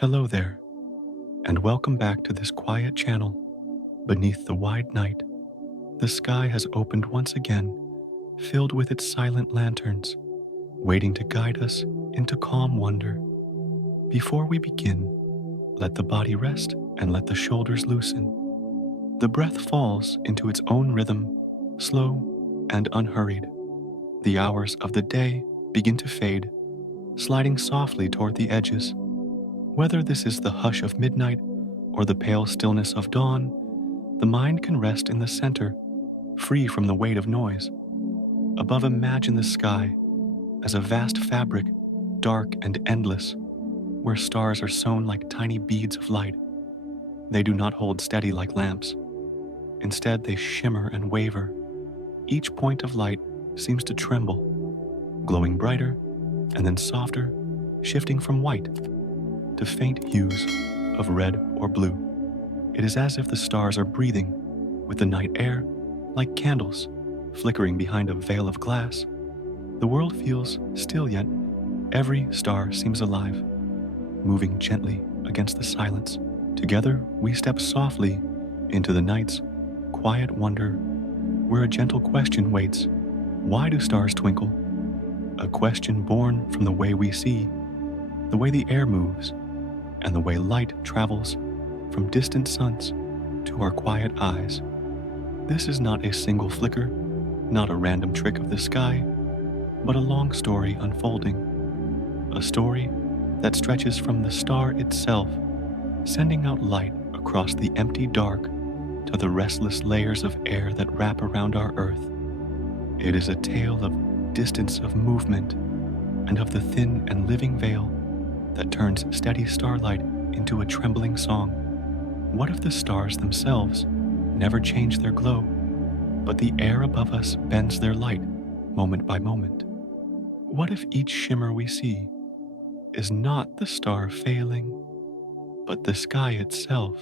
Hello there, and welcome back to this quiet channel. Beneath the wide night, the sky has opened once again, filled with its silent lanterns, waiting to guide us into calm wonder. Before we begin, let the body rest and let the shoulders loosen. The breath falls into its own rhythm, slow and unhurried. The hours of the day begin to fade, sliding softly toward the edges. Whether this is the hush of midnight or the pale stillness of dawn, the mind can rest in the center, free from the weight of noise. Above, imagine the sky as a vast fabric, dark and endless, where stars are sewn like tiny beads of light. They do not hold steady like lamps. Instead, they shimmer and waver. Each point of light seems to tremble, glowing brighter and then softer, shifting from white to faint hues of red or blue. It is as if the stars are breathing with the night air, like candles flickering behind a veil of glass. The world feels still, yet every star seems alive, moving gently against the silence. Together, we step softly into the night's quiet wonder, where a gentle question waits. Why do stars twinkle? A question born from the way we see, the way the air moves, and the way light travels from distant suns to our quiet eyes. This is not a single flicker, not a random trick of the sky, but a long story unfolding. A story that stretches from the star itself, sending out light across the empty dark to the restless layers of air that wrap around our earth. It is a tale of distance, of movement, and of the thin and living veil that turns steady starlight into a trembling song. What if the stars themselves never change their glow, but the air above us bends their light moment by moment? What if each shimmer we see is not the star failing, but the sky itself,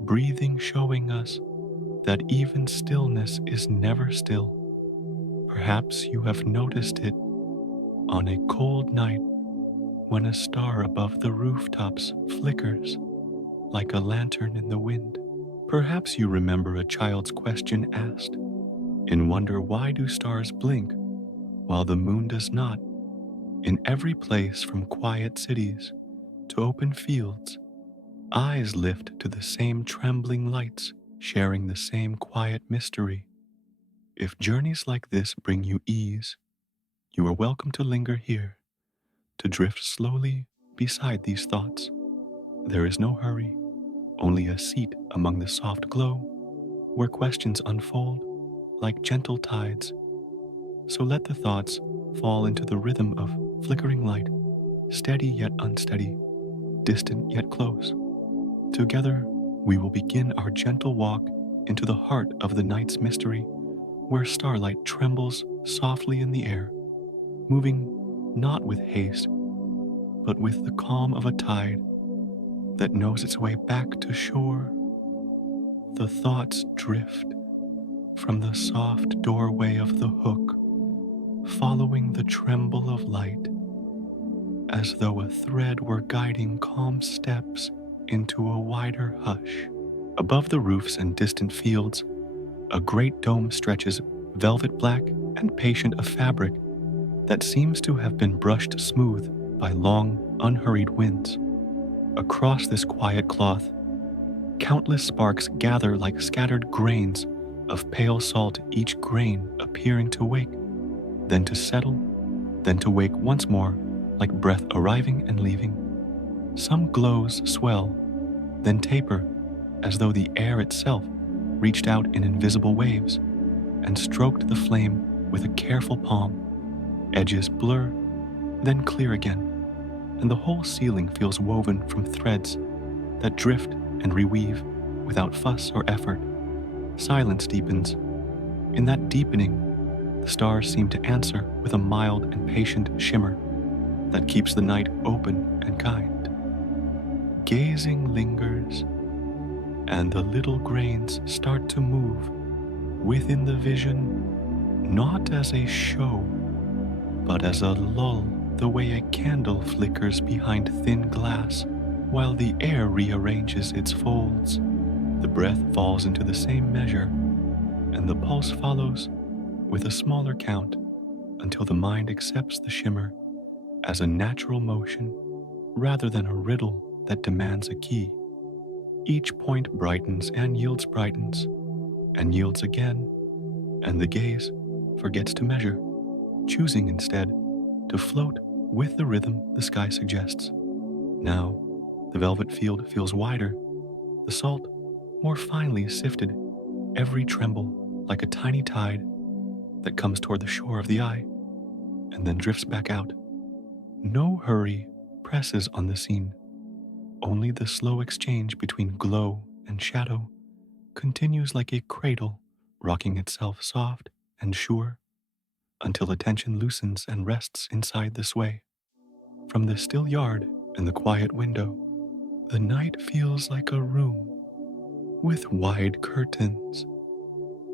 breathing, showing us that even stillness is never still? Perhaps you have noticed it on a cold night when a star above the rooftops flickers like a lantern in the wind. Perhaps you remember a child's question asked in wonder, why do stars blink while the moon does not? In every place, from quiet cities to open fields, eyes lift to the same trembling lights, sharing the same quiet mystery. If journeys like this bring you ease, you are welcome to linger here, to drift slowly beside these thoughts. There is no hurry, only a seat among the soft glow, where questions unfold like gentle tides. So let the thoughts fall into the rhythm of flickering light, steady yet unsteady, distant yet close. Together, we will begin our gentle walk into the heart of the night's mystery, where starlight trembles softly in the air, moving not with haste, but with the calm of a tide that knows its way back to shore. The thoughts drift from the soft doorway of the hook, following the tremble of light, as though a thread were guiding calm steps into a wider hush. Above the roofs and distant fields, a great dome stretches, velvet black and patient of fabric that seems to have been brushed smooth by long, unhurried winds. Across this quiet cloth, countless sparks gather like scattered grains of pale salt, each grain appearing to wake, then to settle, then to wake once more, like breath arriving and leaving. Some glows swell, then taper, as though the air itself reached out in invisible waves and stroked the flame with a careful palm. Edges blur, then clear again, and the whole ceiling feels woven from threads that drift and reweave without fuss or effort. Silence deepens. In that deepening, the stars seem to answer with a mild and patient shimmer that keeps the night open and kind. Gazing lingers, and the little grains start to move within the vision, not as a show, but as a lull, the way a candle flickers behind thin glass while the air rearranges its folds. The breath falls into the same measure, and the pulse follows with a smaller count until the mind accepts the shimmer as a natural motion rather than a riddle that demands a key. Each point brightens and yields again, and the gaze forgets to measure, choosing instead to float with the rhythm the sky suggests. Now, the velvet field feels wider, the salt more finely sifted, every tremble like a tiny tide that comes toward the shore of the eye and then drifts back out. No hurry presses on the scene. Only the slow exchange between glow and shadow continues like a cradle, rocking itself soft and sure until attention loosens and rests inside the sway. From the still yard and the quiet window, the night feels like a room with wide curtains,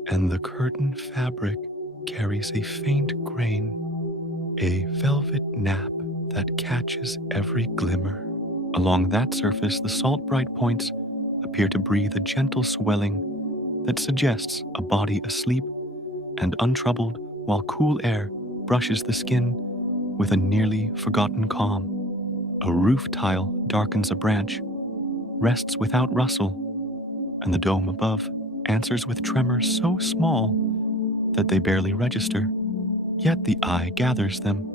and the curtain fabric carries a faint grain, a velvet nap that catches every glimmer. Along that surface, the salt-bright points appear to breathe a gentle swelling that suggests a body asleep and untroubled, while cool air brushes the skin with a nearly forgotten calm. A roof tile darkens a branch, rests without rustle, and the dome above answers with tremors so small that they barely register, yet the eye gathers them,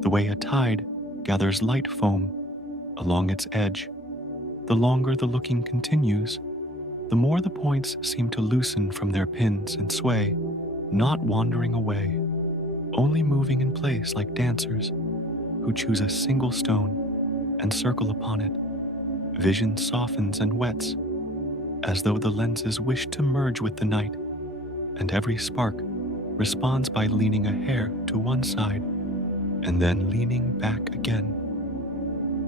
the way a tide gathers light foam along its edge. The longer the looking continues, the more the points seem to loosen from their pins and sway, not wandering away, only moving in place like dancers who choose a single stone and circle upon it. Vision softens and wets, as though the lenses wish to merge with the night, and every spark responds by leaning a hair to one side and then leaning back again.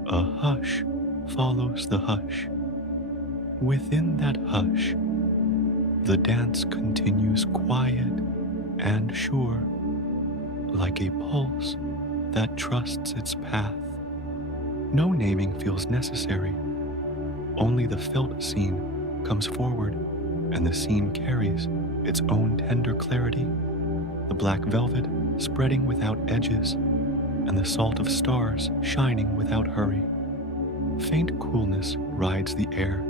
A hush follows the hush. Within that hush, the dance continues quiet and sure, like a pulse that trusts its path. No naming feels necessary. Only the felt scene comes forward, and the scene carries its own tender clarity, the black velvet spreading without edges, and the salt of stars shining without hurry. Faint coolness rides the air,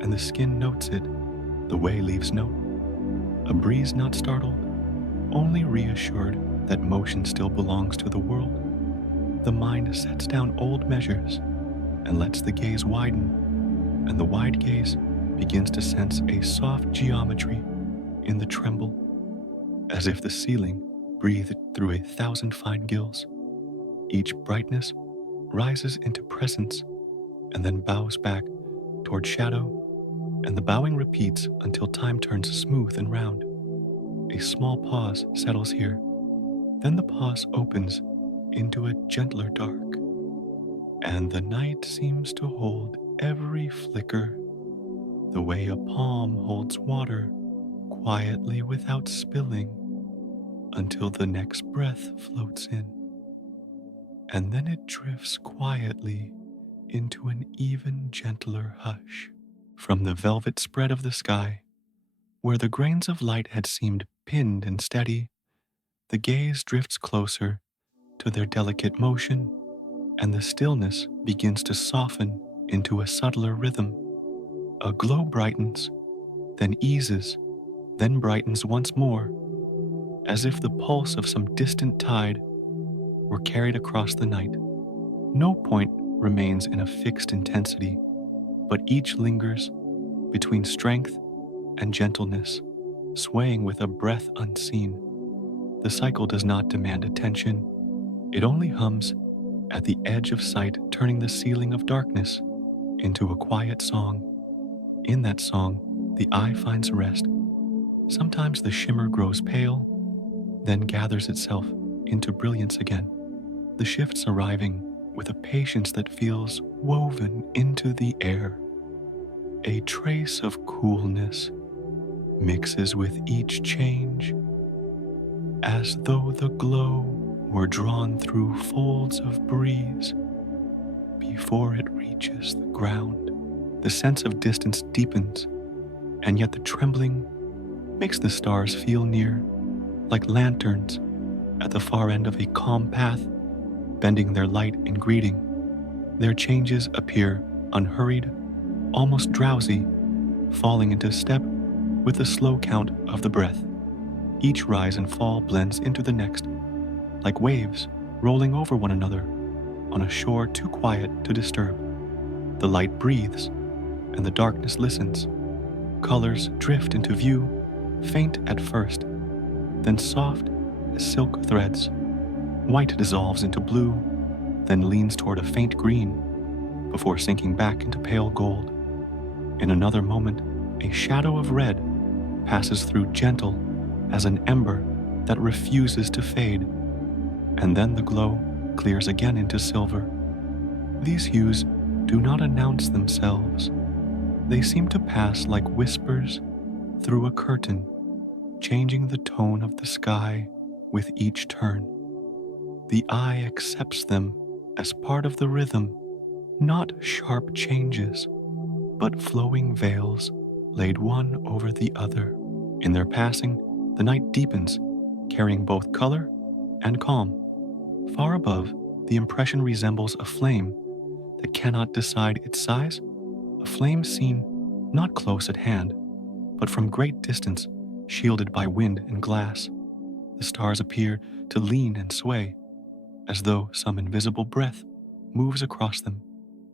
and the skin notes it, the way leaves note. A breeze not startled, only reassured that motion still belongs to the world. The mind sets down old measures and lets the gaze widen, and the wide gaze begins to sense a soft geometry in the tremble, as if the ceiling breathed through 1,000 fine gills. Each brightness rises into presence and then bows back toward shadow, and the bowing repeats until time turns smooth and round. A small pause settles here. Then the pause opens into a gentler dark, and the night seems to hold every flicker, the way a palm holds water quietly without spilling, until the next breath floats in, and then it drifts quietly into an even gentler hush. From the velvet spread of the sky, where the grains of light had seemed pinned and steady, the gaze drifts closer to their delicate motion, and the stillness begins to soften into a subtler rhythm. A glow brightens, then eases, then brightens once more, as if the pulse of some distant tide were carried across the night. No point remains in a fixed intensity, but each lingers between strength and gentleness, swaying with a breath unseen. The cycle does not demand attention. It only hums at the edge of sight, turning the ceiling of darkness into a quiet song. In that song, the eye finds rest. Sometimes the shimmer grows pale, then gathers itself into brilliance again, the shifts arriving with a patience that feels woven into the air. A trace of coolness mixes with each change, as though the glow were drawn through folds of breeze, before it reaches the ground. The sense of distance deepens, and yet the trembling makes the stars feel near, like lanterns at the far end of a calm path, bending their light in greeting. Their changes appear unhurried, almost drowsy, falling into step with the slow count of the breath. Each rise and fall blends into the next, like waves rolling over one another on a shore too quiet to disturb. The light breathes, and the darkness listens. Colors drift into view, faint at first, then soft as silk threads. White dissolves into blue, then leans toward a faint green, before sinking back into pale gold. In another moment, a shadow of red passes through, gentle as an ember that refuses to fade, and then the glow clears again into silver. These hues do not announce themselves. They seem to pass like whispers through a curtain, changing the tone of the sky with each turn. The eye accepts them as part of the rhythm, not sharp changes, but flowing veils laid one over the other. In their passing, the night deepens, carrying both color and calm. Far above, the impression resembles a flame that cannot decide its size, a flame seen not close at hand, but from great distance, shielded by wind and glass. The stars appear to lean and sway, as though some invisible breath moves across them,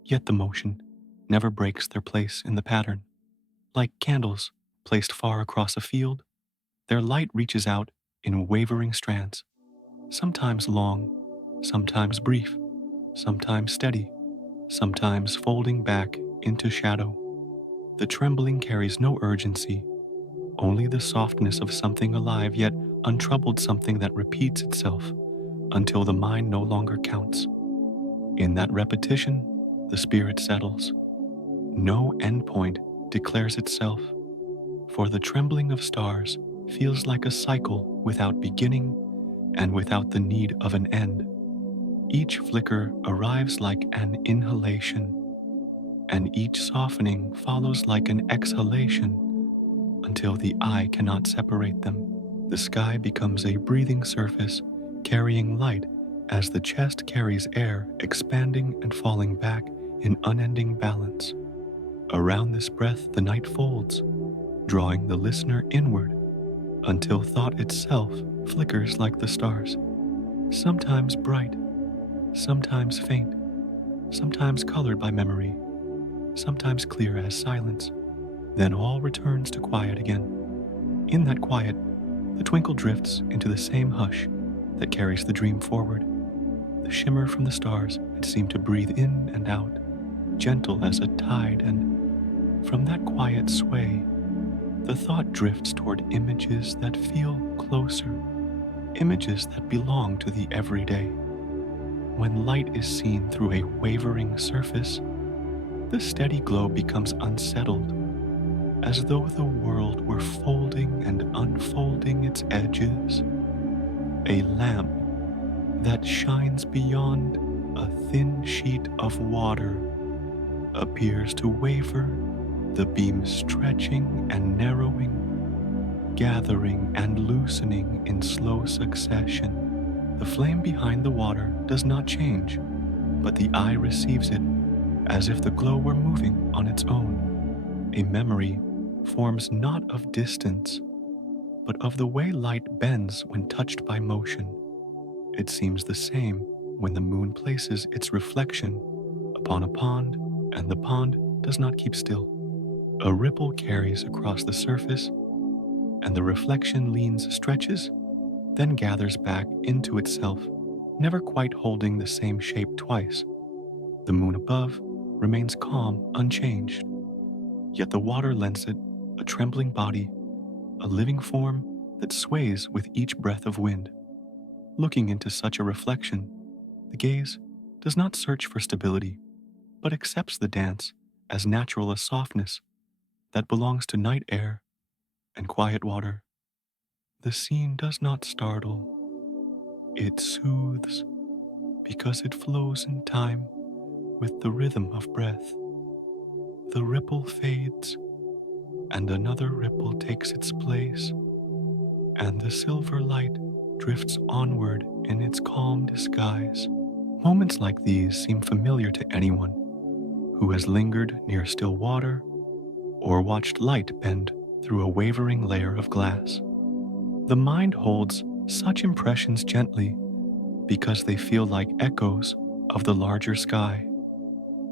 yet the motion never breaks their place in the pattern. Like candles placed far across a field, their light reaches out in wavering strands, sometimes long, sometimes brief, sometimes steady, sometimes folding back into shadow. The trembling carries no urgency, only the softness of something alive yet untroubled, something that repeats itself until the mind no longer counts. In that repetition, the spirit settles. No endpoint declares itself, for the trembling of stars feels like a cycle without beginning and without the need of an end. Each flicker arrives like an inhalation, and each softening follows like an exhalation until the eye cannot separate them. The sky becomes a breathing surface, carrying light as the chest carries air, expanding and falling back in unending balance. Around this breath, the night folds, drawing the listener inward until thought itself flickers like the stars, sometimes bright, sometimes faint, sometimes colored by memory, sometimes clear as silence. Then all returns to quiet again. In that quiet, the twinkle drifts into the same hush that carries the dream forward. The shimmer from the stars had seemed to breathe in and out, gentle as a tide, and from that quiet sway, the thought drifts toward images that feel closer, images that belong to the everyday. When light is seen through a wavering surface, the steady glow becomes unsettled, as though the world were folding and unfolding its edges. A lamp that shines beyond a thin sheet of water appears to waver, the beam stretching and narrowing, gathering and loosening in slow succession. The flame behind the water does not change, but the eye receives it as if the glow were moving on its own. A memory forms not of distance, but of the way light bends when touched by motion. It seems the same when the moon places its reflection upon a pond and the pond does not keep still. A ripple carries across the surface, and the reflection leans, stretches, then gathers back into itself, never quite holding the same shape twice. The moon above remains calm, unchanged, yet the water lends it a trembling body, a living form that sways with each breath of wind. Looking into such a reflection, the gaze does not search for stability, but accepts the dance as natural as softness that belongs to night air and quiet water. The scene does not startle, it soothes because it flows in time with the rhythm of breath. The ripple fades, and another ripple takes its place, and the silver light drifts onward in its calm disguise. Moments like these seem familiar to anyone who has lingered near still water or watched light bend through a wavering layer of glass. The mind holds such impressions gently because they feel like echoes of the larger sky.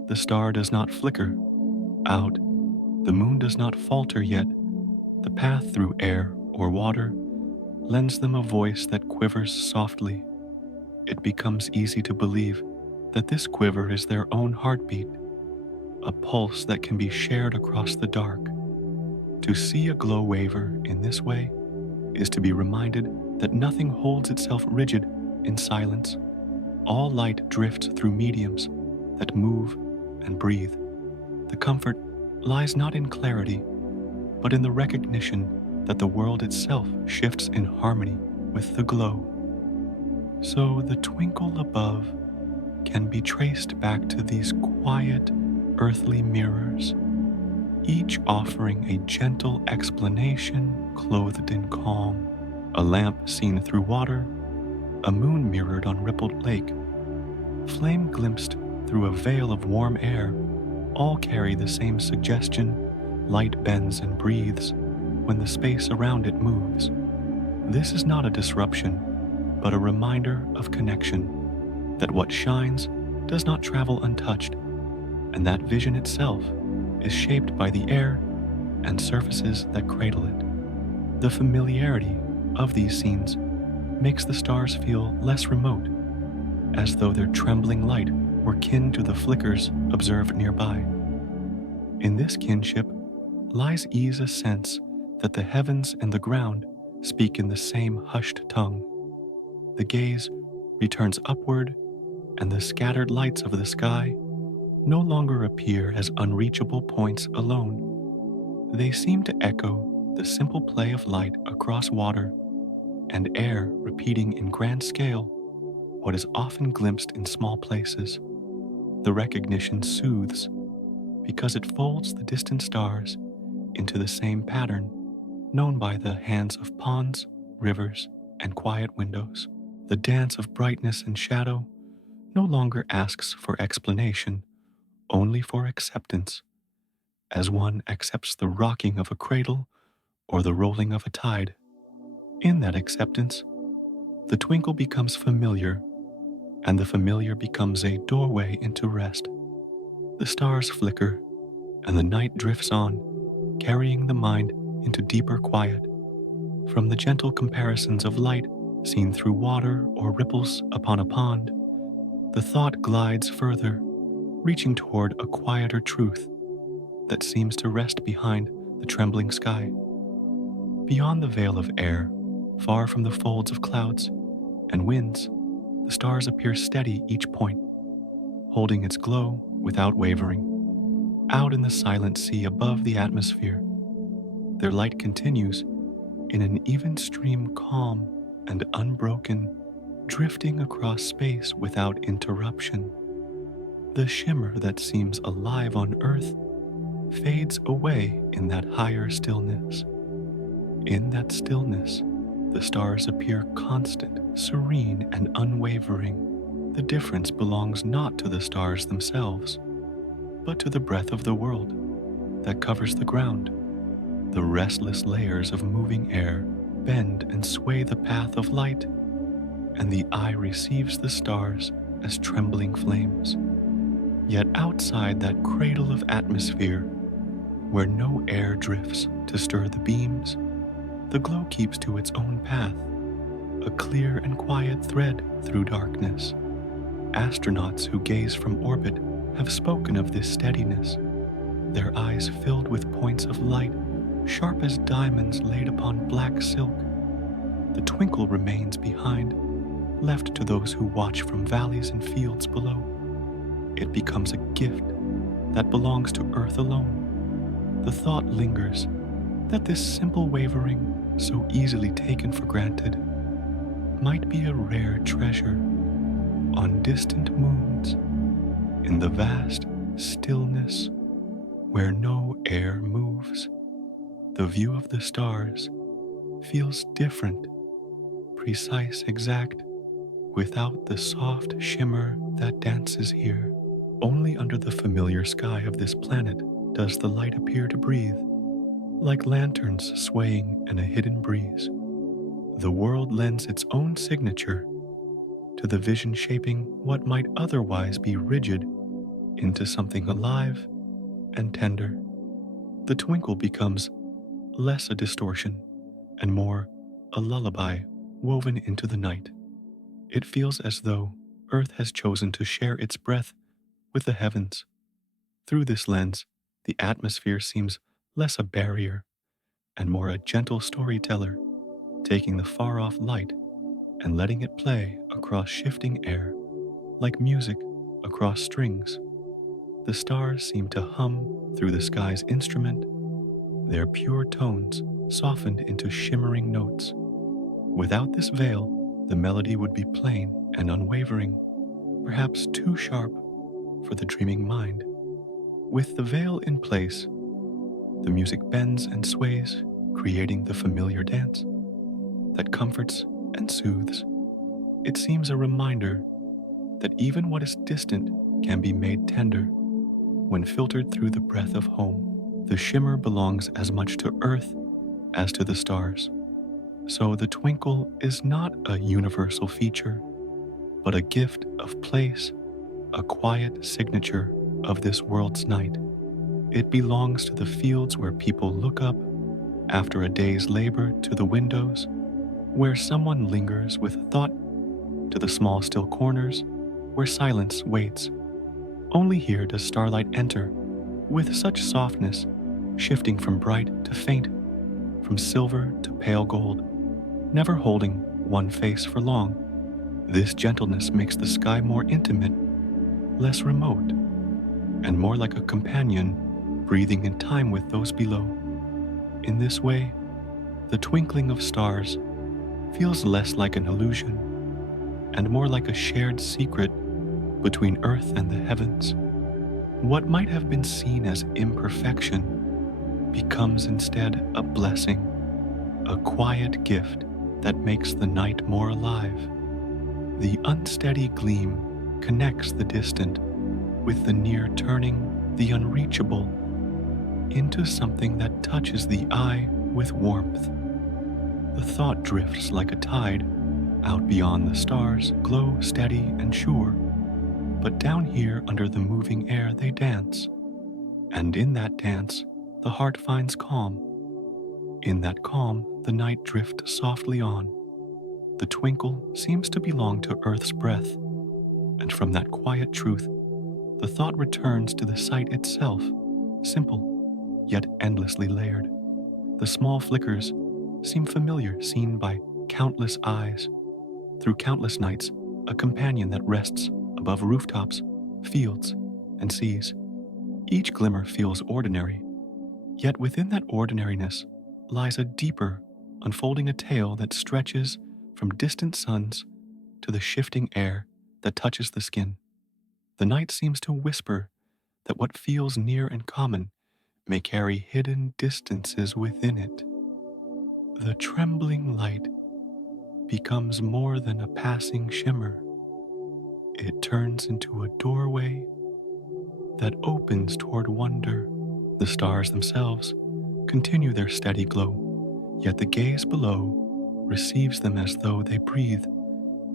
The star does not flicker out, the moon does not falter yet. The path through air or water lends them a voice that quivers softly. It becomes easy to believe that this quiver is their own heartbeat, a pulse that can be shared across the dark. To see a glow waver in this way is to be reminded that nothing holds itself rigid in silence. All light drifts through mediums that move and breathe. The comfort lies not in clarity, but in the recognition that the world itself shifts in harmony with the glow. So the twinkle above can be traced back to these quiet, earthly mirrors, each offering a gentle explanation clothed in calm. A lamp seen through water, a moon mirrored on rippled lake, flame glimpsed through a veil of warm air, all carry the same suggestion: light bends and breathes when the space around it moves. This is not a disruption, but a reminder of connection, that what shines does not travel untouched, and that vision itself is shaped by the air and surfaces that cradle it. The familiarity of these scenes makes the stars feel less remote, as though their trembling light were kin to the flickers observed nearby. In this kinship lies ease a sense that the heavens and the ground speak in the same hushed tongue. The gaze returns upward, and the scattered lights of the sky no longer appear as unreachable points alone. They seem to echo the simple play of light across water and air, repeating in grand scale what is often glimpsed in small places. The recognition soothes because it folds the distant stars into the same pattern known by the hands of ponds, rivers, and quiet windows. The dance of brightness and shadow no longer asks for explanation, only for acceptance, as one accepts the rocking of a cradle or the rolling of a tide. In that acceptance, the twinkle becomes familiar, and the familiar becomes a doorway into rest. The stars flicker, and the night drifts on, carrying the mind into deeper quiet. From the gentle comparisons of light seen through water or ripples upon a pond, the thought glides further, reaching toward a quieter truth that seems to rest behind the trembling sky. Beyond the veil of air, far from the folds of clouds and winds, the stars appear steady each point, holding its glow without wavering. Out in the silent sea above the atmosphere, their light continues in an even stream, calm and unbroken, drifting across space without interruption. The shimmer that seems alive on Earth fades away in that higher stillness. In that stillness, the stars appear constant, serene, and unwavering. The difference belongs not to the stars themselves, but to the breath of the world that covers the ground. The restless layers of moving air bend and sway the path of light, and the eye receives the stars as trembling flames. Yet outside that cradle of atmosphere, where no air drifts to stir the beams, the glow keeps to its own path, a clear and quiet thread through darkness. Astronauts who gaze from orbit have spoken of this steadiness, their eyes filled with points of light sharp as diamonds laid upon black silk. The twinkle remains behind, left to those who watch from valleys and fields below. It becomes a gift that belongs to Earth alone. The thought lingers that this simple wavering, so easily taken for granted, might be a rare treasure on distant moons in the vast stillness where no air moves. The view of the stars feels different, precise, exact, without the soft shimmer that dances here. Only under the familiar sky of this planet does the light appear to breathe, like lanterns swaying in a hidden breeze. The world lends its own signature to the vision, shaping what might otherwise be rigid into something alive and tender. The twinkle becomes less a distortion and more a lullaby woven into the night. It feels as though Earth has chosen to share its breath with the heavens. Through this lens, the atmosphere seems less a barrier and more a gentle storyteller, taking the far off light and letting it play across shifting air, like music across strings. The stars seem to hum through the sky's instrument, their pure tones softened into shimmering notes. Without this veil, the melody would be plain and unwavering, perhaps too sharp for the dreaming mind. With the veil in place, the music bends and sways, creating the familiar dance that comforts and soothes. It seems a reminder that even what is distant can be made tender when filtered through the breath of home. The shimmer belongs as much to earth as to the stars. So the twinkle is not a universal feature, but a gift of place, a quiet signature of this world's night. It belongs to the fields where people look up after a day's labor, to the windows where someone lingers with thought, to the small still corners where silence waits. Only here does starlight enter with such softness, shifting from bright to faint, from silver to pale gold, never holding one face for long. This gentleness makes the sky more intimate, less remote, and more like a companion breathing in time with those below. In this way, the twinkling of stars feels less like an illusion and more like a shared secret between earth and the heavens. What might have been seen as imperfection becomes instead a blessing, a quiet gift that makes the night more alive. The unsteady gleam connects the distant with the near, turning the unreachable into something that touches the eye with warmth. The thought drifts like a tide out beyond the stars, glow steady and sure. But down here under the moving air they dance, and in that dance the heart finds calm. In that calm the night drifts softly on. The twinkle seems to belong to earth's breath, and from that quiet truth the thought returns to the sight itself, simple yet endlessly layered. The small flickers seem familiar, seen by countless eyes. Through countless nights, a companion that rests above rooftops, fields, and seas. Each glimmer feels ordinary, yet within that ordinariness lies a deeper, unfolding a tale that stretches from distant suns to the shifting air that touches the skin. The night seems to whisper that what feels near and common may carry hidden distances within it. The trembling light becomes more than a passing shimmer. It turns into a doorway that opens toward wonder. The stars themselves continue their steady glow, yet the gaze below receives them as though they breathe,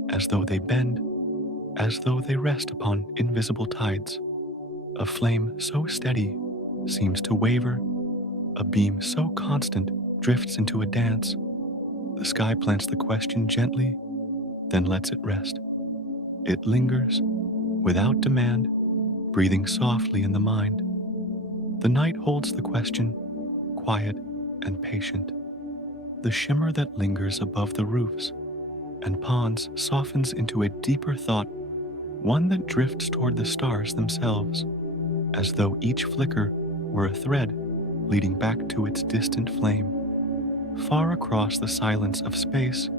as though they bend, as though they rest upon invisible tides. A flame so steady seems to waver, a beam so constant drifts into a dance. The sky plants the question gently, then lets it rest. It lingers, without demand, breathing softly in the mind. The night holds the question, quiet and patient. The shimmer that lingers above the roofs and ponds softens into a deeper thought, one that drifts toward the stars themselves, as though each flicker were a thread leading back to its distant flame. Far across the silence of space,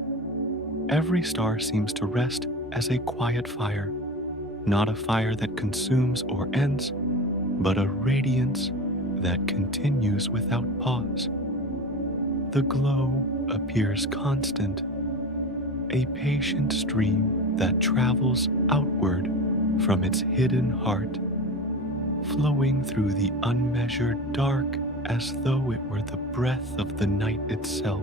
every star seems to rest as a quiet fire, not a fire that consumes or ends, but a radiance that continues without pause. The glow appears constant, a patient stream that travels outward from its hidden heart, flowing through the unmeasured dark as though it were the breath of the night itself.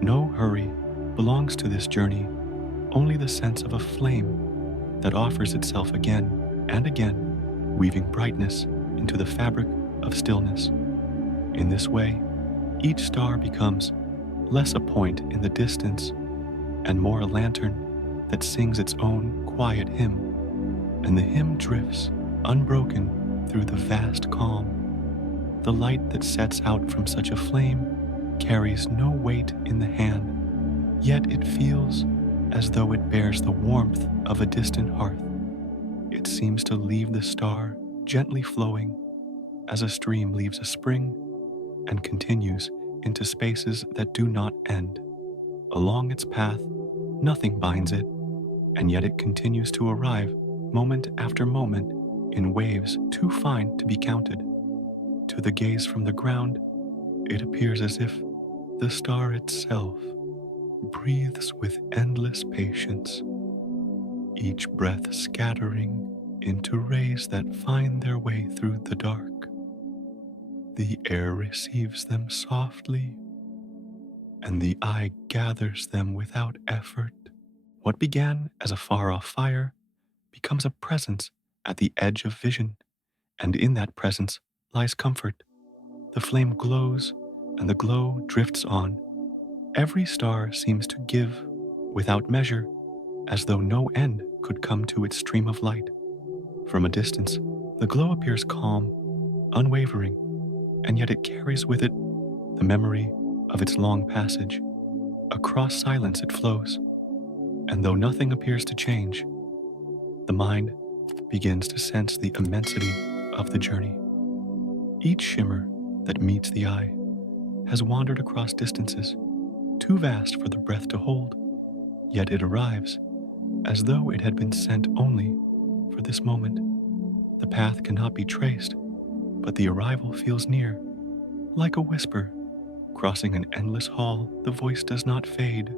No hurry belongs to this journey, only the sense of a flame that offers itself again and again, weaving brightness into the fabric of stillness. In this way, each star becomes less a point in the distance and more a lantern that sings its own quiet hymn, and the hymn drifts unbroken through the vast calm. The light that sets out from such a flame carries no weight in the hand, yet it feels as though it bears the warmth of a distant hearth. It seems to leave the star gently flowing as a stream leaves a spring and continues into spaces that do not end. Along its path, nothing binds it, and yet it continues to arrive moment after moment in waves too fine to be counted. To the gaze from the ground, it appears as if the star itself breathes with endless patience, each breath scattering into rays that find their way through the dark. The air receives them softly, and the eye gathers them without effort. What began as a far-off fire becomes a presence at the edge of vision, and in that presence lies comfort. The flame glows, and the glow drifts on. Every star seems to give without measure, as though no end could come to its stream of light. From a distance, the glow appears calm, unwavering, and yet it carries with it the memory of its long passage. Across silence it flows, and though nothing appears to change, the mind begins to sense the immensity of the journey. Each shimmer that meets the eye has wandered across distances too vast for the breath to hold, yet it arrives as though it had been sent only for this moment. The path cannot be traced, but the arrival feels near. Like a whisper, crossing an endless hall, the voice does not fade.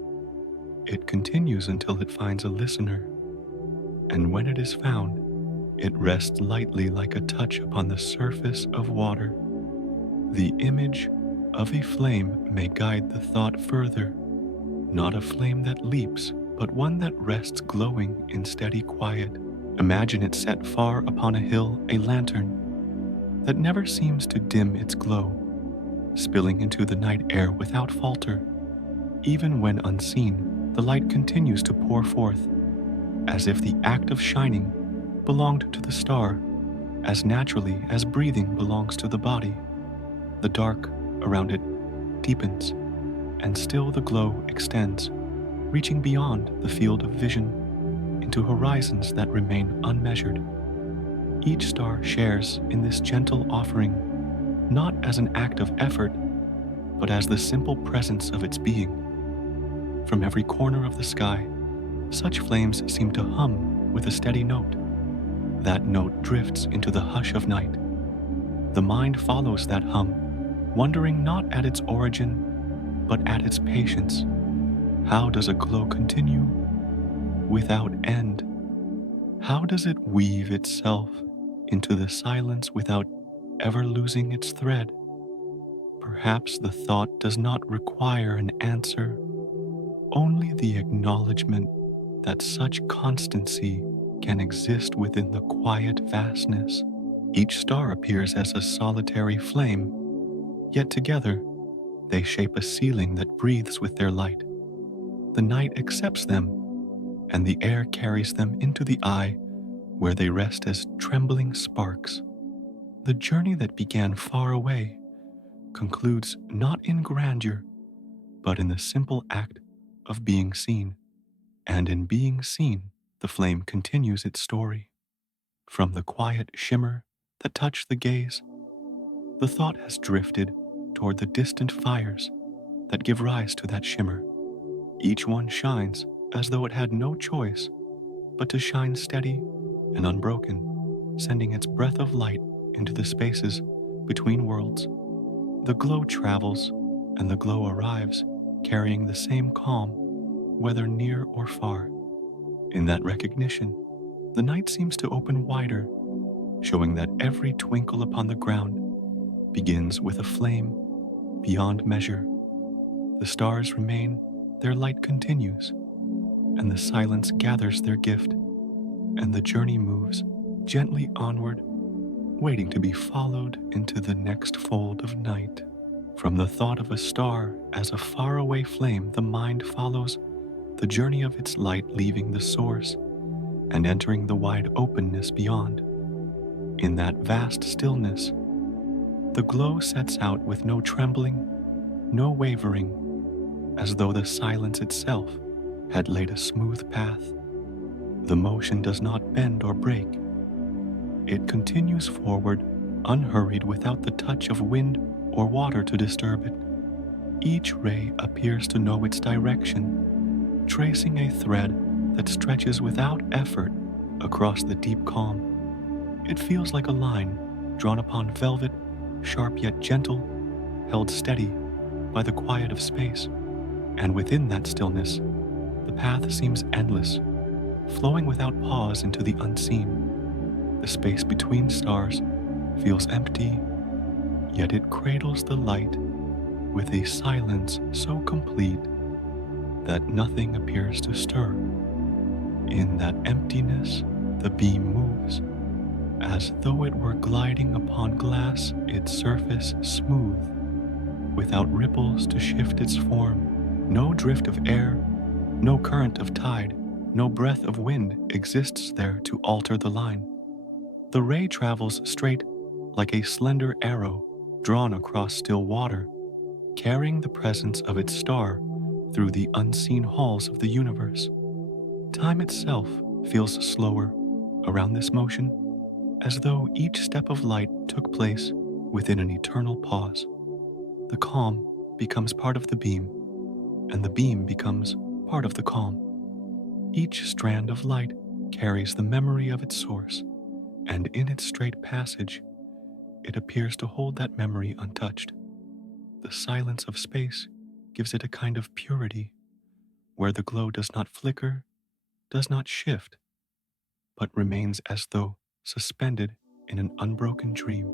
It continues until it finds a listener, and when it is found, it rests lightly like a touch upon the surface of water. The image of a flame may guide the thought further, not a flame that leaps, but one that rests glowing in steady quiet. Imagine it set far upon a hill, a lantern that never seems to dim its glow, spilling into the night air without falter. Even when unseen, the light continues to pour forth, as if the act of shining belonged to the star, as naturally as breathing belongs to the body. The dark around it deepens, and still the glow extends, reaching beyond the field of vision into horizons that remain unmeasured. Each star shares in this gentle offering, not as an act of effort, but as the simple presence of its being. From every corner of the sky, such flames seem to hum with a steady note. That note drifts into the hush of night. The mind follows that hum, wondering not at its origin, but at its patience. How does a glow continue without end? How does it weave itself into the silence without ever losing its thread? Perhaps the thought does not require an answer, only the acknowledgement that such constancy can exist within the quiet vastness. Each star appears as a solitary flame, yet together they shape a ceiling that breathes with their light. The night accepts them, and the air carries them into the eye, where they rest as trembling sparks. The journey that began far away concludes not in grandeur, but in the simple act of being seen. And in being seen, the flame continues its story. From the quiet shimmer that touched the gaze, the thought has drifted toward the distant fires that give rise to that shimmer. Each one shines as though it had no choice but to shine steady and unbroken, sending its breath of light into the spaces between worlds. The glow travels, and the glow arrives, carrying the same calm, whether near or far. In that recognition, the night seems to open wider, showing that every twinkle upon the ground begins with a flame beyond measure. The stars remain, their light continues, and the silence gathers their gift, and the journey moves gently onward, waiting to be followed into the next fold of night. From the thought of a star as a faraway flame, the mind follows the journey of its light, leaving the source and entering the wide openness beyond. In that vast stillness, the glow sets out with no trembling, no wavering, as though the silence itself had laid a smooth path. The motion does not bend or break. It continues forward, unhurried, without the touch of wind or water to disturb it. Each ray appears to know its direction, tracing a thread that stretches without effort across the deep calm. It feels like a line drawn upon velvet, sharp yet gentle, held steady by the quiet of space. And within that stillness, the path seems endless, flowing without pause into the unseen. The space between stars feels empty, yet it cradles the light with a silence so complete that nothing appears to stir. In that emptiness, the beam moves, as though it were gliding upon glass, its surface smooth, without ripples to shift its form. No drift of air, no current of tide, no breath of wind exists there to alter the line. The ray travels straight like a slender arrow drawn across still water, carrying the presence of its star through the unseen halls of the universe. Time itself feels slower around this motion, as though each step of light took place within an eternal pause. The calm becomes part of the beam, and the beam becomes part of the calm. Each strand of light carries the memory of its source, and in its straight passage, it appears to hold that memory untouched. The silence of space gives it a kind of purity, where the glow does not flicker, does not shift, but remains as though suspended in an unbroken dream.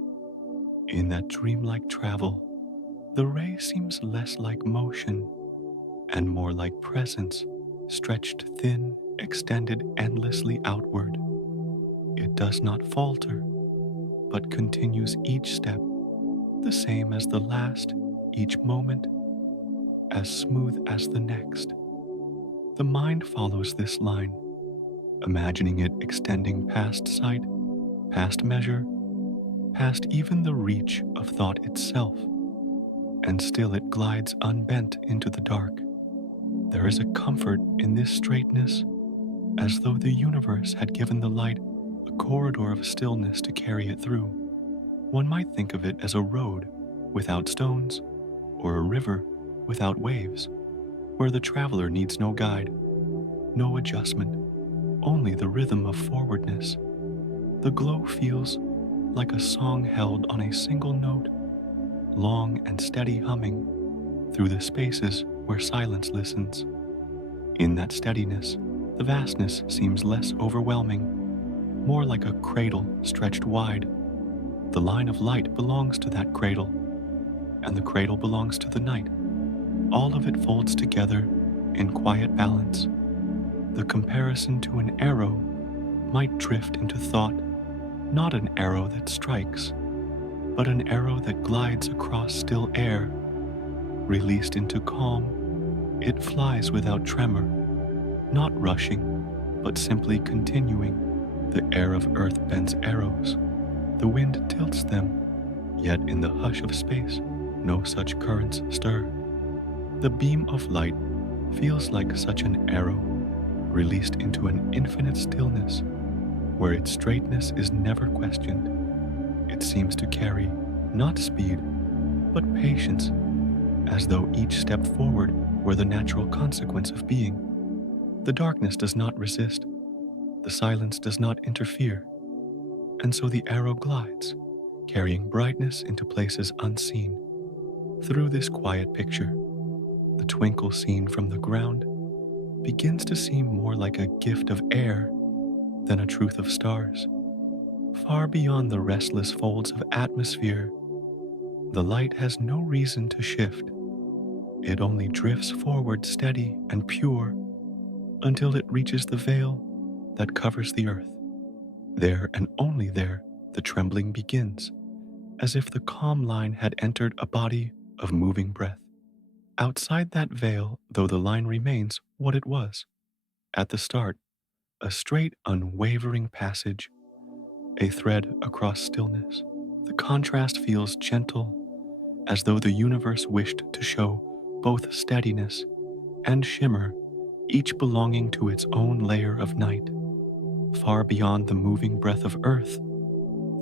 In that dreamlike travel, the ray seems less like motion and more like presence, stretched thin, extended endlessly outward. It does not falter, but continues each step, the same as the last, each moment, as smooth as the next. The mind follows this line, imagining it extending past sight, past measure, past even the reach of thought itself, and still it glides unbent into the dark. There is a comfort in this straightness, as though the universe had given the light a corridor of stillness to carry it through. One might think of it as a road without stones, or a river without waves, where the traveler needs no guide, no adjustment, only the rhythm of forwardness. The glow feels like a song held on a single note, long and steady humming through the spaces where silence listens. In that steadiness, the vastness seems less overwhelming, more like a cradle stretched wide. The line of light belongs to that cradle, and the cradle belongs to the night. All of it folds together in quiet balance. The comparison to an arrow might drift into thought, not an arrow that strikes, but an arrow that glides across still air. Released into calm, it flies without tremor, not rushing, but simply continuing. The air of earth bends arrows. The wind tilts them, yet in the hush of space, no such currents stir. The beam of light feels like such an arrow, released into an infinite stillness, where its straightness is never questioned. It seems to carry not speed, but patience, as though each step forward were the natural consequence of being. The darkness does not resist. The silence does not interfere, and so the arrow glides, carrying brightness into places unseen. Through this quiet picture, the twinkle seen from the ground begins to seem more like a gift of air than a truth of stars. Far beyond the restless folds of atmosphere, the light has no reason to shift. It only drifts forward steady and pure until it reaches the veil that covers the earth. There and only there, the trembling begins, as if the calm line had entered a body of moving breath. Outside that veil, though the line remains what it was, at the start, a straight, unwavering passage, a thread across stillness. The contrast feels gentle, as though the universe wished to show both steadiness and shimmer, each belonging to its own layer of night. Far beyond the moving breath of earth,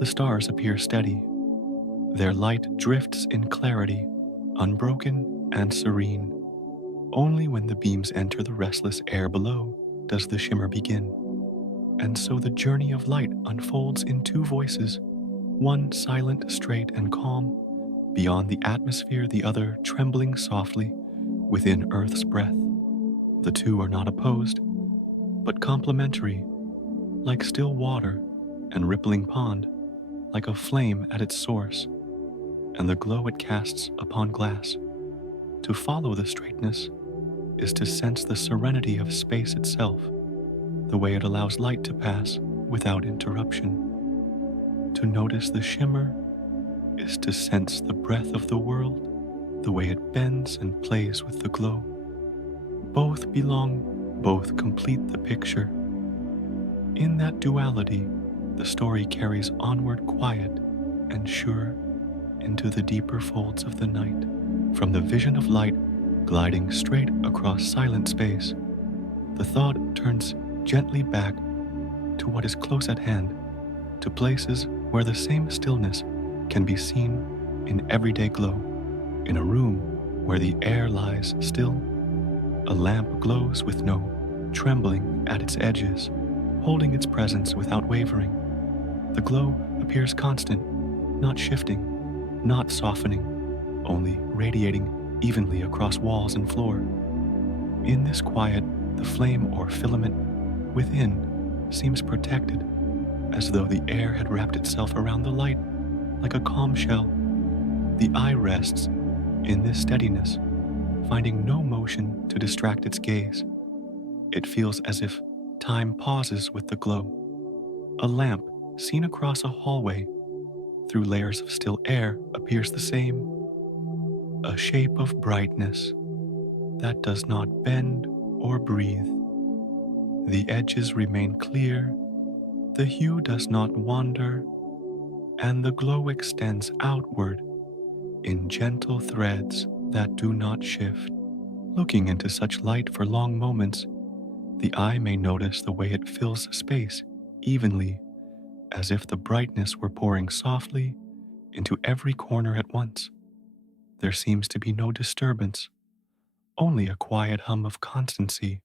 the stars appear steady. Their light drifts in clarity, unbroken and serene. Only when the beams enter the restless air below does the shimmer begin. And so the journey of light unfolds in two voices, one silent, straight, and calm, beyond the atmosphere, the other trembling softly within Earth's breath. The two are not opposed, but complementary, like still water and rippling pond, like a flame at its source, and the glow it casts upon glass. To follow the straightness is to sense the serenity of space itself, the way it allows light to pass without interruption. To notice the shimmer is to sense the breath of the world, the way it bends and plays with the glow. Both belong, both complete the picture. In that duality, the story carries onward quiet and sure into the deeper folds of the night. From the vision of light gliding straight across silent space, the thought turns gently back to what is close at hand, to places where the same stillness can be seen in everyday glow. In a room where the air lies still, a lamp glows with no trembling at its edges, holding its presence without wavering. The glow appears constant, not shifting, not softening, only radiating evenly across walls and floor. In this quiet, the flame or filament within seems protected, as though the air had wrapped itself around the light like a calm shell. The eye rests in this steadiness, finding no motion to distract its gaze. It feels as if time pauses with the glow. A lamp seen across a hallway through layers of still air appears the same, a shape of brightness that does not bend or breathe. The edges remain clear, the hue does not wander, and the glow extends outward in gentle threads that do not shift. Looking into such light for long moments, the eye may notice the way it fills space evenly, as if the brightness were pouring softly into every corner at once. There seems to be no disturbance, only a quiet hum of constancy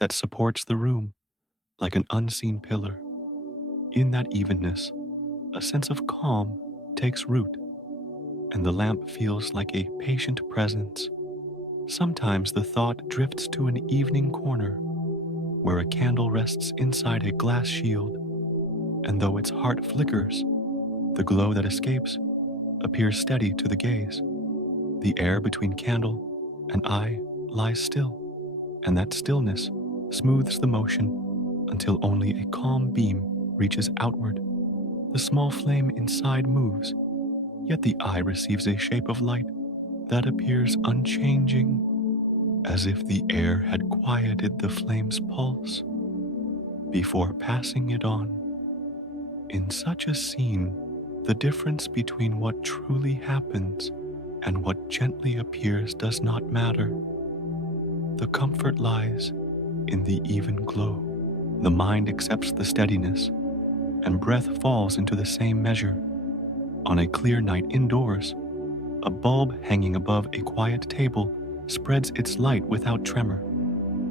that supports the room like an unseen pillar. In that evenness, a sense of calm takes root, and the lamp feels like a patient presence. Sometimes the thought drifts to an evening corner where a candle rests inside a glass shield, and though its heart flickers, the glow that escapes appears steady to the gaze. The air between candle and eye lies still, and that stillness smooths the motion until only a calm beam reaches outward. The small flame inside moves, yet the eye receives a shape of light that appears unchanging, as if the air had quieted the flame's pulse before passing it on. In such a scene, the difference between what truly happens and what gently appears does not matter. The comfort lies in the even glow. The mind accepts the steadiness, and breath falls into the same measure. On a clear night indoors, a bulb hanging above a quiet table spreads its light without tremor.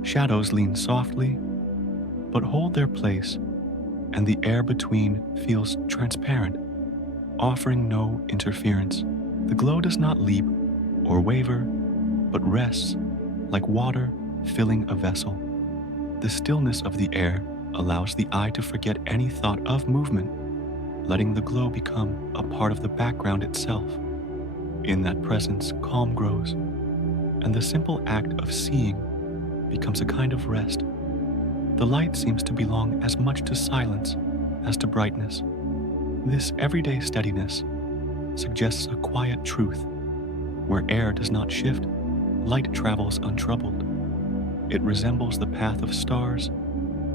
Shadows lean softly, but hold their place, and the air between feels transparent, offering no interference. The glow does not leap or waver, but rests like water filling a vessel. The stillness of the air allows the eye to forget any thought of movement, letting the glow become a part of the background itself. In that presence, calm grows, and the simple act of seeing becomes a kind of rest. The light seems to belong as much to silence as to brightness. This everyday steadiness suggests a quiet truth. Where air does not shift, light travels untroubled. It resembles the path of stars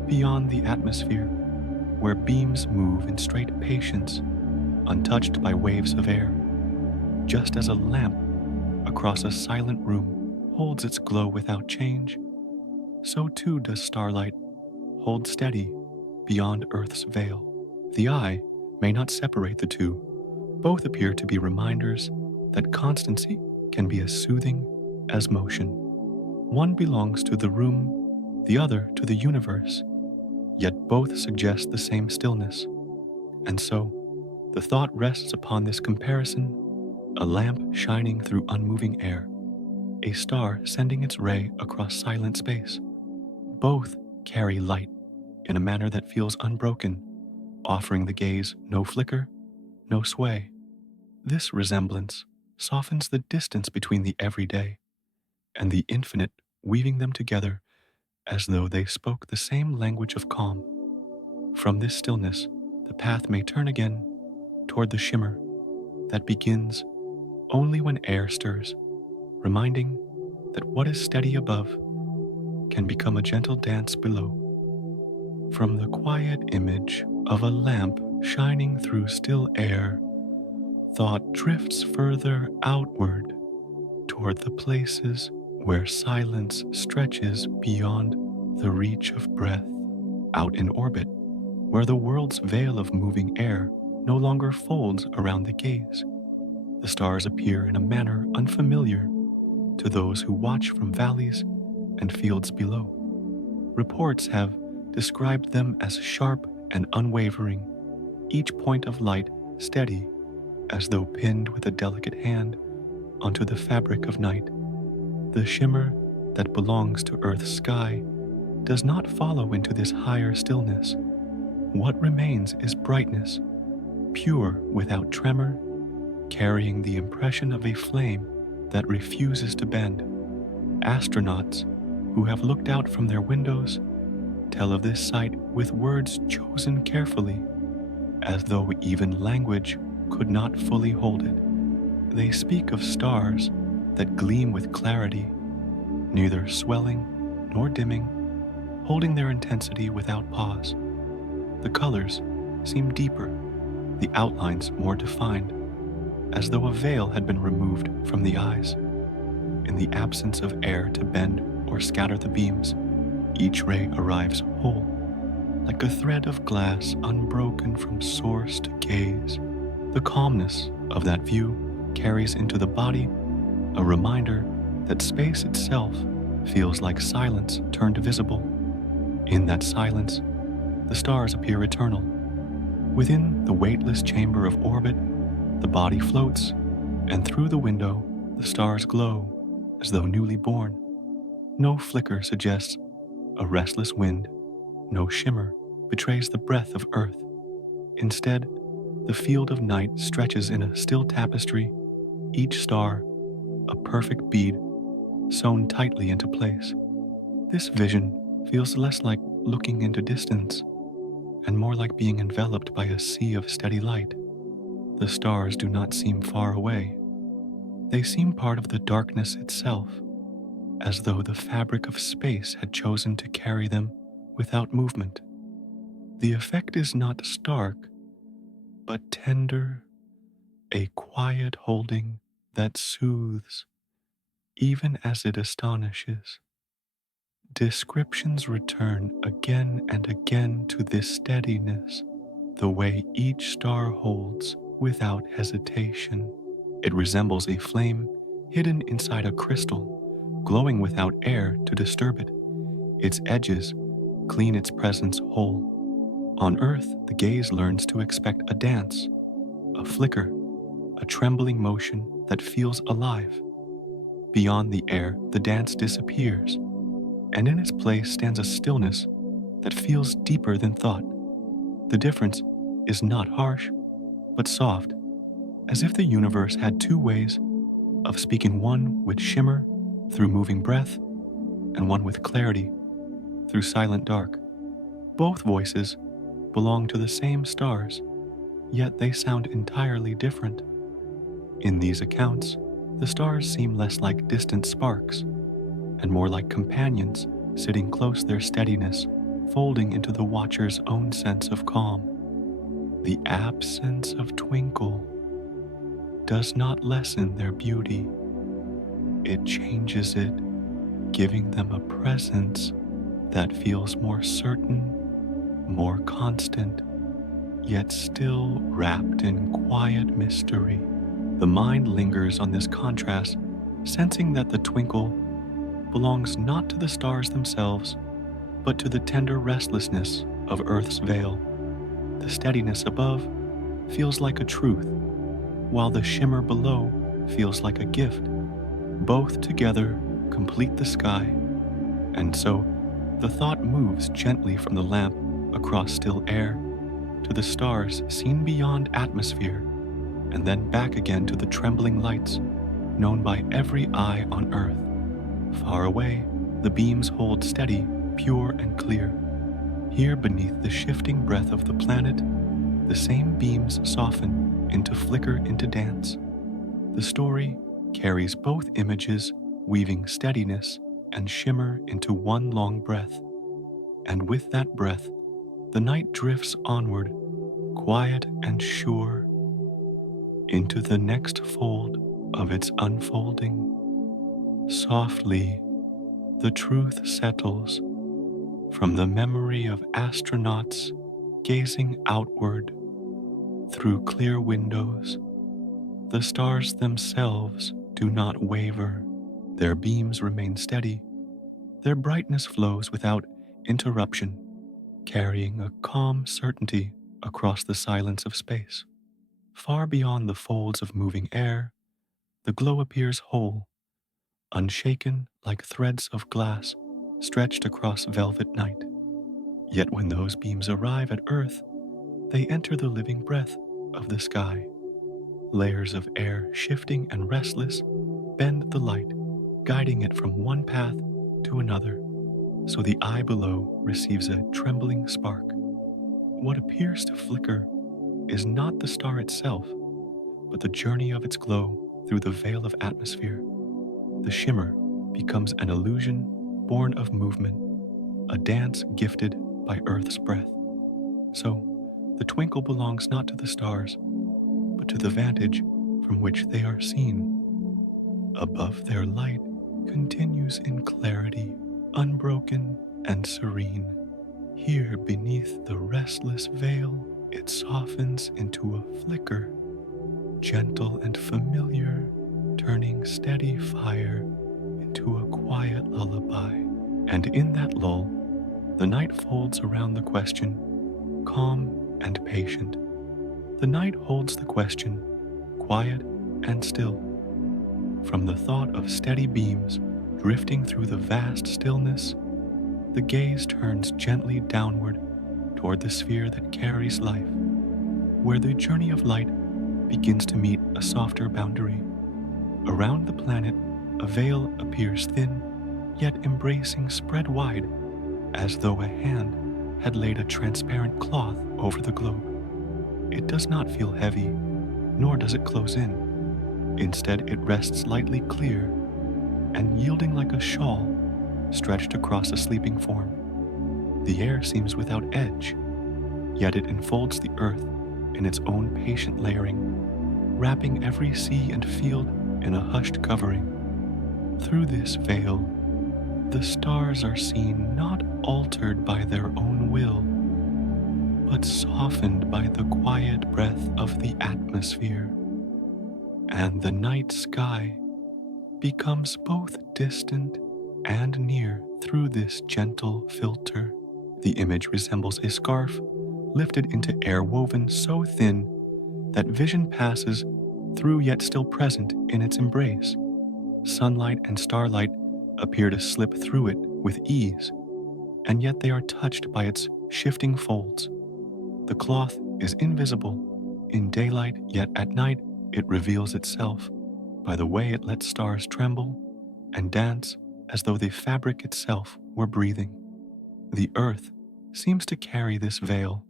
beyond the atmosphere, where beams move in straight patience, untouched by waves of air. Just as a lamp across a silent room holds its glow without change, so too does starlight hold steady beyond Earth's veil. The eye may not separate the two. Both appear to be reminders that constancy can be as soothing as motion. One belongs to the room, the other to the universe, yet both suggest the same stillness. And so, the thought rests upon this comparison: a lamp shining through unmoving air, a star sending its ray across silent space. Both carry light in a manner that feels unbroken, offering the gaze no flicker, no sway. This resemblance softens the distance between the everyday and the infinite, weaving them together as though they spoke the same language of calm. From this stillness, the path may turn again toward the shimmer that begins only when air stirs, reminding that what is steady above can become a gentle dance below. From the quiet image of a lamp shining through still air, thought drifts further outward toward the places where silence stretches beyond the reach of breath. Out in orbit, where the world's veil of moving air no longer folds around the gaze, the stars appear in a manner unfamiliar to those who watch from valleys and fields below. Reports have described them as sharp and unwavering, each point of light steady as though pinned with a delicate hand onto the fabric of night. The shimmer that belongs to Earth's sky does not follow into this higher stillness. What remains is brightness, pure without tremor, carrying the impression of a flame that refuses to bend. Astronauts who have looked out from their windows tell of this sight with words chosen carefully, as though even language could not fully hold it. They speak of stars that gleam with clarity, neither swelling nor dimming, holding their intensity without pause. The colors seem deeper, the outlines more defined, as though a veil had been removed from the eyes. In the absence of air to bend or scatter the beams, each ray arrives whole, like a thread of glass unbroken from source to gaze. The calmness of that view carries into the body a reminder that space itself feels like silence turned visible. In that silence, the stars appear eternal. Within the weightless chamber of orbit, the body floats, and through the window, the stars glow as though newly born. No flicker suggests a restless wind, no shimmer betrays the breath of earth. Instead, the field of night stretches in a still tapestry, each star a perfect bead sewn tightly into place. This vision feels less like looking into distance and more like being enveloped by a sea of steady light. The stars do not seem far away. They seem part of the darkness itself, as though the fabric of space had chosen to carry them without movement. The effect is not stark, but tender, a quiet holding that soothes, even as it astonishes. Descriptions return again and again to this steadiness, the way each star holds without hesitation. It resembles a flame hidden inside a crystal, glowing without air to disturb it. Its edges clean its presence whole. On earth, the gaze learns to expect a dance, a flicker, a trembling motion that feels alive. Beyond the air, the dance disappears, and in its place stands a stillness that feels deeper than thought. The difference is not harsh, but soft, as if the universe had two ways of speaking, one with shimmer through moving breath, and one with clarity through silent dark. Both voices belong to the same stars, yet they sound entirely different. In these accounts, the stars seem less like distant sparks and more like companions sitting close, their steadiness folding into the watcher's own sense of calm. The absence of twinkle does not lessen their beauty. It changes it, giving them a presence that feels more certain, more constant, yet still wrapped in quiet mystery. The mind lingers on this contrast, sensing that the twinkle belongs not to the stars themselves, but to the tender restlessness of Earth's veil. The steadiness above feels like a truth, while the shimmer below feels like a gift. Both together complete the sky, and so the thought moves gently from the lamp across still air to the stars seen beyond atmosphere, and then back again to the trembling lights known by every eye on earth. Far away, the beams hold steady, pure and clear. Here beneath the shifting breath of the planet, the same beams soften into flicker into dance. The story carries both images, weaving steadiness and shimmer into one long breath. And with that breath, the night drifts onward, quiet and sure, into the next fold of its unfolding. Softly, the truth settles from the memory of astronauts gazing outward through clear windows. The stars themselves do not waver. Their beams remain steady. Their brightness flows without interruption, carrying a calm certainty across the silence of space. Far beyond the folds of moving air, the glow appears whole, unshaken like threads of glass stretched across velvet night. Yet when those beams arrive at Earth, they enter the living breath of the sky. Layers of air, shifting and restless, bend the light, guiding it from one path to another, so the eye below receives a trembling spark. What appears to flicker is not the star itself, but the journey of its glow through the veil of atmosphere. The shimmer becomes an illusion born of movement, a dance gifted by Earth's breath. So, the twinkle belongs not to the stars, but to the vantage from which they are seen. Above, their light continues in clarity, unbroken and serene. Here beneath the restless veil, it softens into a flicker, gentle and familiar, turning steady fire into a quiet lullaby. And in that lull, the night folds around the question, calm and patient. The night holds the question, quiet and still. From the thought of steady beams drifting through the vast stillness, the gaze turns gently downward toward the sphere that carries life, where the journey of light begins to meet a softer boundary. Around the planet, a veil appears thin, yet embracing spread wide, as though a hand had laid a transparent cloth over the globe. It does not feel heavy, nor does it close in. Instead, it rests lightly clear and yielding like a shawl stretched across a sleeping form. The air seems without edge, yet it enfolds the earth in its own patient layering, wrapping every sea and field in a hushed covering. Through this veil, the stars are seen not altered by their own will, but softened by the quiet breath of the atmosphere. And the night sky becomes both distant and near through this gentle filter. The image resembles a scarf lifted into air woven so thin that vision passes through yet still present in its embrace. Sunlight and starlight appear to slip through it with ease, and yet they are touched by its shifting folds. The cloth is invisible in daylight, yet at night it reveals itself by the way it lets stars tremble and dance as though the fabric itself were breathing. The earth seems to carry this veil,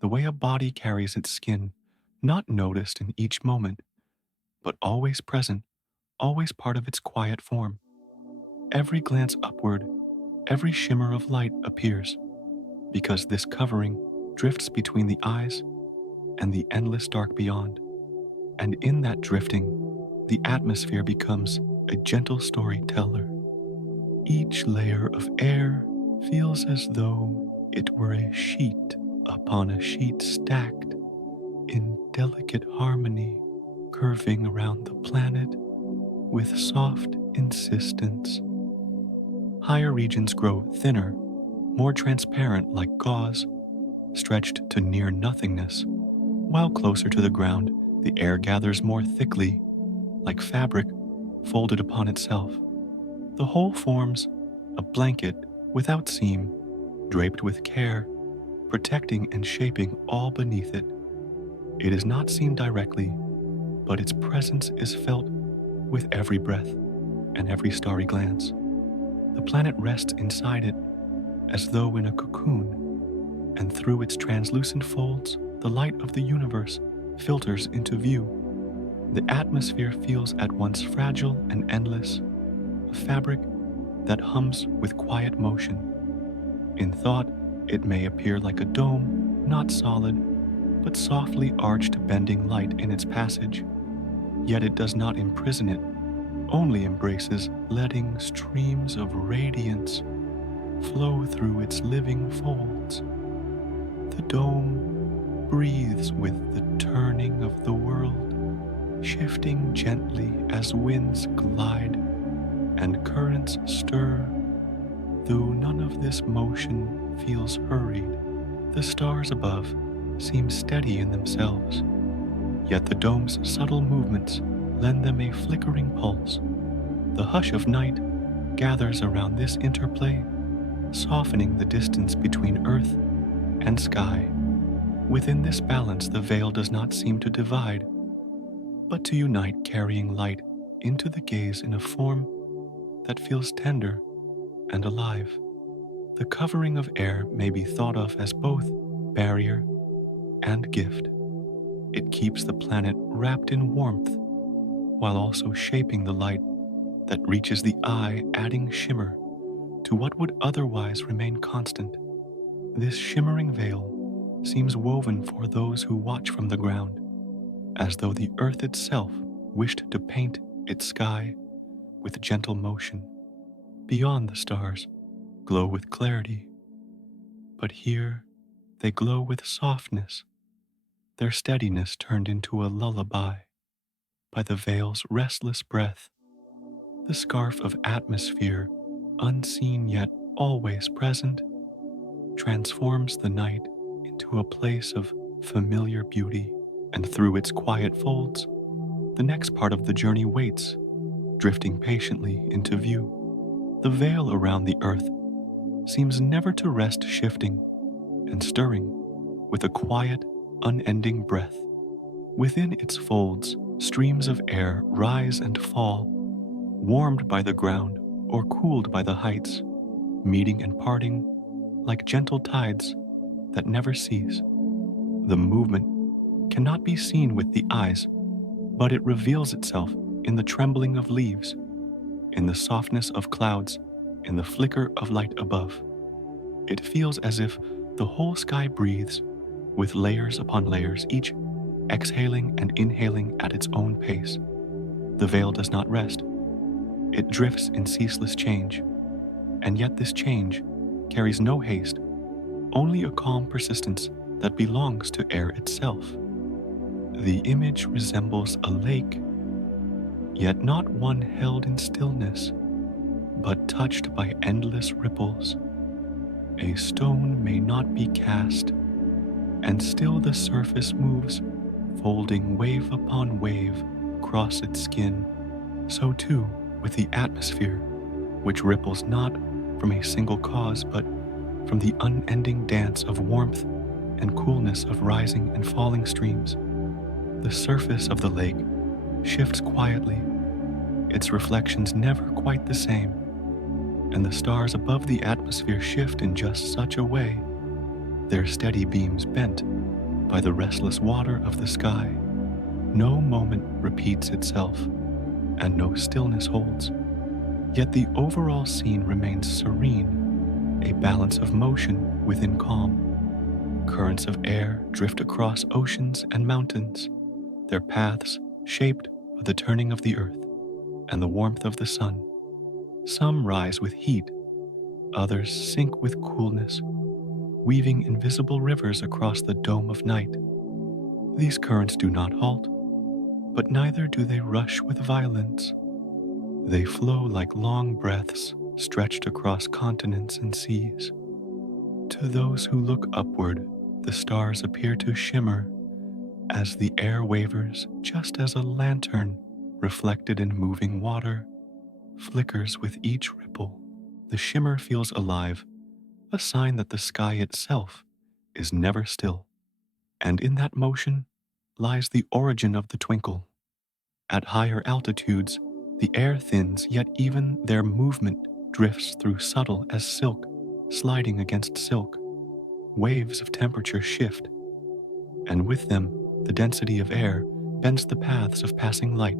the way a body carries its skin, not noticed in each moment, but always present, always part of its quiet form. Every glance upward, every shimmer of light appears, because this covering drifts between the eyes and the endless dark beyond. And in that drifting, the atmosphere becomes a gentle storyteller. Each layer of air feels as though it were a sheet upon a sheet stacked in delicate harmony, curving around the planet with soft insistence. Higher regions grow thinner, more transparent like gauze, stretched to near nothingness, while closer to the ground, the air gathers more thickly, like fabric folded upon itself. The whole forms a blanket without seam, draped with care, protecting and shaping all beneath it. It is not seen directly, but its presence is felt with every breath and every starry glance. The planet rests inside it, as though in a cocoon, and through its translucent folds, the light of the universe filters into view. The atmosphere feels at once fragile and endless, a fabric that hums with quiet motion. In thought, it may appear like a dome, not solid, but softly arched, bending light in its passage. Yet it does not imprison it, only embraces, letting streams of radiance flow through its living folds. The dome breathes with the turning of the world, shifting gently as winds glide and currents stir. Though none of this motion feels hurried, the stars above seem steady in themselves, yet the dome's subtle movements lend them a flickering pulse. The hush of night gathers around this interplay, softening the distance between earth and sky. Within this balance, the veil does not seem to divide, but to unite, carrying light into the gaze in a form that feels tender and alive. The covering of air may be thought of as both barrier and gift. It keeps the planet wrapped in warmth, while also shaping the light that reaches the eye, adding shimmer to what would otherwise remain constant. This shimmering veil seems woven for those who watch from the ground, as though the earth itself wished to paint its sky with gentle motion. Beyond, the stars glow with clarity, but here they glow with softness, their steadiness turned into a lullaby by the veil's restless breath. The scarf of atmosphere, unseen yet always present, transforms the night into a place of familiar beauty, and through its quiet folds, the next part of the journey waits, drifting patiently into view. The veil around the earth seems never to rest, shifting and stirring with a quiet, unending breath. Within its folds, streams of air rise and fall, warmed by the ground or cooled by the heights, meeting and parting like gentle tides that never cease. The movement cannot be seen with the eyes, but it reveals itself in the trembling of leaves, in the softness of clouds, in the flicker of light above. It feels as if the whole sky breathes, with layers upon layers, each exhaling and inhaling at its own pace. The veil does not rest. It drifts in ceaseless change, and yet this change carries no haste, only a calm persistence that belongs to air itself. The image resembles a lake, yet not one held in stillness, but touched by endless ripples. A stone may not be cast, and still the surface moves, folding wave upon wave across its skin. So too with the atmosphere, which ripples not from a single cause, but from the unending dance of warmth and coolness of rising and falling streams. The surface of the lake shifts quietly, its reflections never quite the same, and the stars above the atmosphere shift in just such a way, their steady beams bent by the restless water of the sky. No moment repeats itself, and no stillness holds. Yet the overall scene remains serene, a balance of motion within calm. Currents of air drift across oceans and mountains, their paths shaped by the turning of the earth and the warmth of the sun. Some rise with heat, others sink with coolness, weaving invisible rivers across the dome of night. These currents do not halt, but neither do they rush with violence. They flow like long breaths stretched across continents and seas. To those who look upward, the stars appear to shimmer as the air wavers, just as a lantern reflected in moving water flickers with each ripple. The shimmer feels alive, a sign that the sky itself is never still. And in that motion lies the origin of the twinkle. At higher altitudes, the air thins, yet even their movement drifts through subtle as silk, sliding against silk. Waves of temperature shift, and with them, the density of air bends the paths of passing light.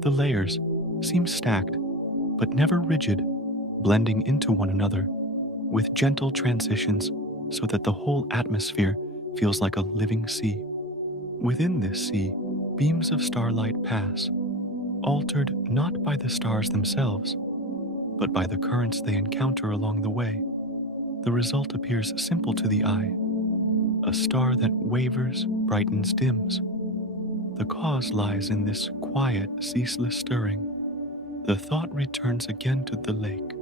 The layers seem stacked, but never rigid, blending into one another with gentle transitions so that the whole atmosphere feels like a living sea. Within this sea, beams of starlight pass, altered not by the stars themselves, but by the currents they encounter along the way. The result appears simple to the eye. A star that wavers, brightens, dims. The cause lies in this quiet, ceaseless stirring. The thought returns again to the lake,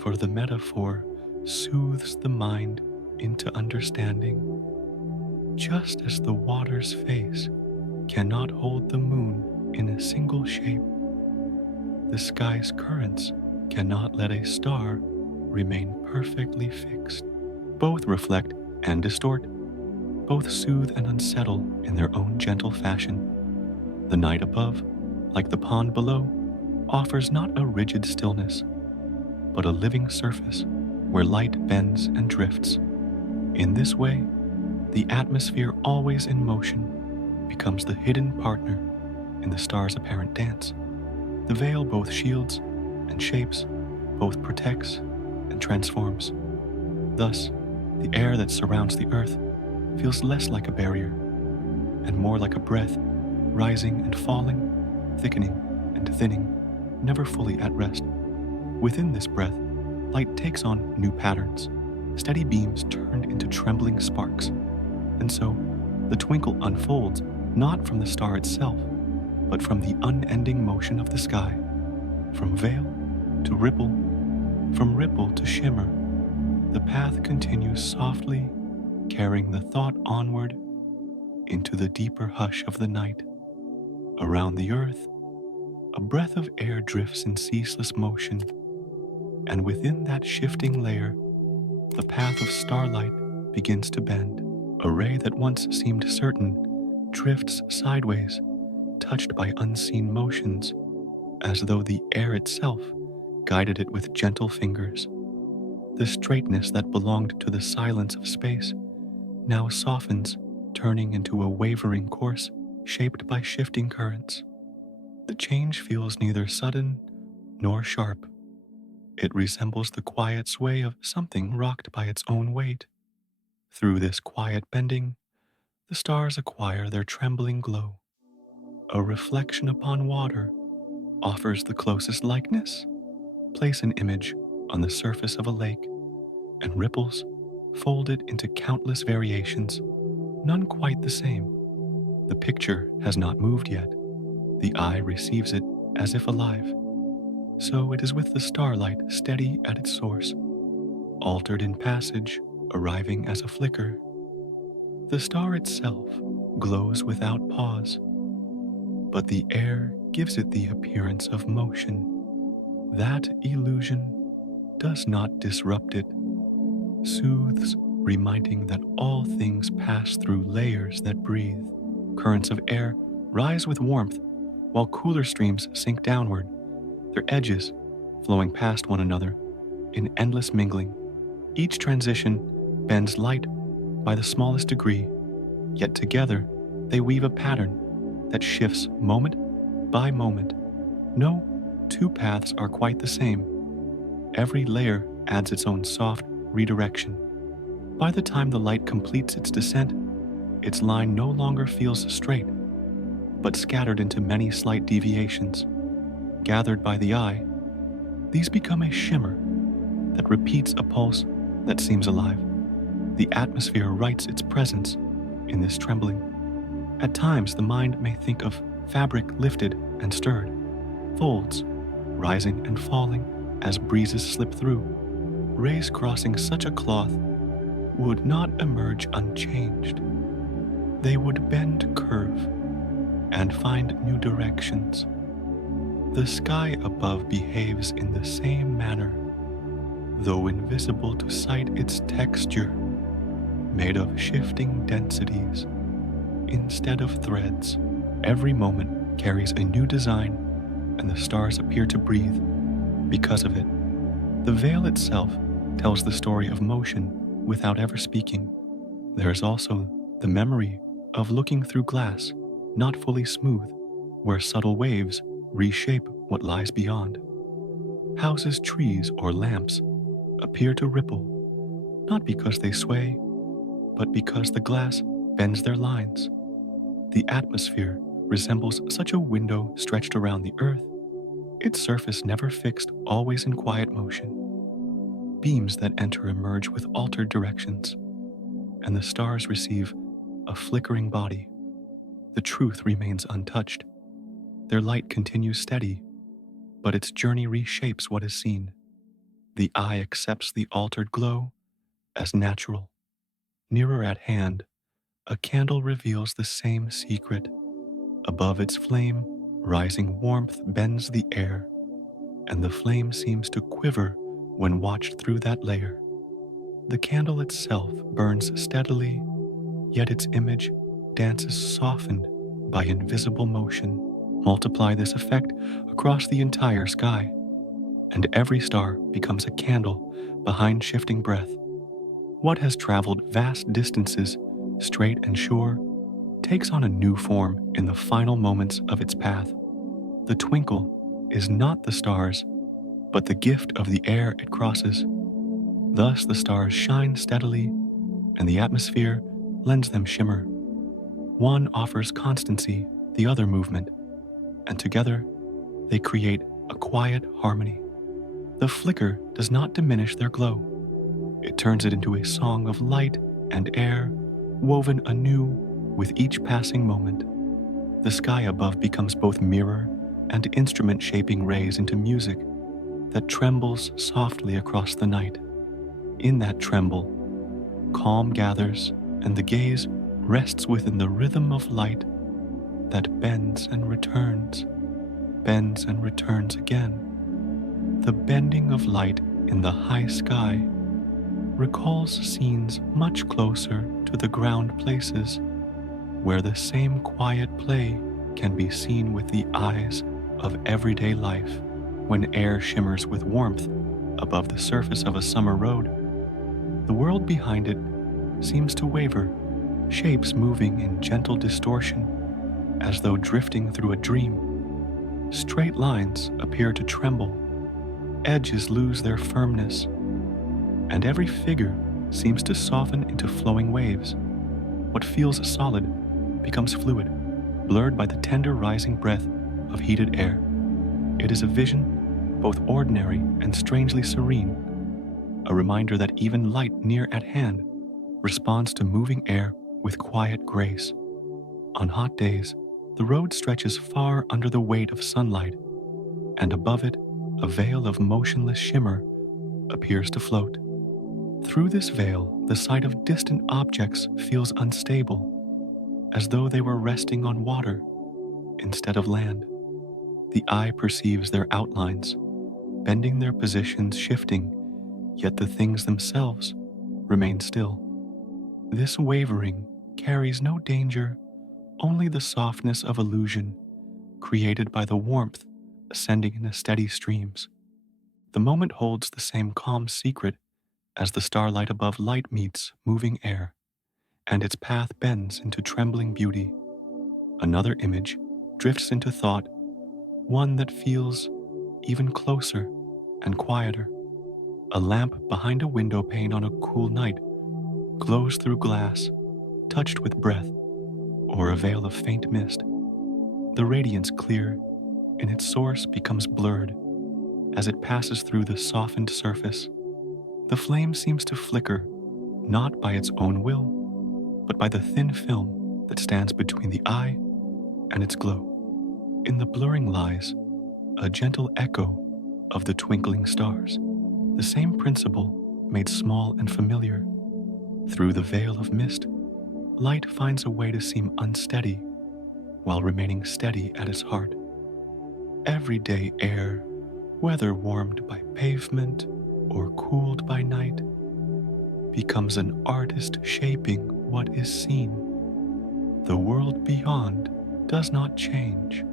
for the metaphor soothes the mind into understanding. Just as the water's face cannot hold the moon in a single shape, the sky's currents cannot let a star remain perfectly fixed. Both reflect and distort, both soothe and unsettle in their own gentle fashion. The night above, like the pond below, offers not a rigid stillness, but a living surface where light bends and drifts. In this way, the atmosphere, always in motion, becomes the hidden partner in the star's apparent dance. The veil both shields and shapes, both protects and transforms. Thus, the air that surrounds the earth feels less like a barrier and more like a breath, rising and falling, thickening and thinning, never fully at rest. Within this breath, light takes on new patterns, steady beams turned into trembling sparks. And so, the twinkle unfolds not from the star itself, but from the unending motion of the sky, from veil to ripple, from ripple to shimmer. The path continues softly, carrying the thought onward into the deeper hush of the night. Around the earth, a breath of air drifts in ceaseless motion, and within that shifting layer, the path of starlight begins to bend. A ray that once seemed certain drifts sideways, touched by unseen motions, as though the air itself guided it with gentle fingers. The straightness that belonged to the silence of space now softens, turning into a wavering course shaped by shifting currents. The change feels neither sudden nor sharp. It resembles the quiet sway of something rocked by its own weight. Through this quiet bending, the stars acquire their trembling glow. A reflection upon water offers the closest likeness. Place an image on the surface of a lake, and ripples fold it into countless variations, none quite the same. The picture has not moved yet. The eye receives it as if alive. So it is with the starlight steady at its source. altered in passage, arriving as a flicker. The star itself glows without pause, but the air gives it the appearance of motion. That illusion does not disrupt it, soothes, reminding that all things pass through layers that breathe. Currents of air rise with warmth, while cooler streams sink downward, their edges flowing past one another in endless mingling. Each transition bends light by the smallest degree, yet together they weave a pattern that shifts moment by moment. No two paths are quite the same. Every layer adds its own soft redirection. By the time the light completes its descent, its line no longer feels straight, but scattered into many slight deviations. Gathered by the eye, these become a shimmer that repeats a pulse that seems alive. The atmosphere writes its presence in this trembling. At times, the mind may think of fabric lifted and stirred, folds rising and falling as breezes slip through. Rays crossing such a cloth would not emerge unchanged. They would bend curve and find new directions. The sky above behaves in the same manner, though invisible to sight. Its texture, made of shifting densities instead of threads. Every moment carries a new design, and the stars appear to breathe because of it. The veil itself tells the story of motion without ever speaking. There is also the memory of looking through glass, not fully smooth, where subtle waves reshape what lies beyond. Houses, trees, or lamps appear to ripple, not because they sway, but because the glass bends their lines. The atmosphere resembles such a window stretched around the earth, its surface never fixed, always in quiet motion. Beams that enter emerge with altered directions, and the stars receive a flickering body. The truth remains untouched. Their light continues steady, but its journey reshapes what is seen. The eye accepts the altered glow as natural. Nearer at hand, a candle reveals the same secret. Above its flame, rising warmth bends the air, and the flame seems to quiver when watched through that layer. The candle itself burns steadily, yet its image dances softened by invisible motion. Multiply this effect across the entire sky, and every star becomes a candle behind shifting breath. What has traveled vast distances, straight and sure, takes on a new form in the final moments of its path. The twinkle is not the stars, but the gift of the air it crosses. Thus the stars shine steadily, and the atmosphere lends them shimmer. One offers constancy, the other movement, and together they create a quiet harmony. The flicker does not diminish their glow. It turns it into a song of light and air, woven anew with each passing moment. The sky above becomes both mirror and instrument, shaping rays into music that trembles softly across the night. In that tremble, calm gathers, and the gaze rests within the rhythm of light that bends and returns again. The bending of light in the high sky recalls scenes much closer to the ground places, where the same quiet play can be seen with the eyes of everyday life. When air shimmers with warmth above the surface of a summer road, the world behind it seems to waver, shapes moving in gentle distortion, as though drifting through a dream. Straight lines appear to tremble, edges lose their firmness, and every figure seems to soften into flowing waves. What feels solid becomes fluid, blurred by the tender rising breath of heated air. It is a vision both ordinary and strangely serene, a reminder that even light near at hand responds to moving air with quiet grace. On hot days, the road stretches far under the weight of sunlight, and above it, a veil of motionless shimmer appears to float. Through this veil, the sight of distant objects feels unstable, as though they were resting on water instead of land. The eye perceives their outlines, bending their positions, shifting, yet the things themselves remain still. This wavering carries no danger, only the softness of illusion created by the warmth ascending in steady streams. The moment holds the same calm secret as the starlight above light meets moving air, and its path bends into trembling beauty. Another image drifts into thought, one that feels even closer and quieter. A lamp behind a window pane on a cool night glows through glass, touched with breath, or a veil of faint mist. The radiance clear, and its source becomes blurred as it passes through the softened surface. The flame seems to flicker, not by its own will, but by the thin film that stands between the eye and its glow. In the blurring lies a gentle echo of the twinkling stars, the same principle made small and familiar. Through the veil of mist, light finds a way to seem unsteady while remaining steady at its heart. Everyday air, whether warmed by pavement or cooled by night, becomes an artist shaping what is seen. The world beyond does not change,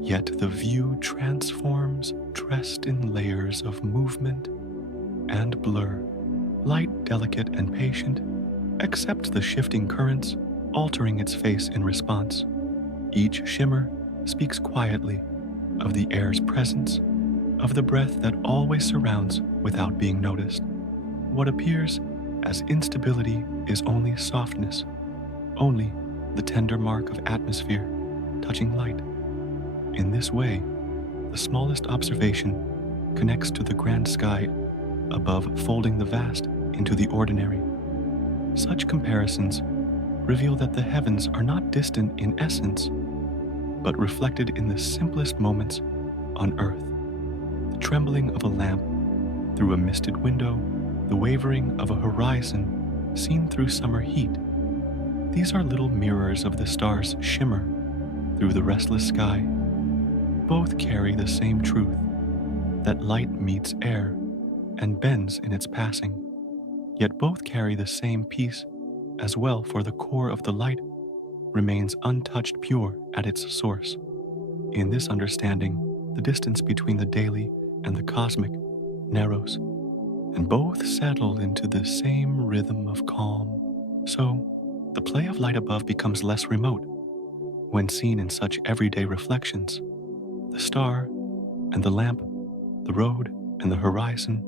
yet the view transforms, dressed in layers of movement and blur. Light, delicate and patient, accepts the shifting currents, altering its face in response. Each shimmer speaks quietly of the air's presence, of the breath that always surrounds without being noticed. What appears as instability is only softness, only the tender mark of atmosphere touching light. In this way, the smallest observation connects to the grand sky above, folding the vast into the ordinary. Such comparisons reveal that the heavens are not distant in essence, but reflected in the simplest moments on earth. The trembling of a lamp through a misted window, the wavering of a horizon seen through summer heat. These are little mirrors of the stars' shimmer through the restless sky. Both carry the same truth, that light meets air and bends in its passing. Yet both carry the same peace as well, for the core of the light remains untouched, pure at its source. In this understanding, the distance between the daily and the cosmic narrows, and both settle into the same rhythm of calm. So, the play of light above becomes less remote when seen in such everyday reflections. The star and the lamp, the road and the horizon,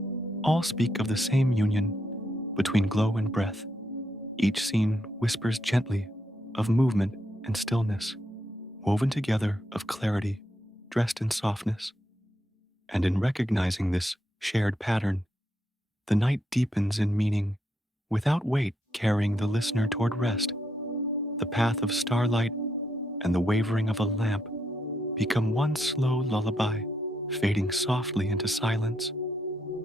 all speak of the same union between glow and breath. Each scene whispers gently of movement and stillness, woven together of clarity, dressed in softness. And in recognizing this shared pattern, the night deepens in meaning, without weight carrying the listener toward rest. The path of starlight and the wavering of a lamp become one slow lullaby, fading softly into silence.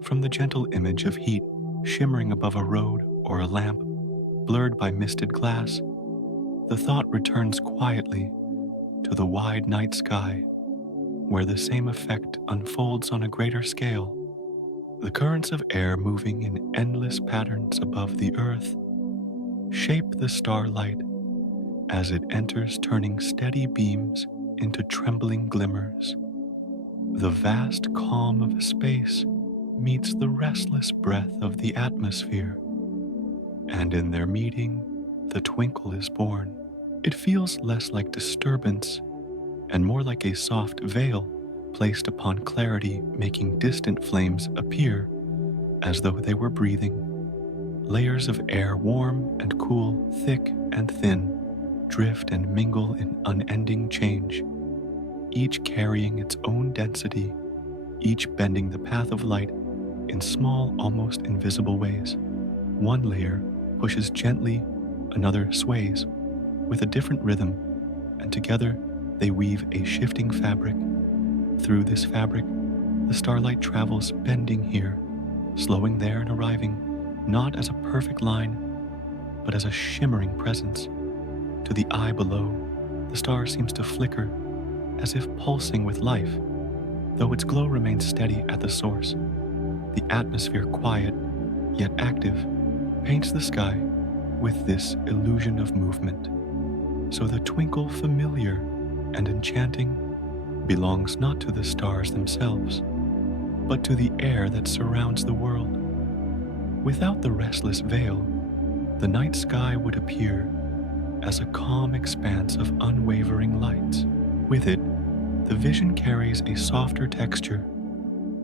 From the gentle image of heat shimmering above a road or a lamp, blurred by misted glass, the thought returns quietly to the wide night sky, where the same effect unfolds on a greater scale. The currents of air moving in endless patterns above the earth shape the starlight as it enters, turning steady beams into trembling glimmers. The vast calm of space meets the restless breath of the atmosphere, and in their meeting, the twinkle is born. It feels less like disturbance and more like a soft veil placed upon clarity, making distant flames appear as though they were breathing. Layers of air, warm and cool, thick and thin, drift and mingle in unending change, each carrying its own density, each bending the path of light in small, almost invisible ways. One layer pushes gently, another sways with a different rhythm, and together they weave a shifting fabric. Through this fabric, the starlight travels, bending here, slowing there, and arriving not as a perfect line, but as a shimmering presence. To the eye below, the star seems to flicker as if pulsing with life, though its glow remains steady at the source. The atmosphere, quiet yet active, paints the sky with this illusion of movement. So the twinkle, familiar and enchanting, belongs not to the stars themselves, but to the air that surrounds the world. Without the restless veil, the night sky would appear as a calm expanse of unwavering lights. With it, the vision carries a softer texture,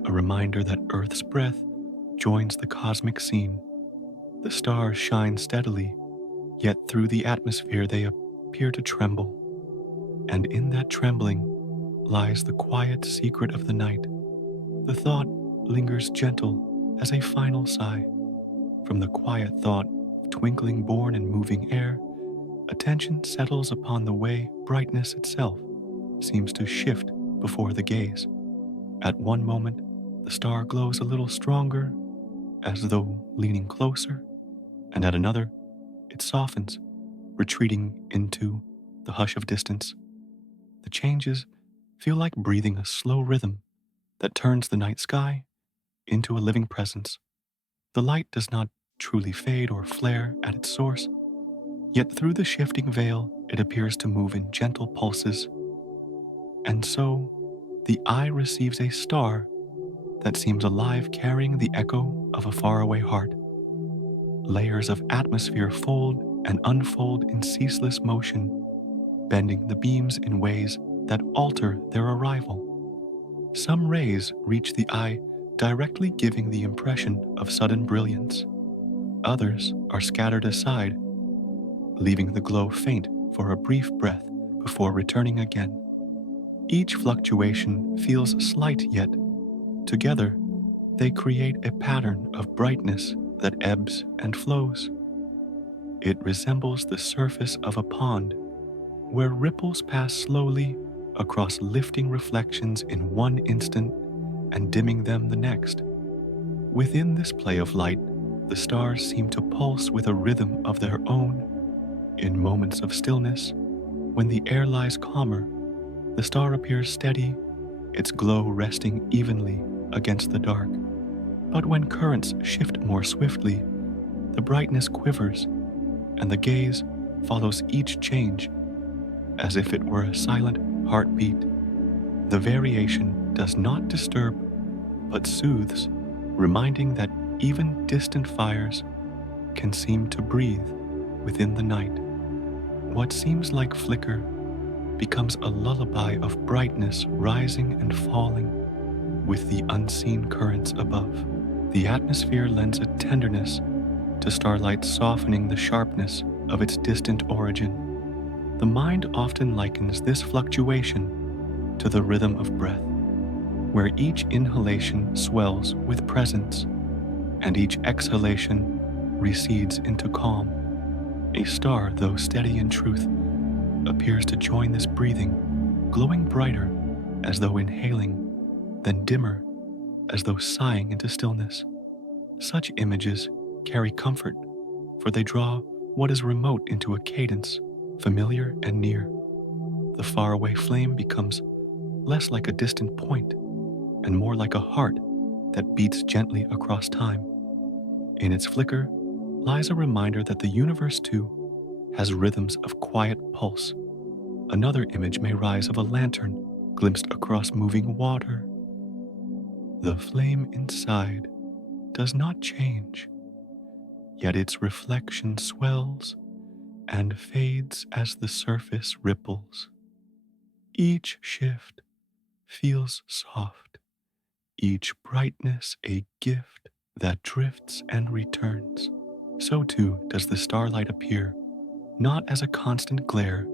a reminder that Earth's breath joins the cosmic scene. The stars shine steadily, yet through the atmosphere they appear to tremble. And in that trembling lies the quiet secret of the night. The thought lingers gentle as a final sigh. From the quiet thought of twinkling born in moving air, attention settles upon the way brightness itself seems to shift before the gaze. At one moment, the star glows a little stronger, as though leaning closer, and at another, it softens, retreating into the hush of distance. The changes feel like breathing a slow rhythm that turns the night sky into a living presence. The light does not truly fade or flare at its source, yet through the shifting veil it appears to move in gentle pulses. And so, the eye receives a star that seems alive, carrying the echo of a faraway heart. Layers of atmosphere fold and unfold in ceaseless motion, bending the beams in ways that alter their arrival. Some rays reach the eye directly, giving the impression of sudden brilliance. Others are scattered aside, leaving the glow faint for a brief breath before returning again. Each fluctuation feels slight, yet together they create a pattern of brightness that ebbs and flows. It resembles the surface of a pond, where ripples pass slowly across, lifting reflections in one instant and dimming them the next. Within this play of light, the stars seem to pulse with a rhythm of their own. In moments of stillness, when the air lies calmer, the star appears steady, its glow resting evenly against the dark. But when currents shift more swiftly, the brightness quivers, and the gaze follows each change, as if it were a silent heartbeat. The variation does not disturb, but soothes, reminding that even distant fires can seem to breathe within the night. What seems like flicker becomes a lullaby of brightness, rising and falling with the unseen currents above. The atmosphere lends a tenderness to starlight, softening the sharpness of its distant origin. The mind often likens this fluctuation to the rhythm of breath, where each inhalation swells with presence and each exhalation recedes into calm. A star, though steady in truth, appears to join this breathing, glowing brighter as though inhaling, then dimmer as though sighing into stillness. Such images carry comfort, for they draw what is remote into a cadence, familiar and near. The faraway flame becomes less like a distant point and more like a heart that beats gently across time. In its flicker lies a reminder that the universe, too, has rhythms of quiet pulse. Another image may rise of a lantern glimpsed across moving water. The flame inside does not change, yet its reflection swells and fades as the surface ripples. Each shift feels soft, each brightness a gift that drifts and returns. So too does the starlight appear, not as a constant glare,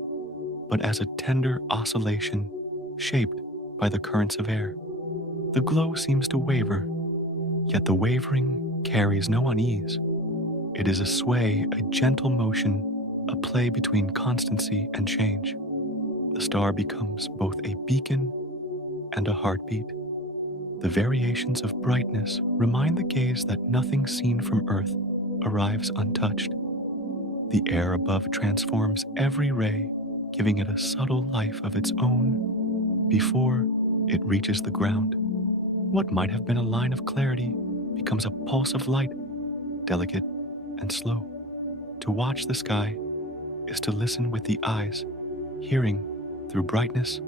but as a tender oscillation shaped by the currents of air. The glow seems to waver, yet the wavering carries no unease. It is a sway, a gentle motion, a play between constancy and change. The star becomes both a beacon and a heartbeat. The variations of brightness remind the gaze that nothing seen from Earth arrives untouched. The air above transforms every ray, giving it a subtle life of its own before it reaches the ground. What might have been a line of clarity becomes a pulse of light, delicate and slow. To watch the sky is to listen with the eyes, hearing, through brightness,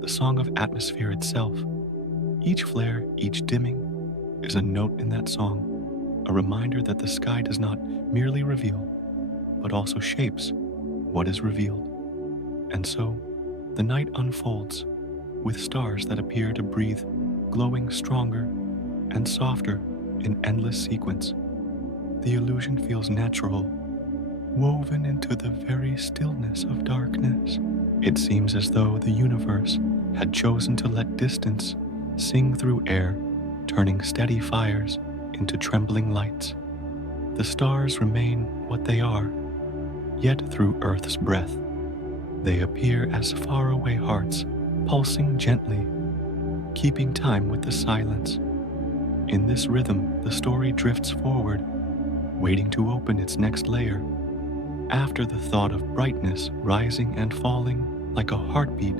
the song of atmosphere itself. Each flare, each dimming, is a note in that song, a reminder that the sky does not merely reveal, but also shapes what is revealed. And so, the night unfolds with stars that appear to breathe, glowing stronger and softer in endless sequence. The illusion feels natural, woven into the very stillness of darkness. It seems as though the universe had chosen to let distance sing through air, turning steady fires into trembling lights. The stars remain what they are, yet through Earth's breath, they appear as faraway hearts, pulsing gently, keeping time with the silence. In this rhythm, the story drifts forward, waiting to open its next layer. After the thought of brightness rising and falling like a heartbeat,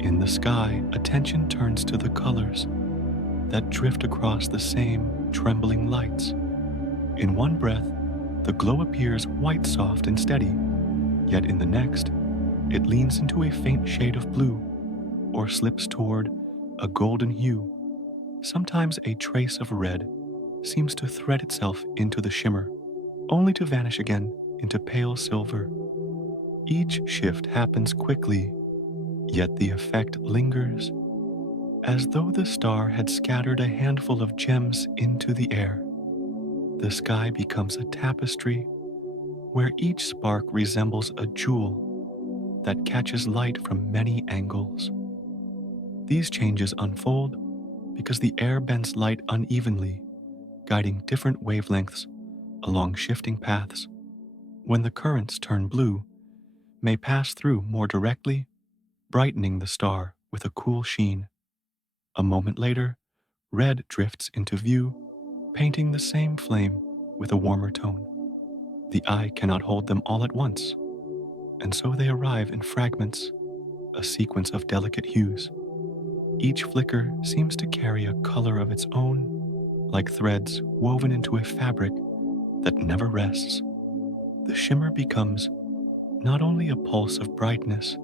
in the sky, attention turns to the colors that drift across the same trembling lights. In one breath, the glow appears white, soft, and steady, yet in the next, it leans into a faint shade of blue or slips toward a golden hue. Sometimes a trace of red seems to thread itself into the shimmer, only to vanish again into pale silver. Each shift happens quickly, yet the effect lingers, as though the star had scattered a handful of gems into the air. The sky becomes a tapestry where each spark resembles a jewel that catches light from many angles. These changes unfold because the air bends light unevenly, guiding different wavelengths along shifting paths. When the currents turn blue, may pass through more directly, brightening the star with a cool sheen. A moment later, red drifts into view, painting the same flame with a warmer tone. The eye cannot hold them all at once, and so they arrive in fragments, a sequence of delicate hues. Each flicker seems to carry a color of its own, like threads woven into a fabric that never rests. The shimmer becomes not only a pulse of brightness,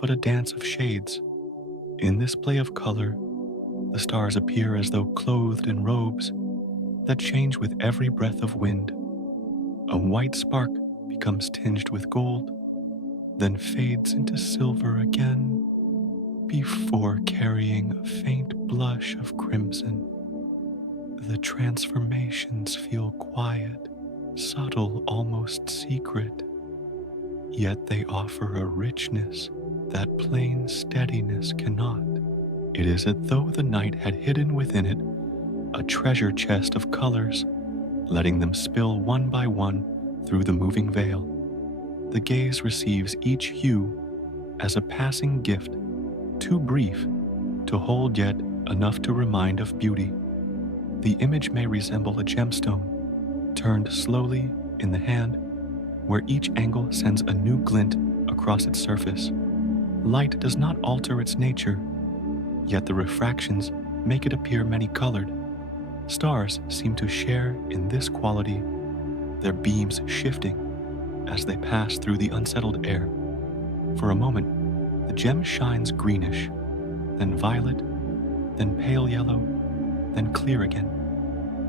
but a dance of shades. In this play of color, the stars appear as though clothed in robes that change with every breath of wind. A white spark becomes tinged with gold, then fades into silver again, before carrying a faint blush of crimson. The transformations feel quiet, subtle, almost secret, yet they offer a richness that plain steadiness cannot. It is as though the night had hidden within it a treasure chest of colors, letting them spill one by one through the moving veil. The gaze receives each hue as a passing gift, too brief to hold yet enough to remind of beauty. The image may resemble a gemstone, turned slowly in the hand, where each angle sends a new glint across its surface. Light does not alter its nature, yet the refractions make it appear many-colored. Stars seem to share in this quality, their beams shifting as they pass through the unsettled air. For a moment, the gem shines greenish, then violet, then pale yellow, then clear again.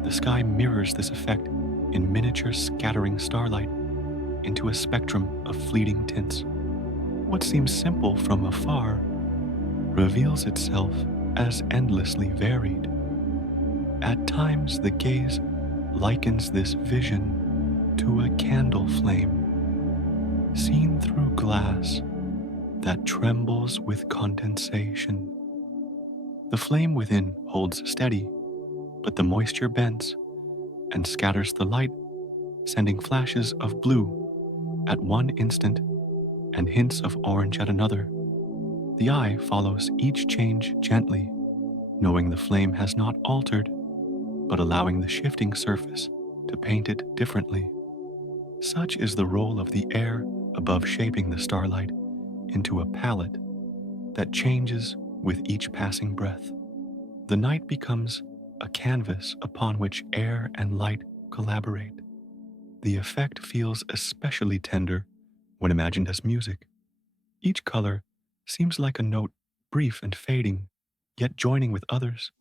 The sky mirrors this effect in miniature scattering starlight into a spectrum of fleeting tints. What seems simple from afar reveals itself as endlessly varied. At times, the gaze likens this vision to a candle flame, seen through glass that trembles with condensation. The flame within holds steady, but the moisture bends and scatters the light, sending flashes of blue at one instant and hints of orange at another. The eye follows each change gently, knowing the flame has not altered, but allowing the shifting surface to paint it differently. Such is the role of the air above, shaping the starlight into a palette that changes with each passing breath. The night becomes a canvas upon which air and light collaborate. The effect feels especially tender when imagined as music. Each color seems like a note, brief and fading, yet joining with others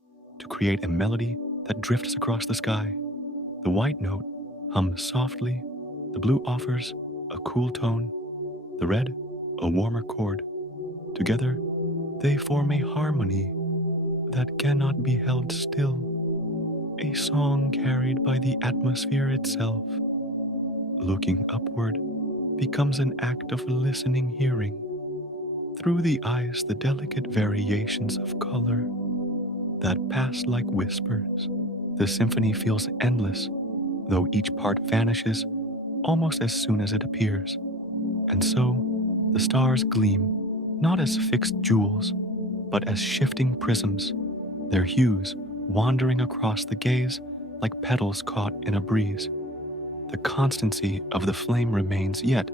to create a melody that drifts across the sky. The white note hums softly, the blue offers a cool tone, the red a warmer chord. Together, they form a harmony that cannot be held still, a song carried by the atmosphere itself. Looking upward becomes an act of listening, hearing through the eyes the delicate variations of color that pass like whispers. The symphony feels endless, though each part vanishes almost as soon as it appears. And so, the stars gleam not as fixed jewels, but as shifting prisms, their hues wandering across the gaze like petals caught in a breeze. The constancy of the flame remains, yet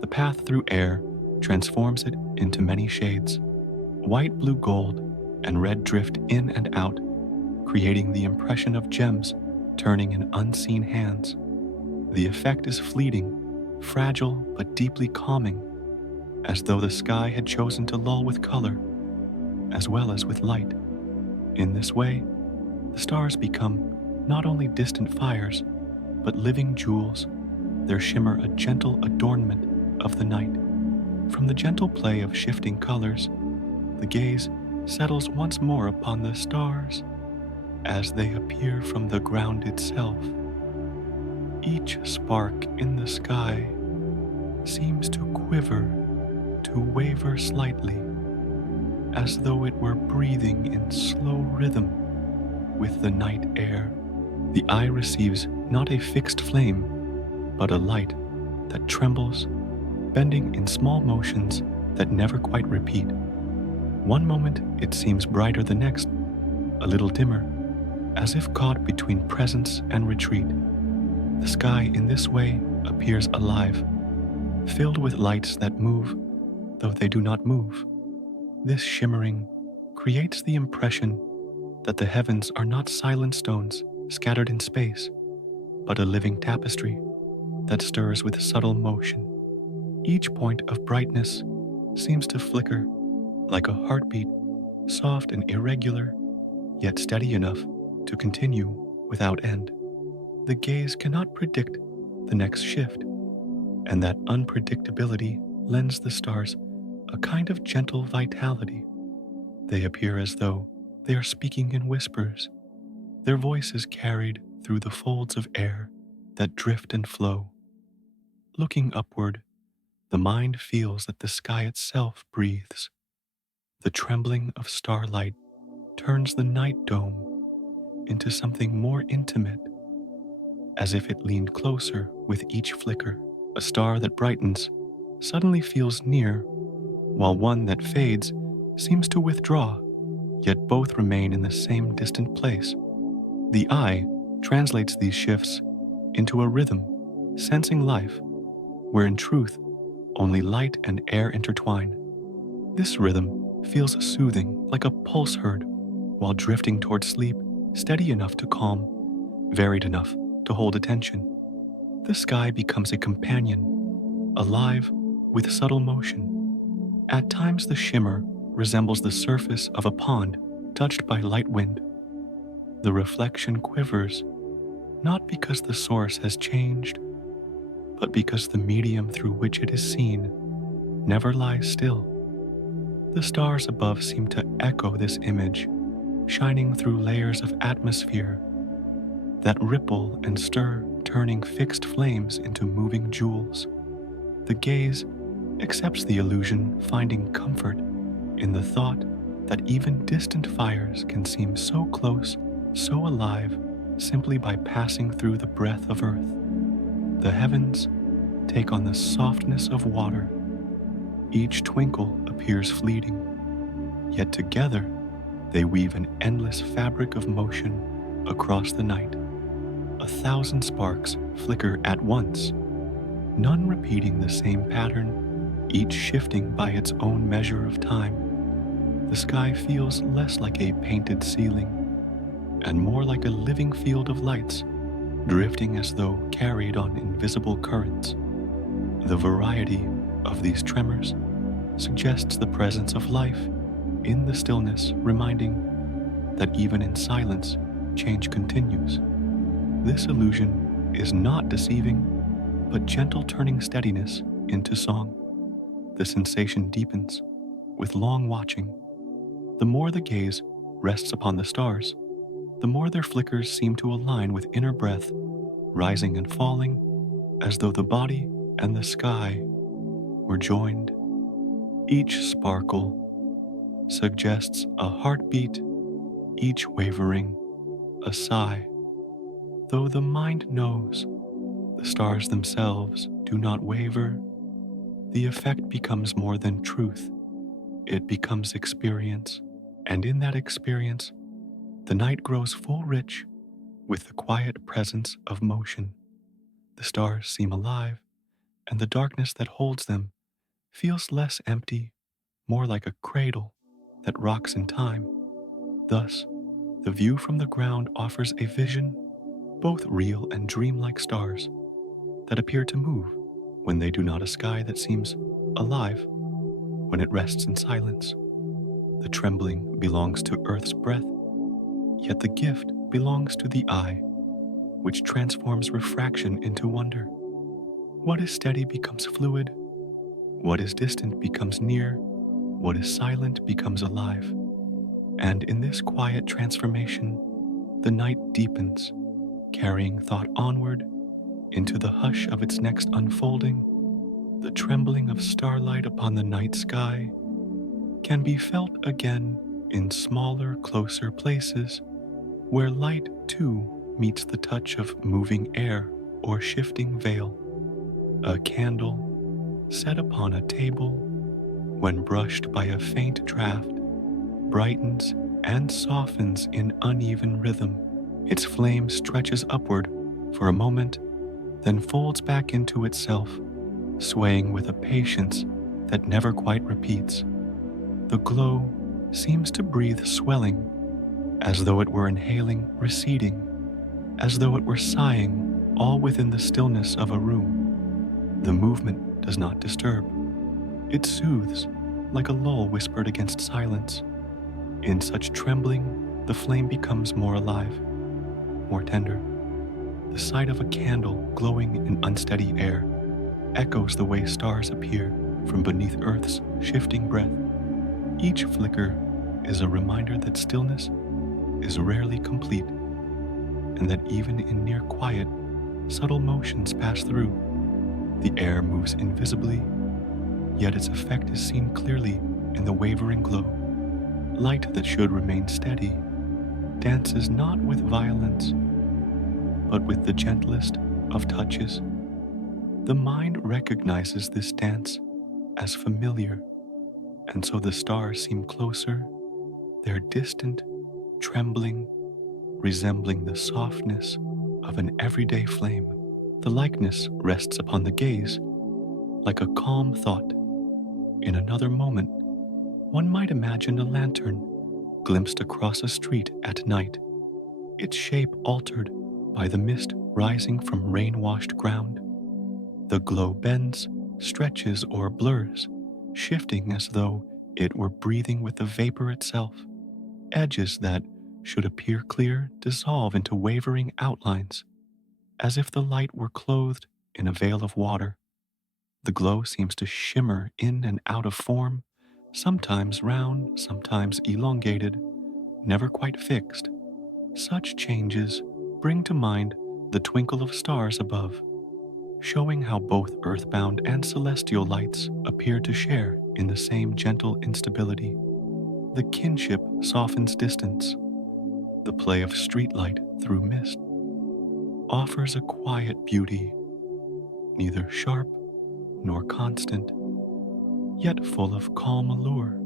the path through air transforms it into many shades. White, blue, gold, and red drift in and out, creating the impression of gems turning in unseen hands. The effect is fleeting, fragile but deeply calming, as though the sky had chosen to lull with color as well as with light. In this way, the stars become not only distant fires, but living jewels. Their shimmer a gentle adornment of the night. From the gentle play of shifting colors, the gaze settles once more upon the stars as they appear from the ground itself. Each spark in the sky seems to quiver, to waver slightly, as though it were breathing in slow rhythm with the night air. The eye receives not a fixed flame, but a light that trembles, bending in small motions that never quite repeat. One moment it seems brighter, the next a little dimmer, as if caught between presence and retreat. The sky in this way appears alive, filled with lights that move, though they do not move. This shimmering creates the impression that the heavens are not silent stones scattered in space, but a living tapestry that stirs with subtle motion. Each point of brightness seems to flicker like a heartbeat, soft and irregular, yet steady enough to continue without end. The gaze cannot predict the next shift, and that unpredictability lends the stars a kind of gentle vitality. They appear as though they are speaking in whispers, their voices carried through the folds of air that drift and flow. Looking upward, the mind feels that the sky itself breathes. The trembling of starlight turns the night dome into something more intimate, as if it leaned closer with each flicker. A star that brightens suddenly feels near, while one that fades seems to withdraw, yet both remain in the same distant place. The eye translates these shifts into a rhythm, sensing life, where in truth only light and air intertwine. This rhythm feels soothing, like a pulse heard while drifting toward sleep, steady enough to calm, varied enough to hold attention. The sky becomes a companion, alive with subtle motion. At times the shimmer resembles the surface of a pond touched by light wind. The reflection quivers, not because the source has changed, but because the medium through which it is seen never lies still. The stars above seem to echo this image, shining through layers of atmosphere that ripple and stir, turning fixed flames into moving jewels. The gaze accepts the illusion, finding comfort in the thought that even distant fires can seem so close, so alive, simply by passing through the breath of earth. The heavens take on the softness of water. Each twinkle appears fleeting, yet together they weave an endless fabric of motion across the night. 1,000 sparks flicker at once, none repeating the same pattern, each shifting by its own measure of time. The sky feels less like a painted ceiling and more like a living field of lights, drifting as though carried on invisible currents. The variety of these tremors suggests the presence of life in the stillness, reminding that even in silence, change continues. This illusion is not deceiving, but gentle turning steadiness into song. The sensation deepens with long watching. The more the gaze rests upon the stars, the more their flickers seem to align with inner breath, rising and falling as though the body and the sky were joined. Each sparkle suggests a heartbeat, each wavering a sigh. Though the mind knows the stars themselves do not waver, the effect becomes more than truth. It becomes experience, and in that experience, the night grows full rich with the quiet presence of motion. The stars seem alive, and the darkness that holds them feels less empty, more like a cradle that rocks in time. Thus, the view from the ground offers a vision, both real and dreamlike stars that appear to move when they do not, a sky that seems alive when it rests in silence. The trembling belongs to Earth's breath, yet the gift belongs to the eye, which transforms refraction into wonder. What is steady becomes fluid, what is distant becomes near, what is silent becomes alive. And in this quiet transformation, the night deepens, carrying thought onward into the hush of its next unfolding. The trembling of starlight upon the night sky can be felt again in smaller, closer places where light too meets the touch of moving air or shifting veil. A candle set upon a table, when brushed by a faint draft, brightens and softens in uneven rhythm. Its flame stretches upward for a moment, then folds back into itself, swaying with a patience that never quite repeats. The glow seems to breathe swelling, as though it were inhaling, receding, as though it were sighing, all within the stillness of a room. The movement does not disturb. It soothes, like a lull whispered against silence. In such trembling, the flame becomes more alive, more tender. The sight of a candle glowing in unsteady air echoes the way stars appear from beneath Earth's shifting breath. Each flicker is a reminder that stillness is rarely complete, and that even in near quiet, subtle motions pass through. The air moves invisibly, yet its effect is seen clearly in the wavering glow. Light that should remain steady dances not with violence, but with the gentlest of touches. The mind recognizes this dance as familiar, and so the stars seem closer, their distant, trembling, resembling the softness of an everyday flame. The likeness rests upon the gaze like a calm thought. In another moment, one might imagine a lantern glimpsed across a street at night, its shape altered by the mist rising from rain-washed ground. The glow bends, stretches, or blurs, shifting as though it were breathing with the vapor itself. Edges that should appear clear dissolve into wavering outlines, as if the light were clothed in a veil of water. The glow seems to shimmer in and out of form, sometimes round, sometimes elongated, never quite fixed. Such changes bring to mind the twinkle of stars above, showing how both earthbound and celestial lights appear to share in the same gentle instability. The kinship softens distance. The play of streetlight through mist offers a quiet beauty, neither sharp nor constant, yet full of calm allure.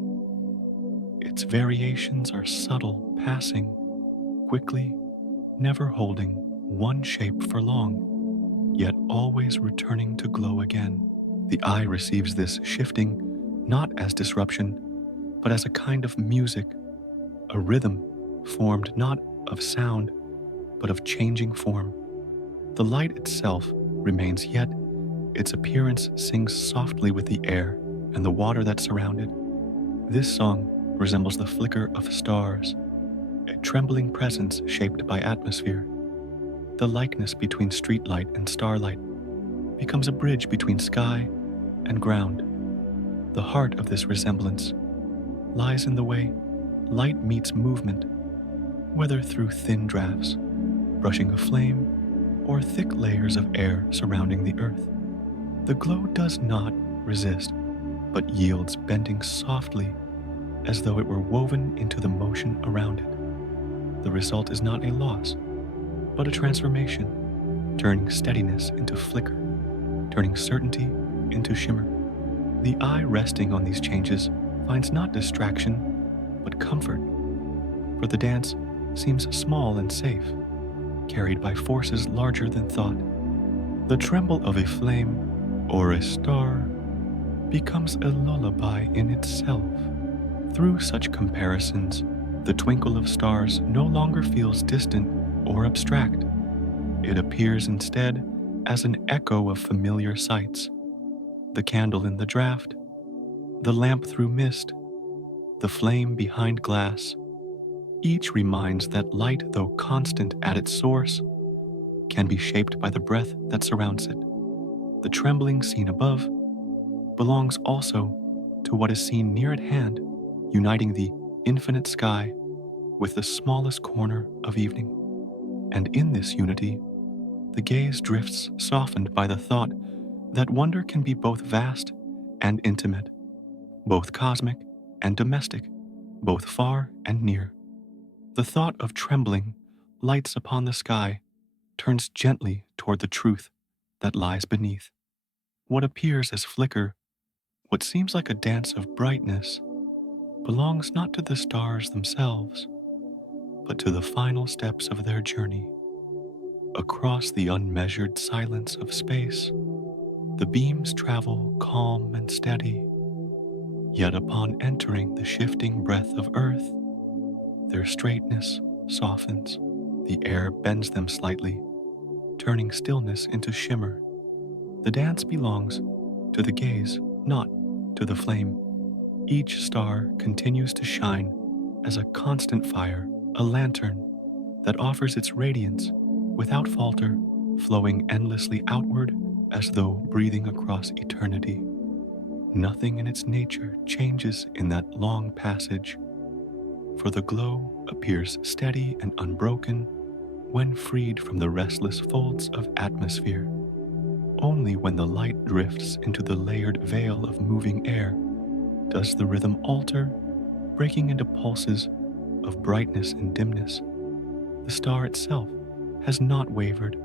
Its variations are subtle, passing quickly, never holding. one shape for long, yet always returning to glow again. The eye receives this shifting not as disruption, but as a kind of music, a rhythm formed not of sound, but of changing form. The light itself remains, yet its appearance sings softly with the air and the water that surround it. This song resembles the flicker of stars, a trembling presence shaped by atmosphere. The likeness between streetlight and starlight becomes a bridge between sky and ground. The heart of this resemblance lies in the way light meets movement, whether through thin drafts, brushing a flame, or thick layers of air surrounding the earth. The glow does not resist, but yields, bending softly as though it were woven into the motion around it. The result is not a loss, but a transformation, turning steadiness into flicker, turning certainty into shimmer. The eye resting on these changes finds not distraction, but comfort, for the dance seems small and safe, carried by forces larger than thought. The tremble of a flame or a star becomes a lullaby in itself. Through such comparisons, the twinkle of stars no longer feels distant or abstract. It appears instead as an echo of familiar sights. The candle in the draught, the lamp through mist, the flame behind glass. Each reminds that light, though constant at its source, can be shaped by the breath that surrounds it. The trembling seen above belongs also to what is seen near at hand, uniting the infinite sky with the smallest corner of evening. And in this unity, the gaze drifts softened by the thought that wonder can be both vast and intimate, both cosmic and domestic, both far and near. The thought of trembling lights upon the sky turns gently toward the truth that lies beneath. What appears as flicker, what seems like a dance of brightness, belongs not to the stars themselves, but to the final steps of their journey. Across the unmeasured silence of space, the beams travel calm and steady, yet upon entering the shifting breath of earth, their straightness softens. The air bends them slightly, turning stillness into shimmer. The dance belongs to the gaze, not to the flame. Each star continues to shine as a constant fire, a lantern that offers its radiance without falter, flowing endlessly outward as though breathing across eternity. Nothing in its nature changes in that long passage, for the glow appears steady and unbroken when freed from the restless folds of atmosphere. Only when the light drifts into the layered veil of moving air does the rhythm alter, breaking into pulses of brightness and dimness. The star itself has not wavered.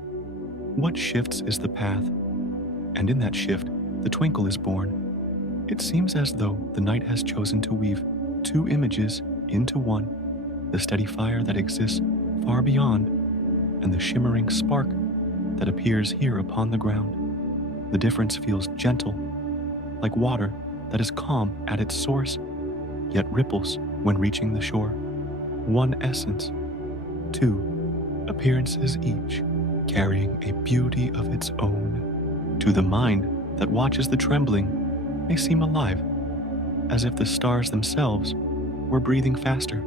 What shifts is the path, and in that shift, the twinkle is born. It seems as though the night has chosen to weave two images into one, the steady fire that exists far beyond, and the shimmering spark that appears here upon the ground. The difference feels gentle, like water that is calm at its source, yet ripples when reaching the shore. One essence, two appearances each, carrying a beauty of its own. To the mind that watches the trembling may seem alive, as if the stars themselves were breathing faster.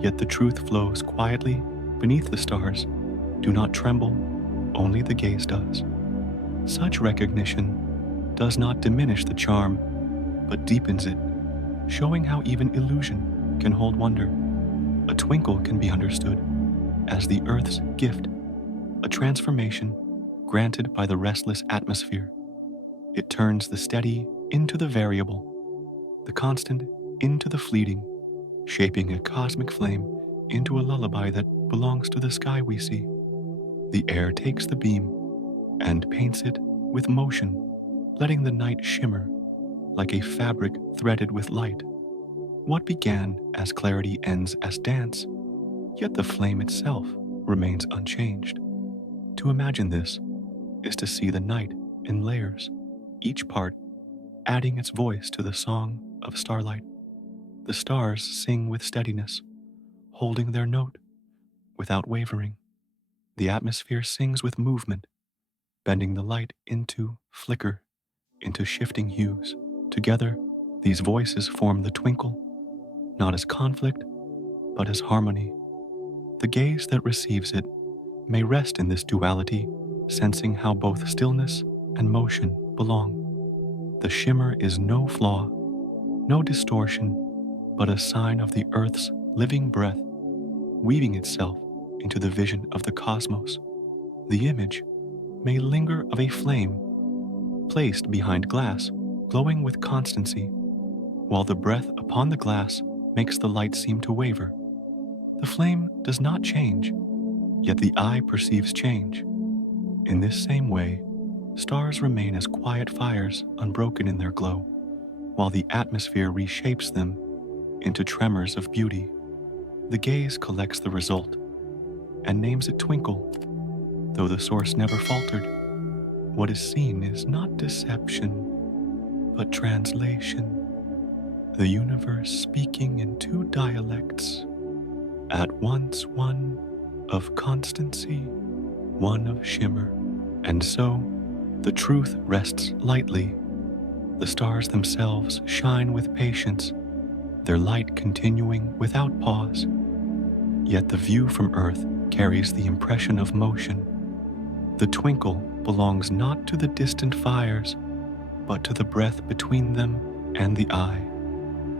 Yet the truth flows quietly beneath the stars. Do not tremble, only the gaze does. Such recognition does not diminish the charm, but deepens it, showing how even illusion can hold wonder. A twinkle can be understood as the earth's gift, a transformation granted by the restless atmosphere. It turns the steady into the variable, the constant into the fleeting, shaping a cosmic flame into a lullaby that belongs to the sky we see. The air takes the beam and paints it with motion, letting the night shimmer like a fabric threaded with light. What began as clarity ends as dance, yet the flame itself remains unchanged. To imagine this is to see the night in layers, each part adding its voice to the song of starlight. The stars sing with steadiness, holding their note without wavering. The atmosphere sings with movement, bending the light into flicker, into shifting hues. Together, these voices form the twinkle, not as conflict, but as harmony. The gaze that receives it may rest in this duality, sensing how both stillness and motion belong. The shimmer is no flaw, no distortion, but a sign of the earth's living breath, weaving itself into the vision of the cosmos. The image may linger of a flame placed behind glass, glowing with constancy, while the breath upon the glass makes the light seem to waver. The flame does not change, yet the eye perceives change. In this same way, stars remain as quiet fires, unbroken in their glow, while the atmosphere reshapes them into tremors of beauty. The gaze collects the result and names it twinkle, though the source never faltered. What is seen is not deception, but translation. The universe speaking in two dialects, at once one of constancy, one of shimmer. And so, the truth rests lightly. The stars themselves shine with patience, their light continuing without pause. Yet the view from Earth carries the impression of motion. The twinkle belongs not to the distant fires, but to the breath between them and the eye.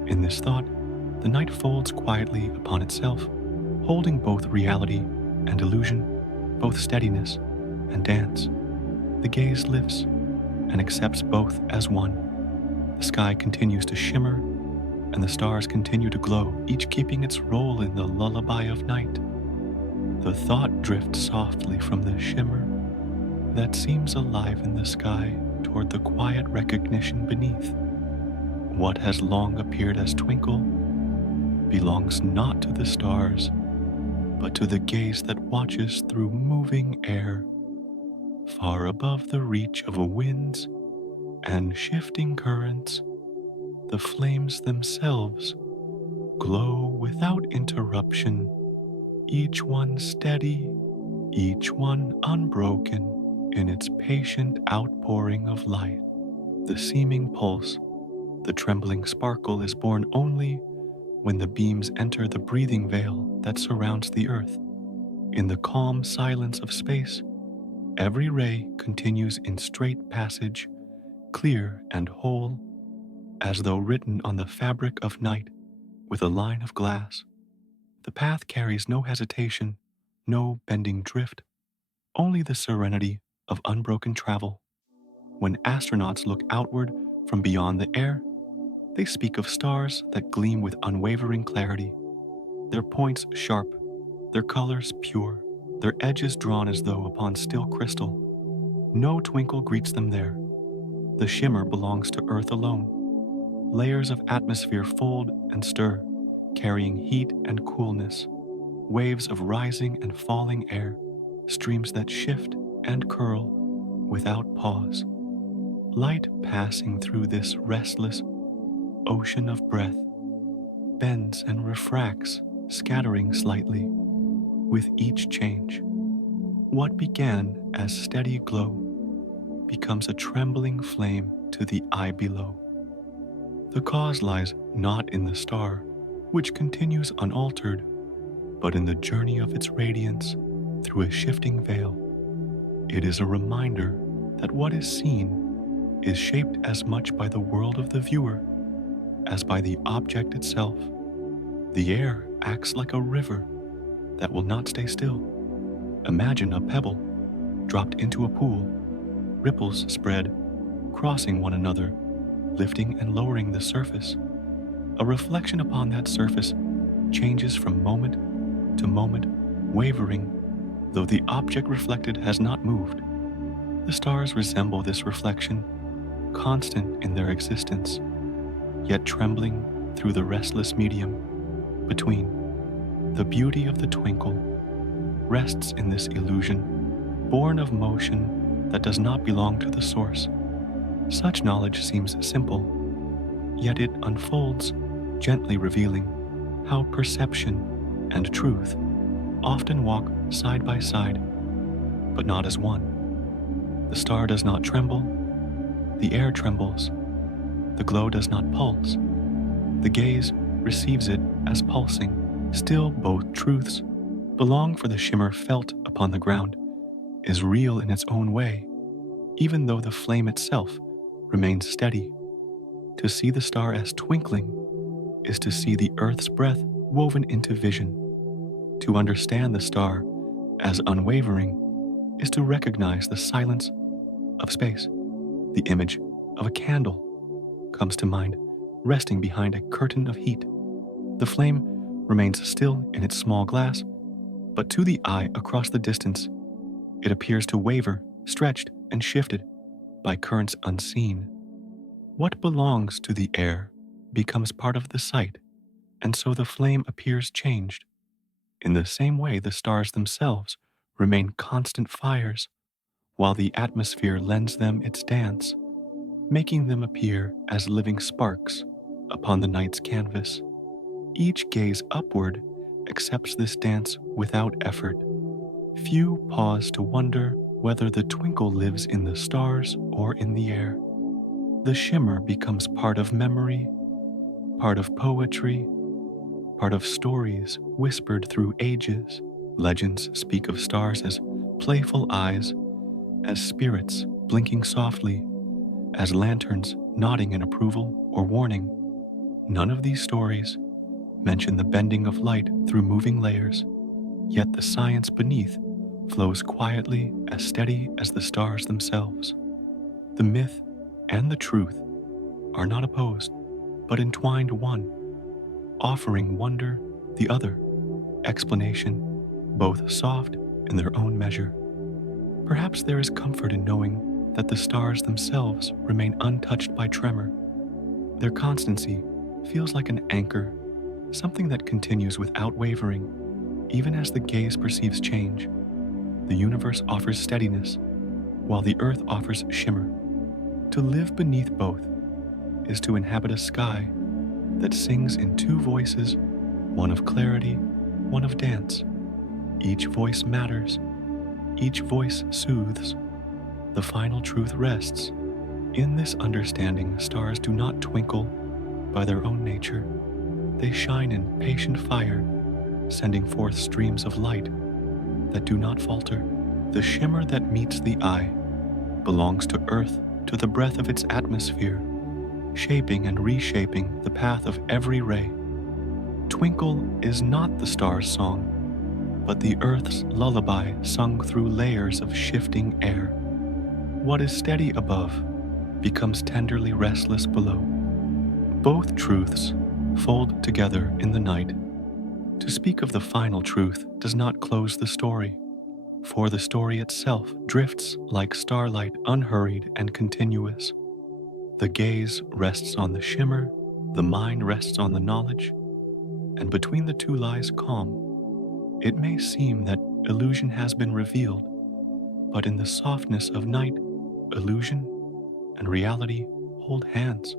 In this thought, the night folds quietly upon itself, holding both reality and illusion, both steadiness and dance. The gaze lifts and accepts both as one. The sky continues to shimmer, and the stars continue to glow, each keeping its role in the lullaby of night. The thought drifts softly from the shimmer that seems alive in the sky toward the quiet recognition beneath. What has long appeared as twinkle belongs not to the stars, but to the gaze that watches through moving air, far above the reach of winds and shifting currents. The flames themselves glow without interruption, each one steady, each one unbroken in its patient outpouring of light. The seeming pulse, the trembling sparkle is born only when the beams enter the breathing veil that surrounds the earth. In the calm silence of space, every ray continues in straight passage, clear and whole, as though written on the fabric of night with a line of glass. The path carries no hesitation, no bending drift, only the serenity of unbroken travel. When astronauts look outward from beyond the air, they speak of stars that gleam with unwavering clarity, their points sharp, their colors pure, their edges drawn as though upon still crystal. No twinkle greets them there. The shimmer belongs to Earth alone. Layers of atmosphere fold and stir, carrying heat and coolness, waves of rising and falling air, streams that shift and curl without pause. Light passing through this restless ocean of breath bends and refracts, scattering slightly with each change. What began as steady glow becomes a trembling flame to the eye below. The cause lies not in the star, which continues unaltered, but in the journey of its radiance through a shifting veil. It is a reminder that what is seen is shaped as much by the world of the viewer as by the object itself. The air acts like a river that will not stay still. Imagine a pebble dropped into a pool, ripples spread, crossing one another, lifting and lowering the surface. A reflection upon that surface changes from moment to moment, wavering, though the object reflected has not moved. The stars resemble this reflection, constant in their existence, yet trembling through the restless medium between. The beauty of the twinkle rests in this illusion, born of motion that does not belong to the source. Such knowledge seems simple, yet it unfolds, gently revealing how perception and truth often walk side by side, but not as one. The star does not tremble, the air trembles, the glow does not pulse, the gaze receives it as pulsing. Still, both truths belong, for the shimmer felt upon the ground is real in its own way, even though the flame itself remains steady. To see the star as twinkling is to see the earth's breath woven into vision. To understand the star as unwavering is to recognize the silence of space. The image of a candle comes to mind, resting behind a curtain of heat. The flame remains still in its small glass, but to the eye across the distance, it appears to waver, stretched, and shifted by currents unseen. What belongs to the air becomes part of the sight, and so the flame appears changed. In the same way, the stars themselves remain constant fires, while the atmosphere lends them its dance, making them appear as living sparks upon the night's canvas. Each gaze upward accepts this dance without effort. Few pause to wonder whether the twinkle lives in the stars or in the air. The shimmer becomes part of memory, part of poetry, part of stories whispered through ages. Legends speak of stars as playful eyes, as spirits blinking softly, as lanterns nodding in approval or warning. None of these stories mention the bending of light through moving layers, yet the science beneath flows quietly, as steady as the stars themselves. The myth and the truth are not opposed, but entwined one, offering wonder the other, explanation both soft in their own measure. Perhaps there is comfort in knowing that the stars themselves remain untouched by tremor. Their constancy feels like an anchor, something that continues without wavering, even as the gaze perceives change. The universe offers steadiness, while the earth offers shimmer. To live beneath both is to inhabit a sky that sings in two voices, one of clarity, one of dance. Each voice matters, each voice soothes. The final truth rests. In this understanding, stars do not twinkle by their own nature. They shine in patient fire, sending forth streams of light that do not falter. The shimmer that meets the eye belongs to Earth, to the breath of its atmosphere, shaping and reshaping the path of every ray. Twinkle is not the star's song, but the Earth's lullaby sung through layers of shifting air. What is steady above becomes tenderly restless below. Both truths fold together in the night. To speak of the final truth does not close the story, for the story itself drifts like starlight, unhurried and continuous. The gaze rests on the shimmer, the mind rests on the knowledge, and between the two lies calm. It may seem that illusion has been revealed, but in the softness of night, illusion and reality hold hands.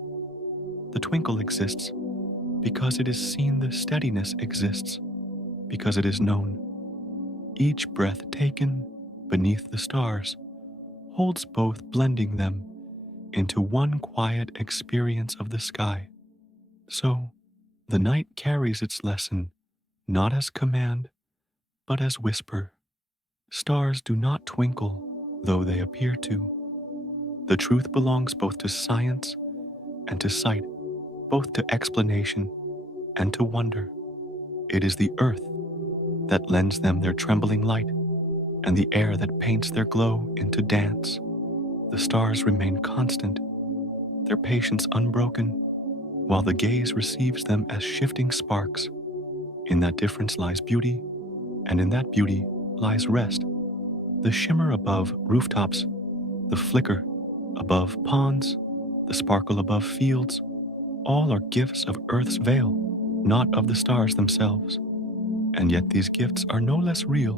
The twinkle exists because it is seen, the steadiness exists because it is known. Each breath taken beneath the stars holds both, blending them into one quiet experience of the sky. So, the night carries its lesson not as command, but as whisper. Stars do not twinkle, though they appear to. The truth belongs both to science and to sight, both to explanation and to wonder. It is the earth that lends them their trembling light, and the air that paints their glow into dance. The stars remain constant, their patience unbroken, while the gaze receives them as shifting sparks. In that difference lies beauty, and in that beauty lies rest. The shimmer above rooftops, the flicker above ponds, the sparkle above fields, all are gifts of Earth's veil, not of the stars themselves. And yet these gifts are no less real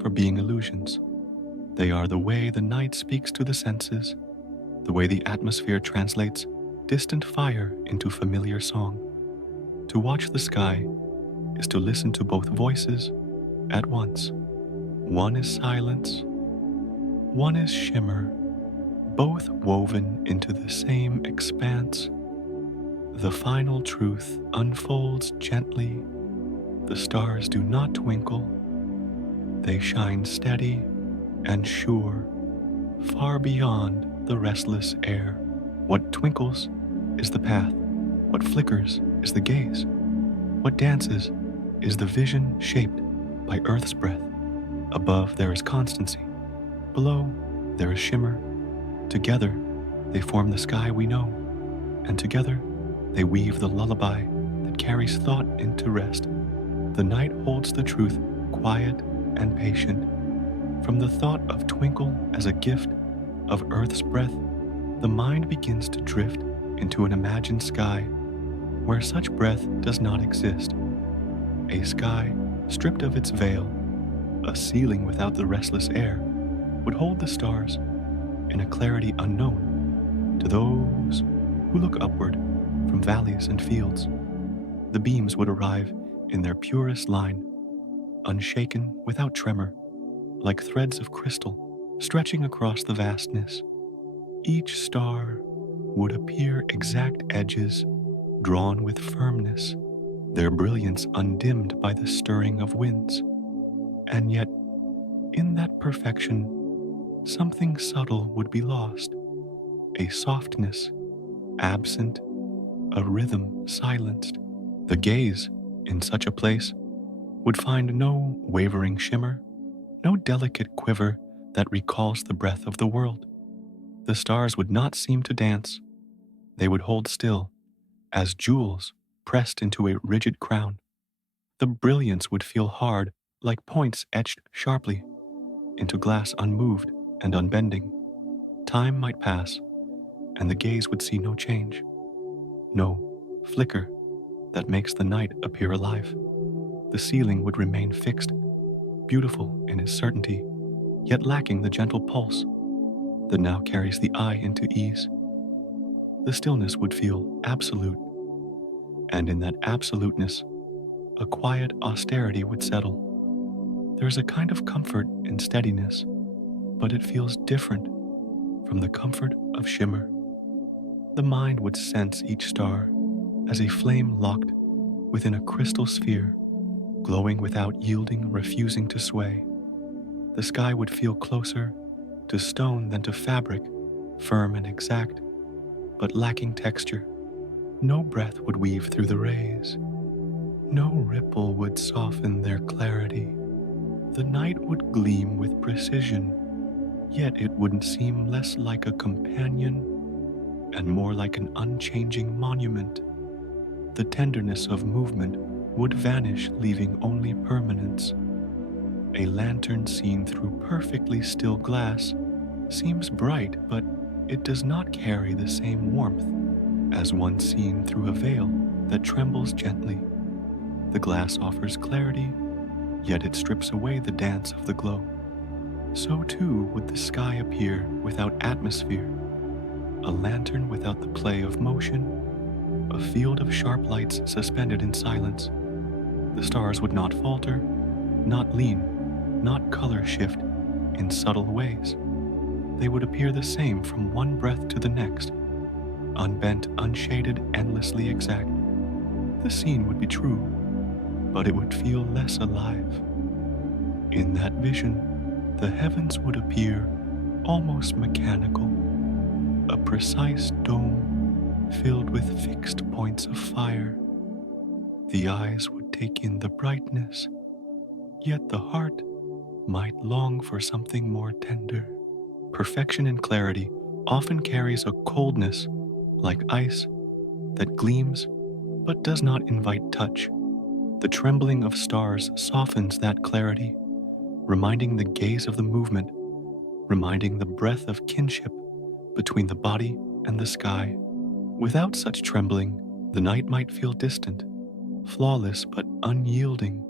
for being illusions. They are the way the night speaks to the senses, the way the atmosphere translates distant fire into familiar song. To watch the sky is to listen to both voices at once. One is silence, one is shimmer, both woven into the same expanse. The final truth unfolds gently. The stars do not twinkle, they shine steady and sure, far beyond the restless air. What twinkles is the path, what flickers is the gaze, what dances is the vision shaped by earth's breath. Above there is constancy, below there is shimmer. Together they form the sky we know, and together they weave the lullaby that carries thought into rest. The night holds the truth quiet and patient. From the thought of twinkle as a gift of earth's breath, the mind begins to drift into an imagined sky where such breath does not exist. A sky stripped of its veil, a ceiling without the restless air, would hold the stars in a clarity unknown to those who look upward from valleys and fields. The beams would arrive in their purest line, unshaken without tremor, like threads of crystal stretching across the vastness. Each star would appear exact edges, drawn with firmness, their brilliance undimmed by the stirring of winds. And yet, in that perfection, something subtle would be lost, a softness absent, a rhythm silenced. The gaze in such a place would find no wavering shimmer, no delicate quiver that recalls the breath of the world. The stars would not seem to dance. They would hold still, as jewels pressed into a rigid crown. The brilliance would feel hard, like points etched sharply into glass unmoved and unbending. Time might pass, and the gaze would see no change, no flicker that makes the night appear alive. The ceiling would remain fixed, beautiful in its certainty, yet lacking the gentle pulse that now carries the eye into ease. The stillness would feel absolute, and in that absoluteness, a quiet austerity would settle. There is a kind of comfort in steadiness, but it feels different from the comfort of shimmer. The mind would sense each star as a flame locked within a crystal sphere, glowing without yielding, refusing to sway. The sky would feel closer to stone than to fabric, firm and exact, but lacking texture. No breath would weave through the rays. No ripple would soften their clarity. The night would gleam with precision, yet it wouldn't seem less like a companion and more like an unchanging monument. The tenderness of movement would vanish, leaving only permanence. A lantern seen through perfectly still glass seems bright, but it does not carry the same warmth as one seen through a veil that trembles gently. The glass offers clarity, yet it strips away the dance of the glow. So too would the sky appear without atmosphere, a lantern without the play of motion, a field of sharp lights suspended in silence. The stars would not falter, not lean, not color shift in subtle ways. They would appear the same from one breath to the next, unbent, unshaded, endlessly exact. The scene would be true, but it would feel less alive. In that vision, the heavens would appear almost mechanical, a precise dome filled with fixed points of fire. The eyes would take in the brightness, yet the heart might long for something more tender. Perfection in clarity often carries a coldness like ice that gleams but does not invite touch. The trembling of stars softens that clarity, reminding the gaze of the movement, reminding the breath of kinship between the body and the sky. Without such trembling, the night might feel distant, flawless but unyielding,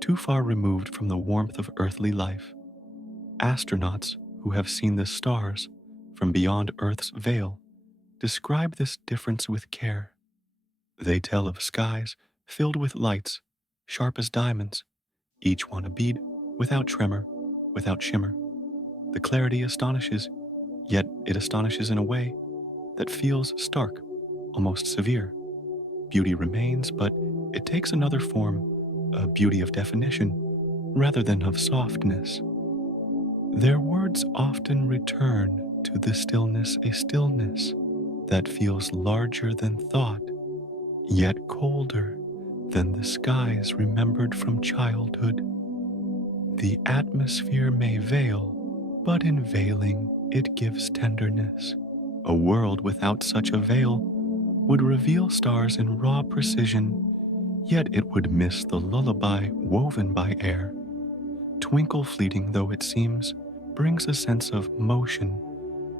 too far removed from the warmth of earthly life. Astronauts who have seen the stars from beyond Earth's veil describe this difference with care. They tell of skies filled with lights, sharp as diamonds, each one a bead, without tremor, without shimmer. The clarity astonishes, yet it astonishes in a way that feels stark, almost severe. Beauty remains, but it takes another form, a beauty of definition, rather than of softness. Their words often return to the stillness, a stillness that feels larger than thought, yet colder than the skies remembered from childhood. The atmosphere may veil, but in veiling it gives tenderness. A world without such a veil would reveal stars in raw precision, yet it would miss the lullaby woven by air. Twinkle, fleeting though it seems, brings a sense of motion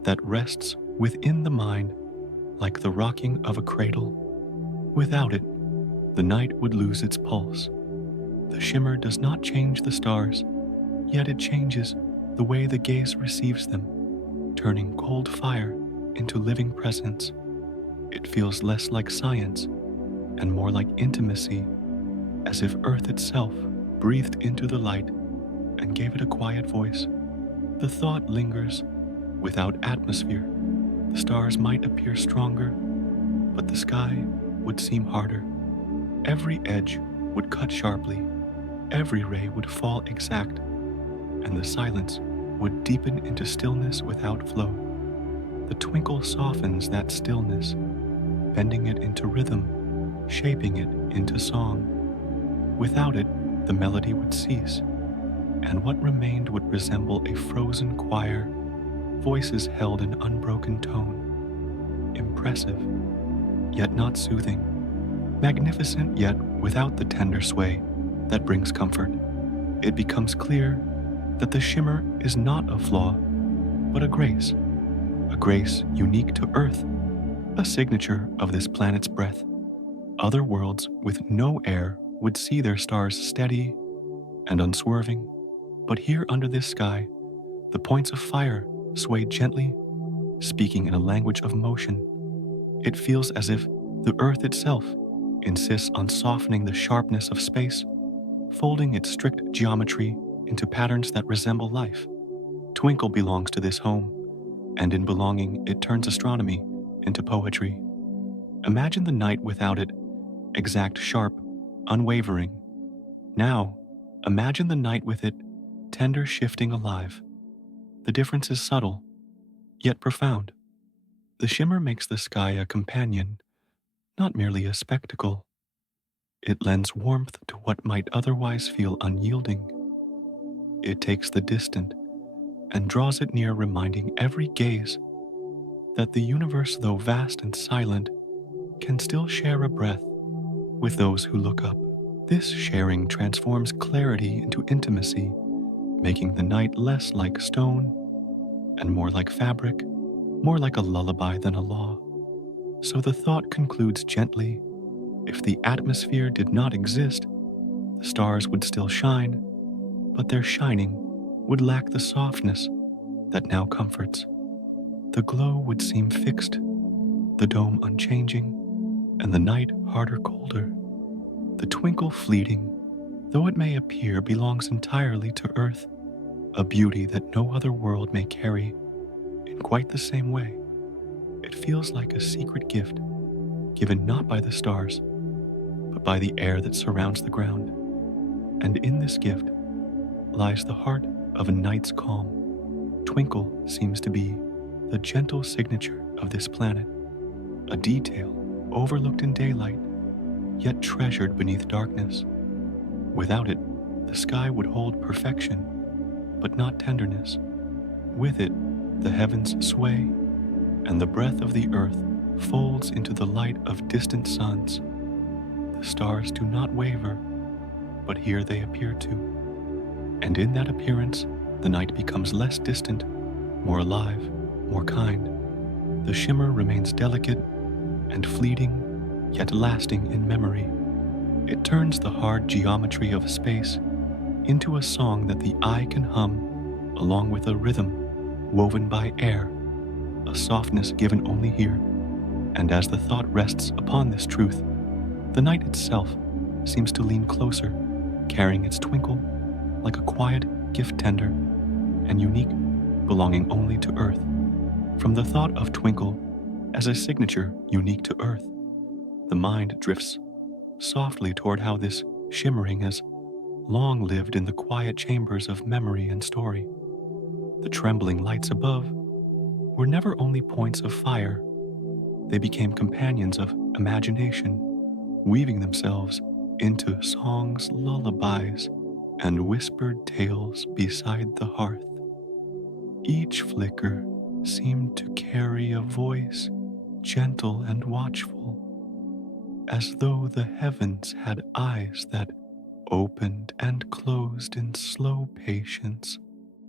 that rests within the mind like the rocking of a cradle. Without it, the night would lose its pulse. The shimmer does not change the stars, yet it changes the way the gaze receives them, turning cold fire into living presence. It feels less like science and more like intimacy, as if Earth itself breathed into the light and gave it a quiet voice. The thought lingers. Without atmosphere, the stars might appear stronger, but the sky would seem harder. Every edge would cut sharply, every ray would fall exact, and the silence would deepen into stillness without flow. The twinkle softens that stillness, bending it into rhythm, shaping it into song. Without it, the melody would cease, and what remained would resemble a frozen choir, voices held in unbroken tone. Impressive, yet not soothing. Magnificent, yet without the tender sway that brings comfort. It becomes clear that the shimmer is not a flaw, but a grace unique to Earth, a signature of this planet's breath. Other worlds with no air would see their stars steady and unswerving, but here under this sky, the points of fire sway gently, speaking in a language of motion. It feels as if the Earth itself insists on softening the sharpness of space, folding its strict geometry into patterns that resemble life. Twinkle belongs to this home, and in belonging, it turns astronomy into poetry. Imagine the night without it, exact, sharp, unwavering. Now, imagine the night with it, tender, shifting, alive. The difference is subtle, yet profound. The shimmer makes the sky a companion, not merely a spectacle. It lends warmth to what might otherwise feel unyielding. It takes the distant and draws it near, reminding every gaze that the universe, though vast and silent, can still share a breath with those who look up. This sharing transforms clarity into intimacy, making the night less like stone and more like fabric, more like a lullaby than a law. So the thought concludes gently: if the atmosphere did not exist, the stars would still shine, but their shining would lack the softness that now comforts. The glow would seem fixed, the dome unchanging, and the night harder, colder. The twinkle fleeting, though it may appear, belongs entirely to Earth, a beauty that no other world may carry in quite the same way. It feels like a secret gift, given not by the stars, but by the air that surrounds the ground. And in this gift lies the heart of a night's calm. Twinkle seems to be the gentle signature of this planet, a detail overlooked in daylight, yet treasured beneath darkness. Without it, the sky would hold perfection, but not tenderness. With it, the heavens sway, and the breath of the earth folds into the light of distant suns. The stars do not waver, but here they appear to. And in that appearance, the night becomes less distant, more alive, more kind. The shimmer remains delicate and fleeting, yet lasting in memory. It turns the hard geometry of space into a song that the eye can hum along with a rhythm woven by air, a softness given only here. And as the thought rests upon this truth, the night itself seems to lean closer, carrying its twinkle like a quiet gift tender and unique, belonging only to earth. From the thought of twinkle as a signature unique to earth, the mind drifts softly toward how this shimmering has long lived in the quiet chambers of memory and story. The trembling lights above were never only points of fire, they became companions of imagination, weaving themselves into songs, lullabies, and whispered tales beside the hearth. Each flicker seemed to carry a voice, gentle and watchful, as though the heavens had eyes that opened and closed in slow patience.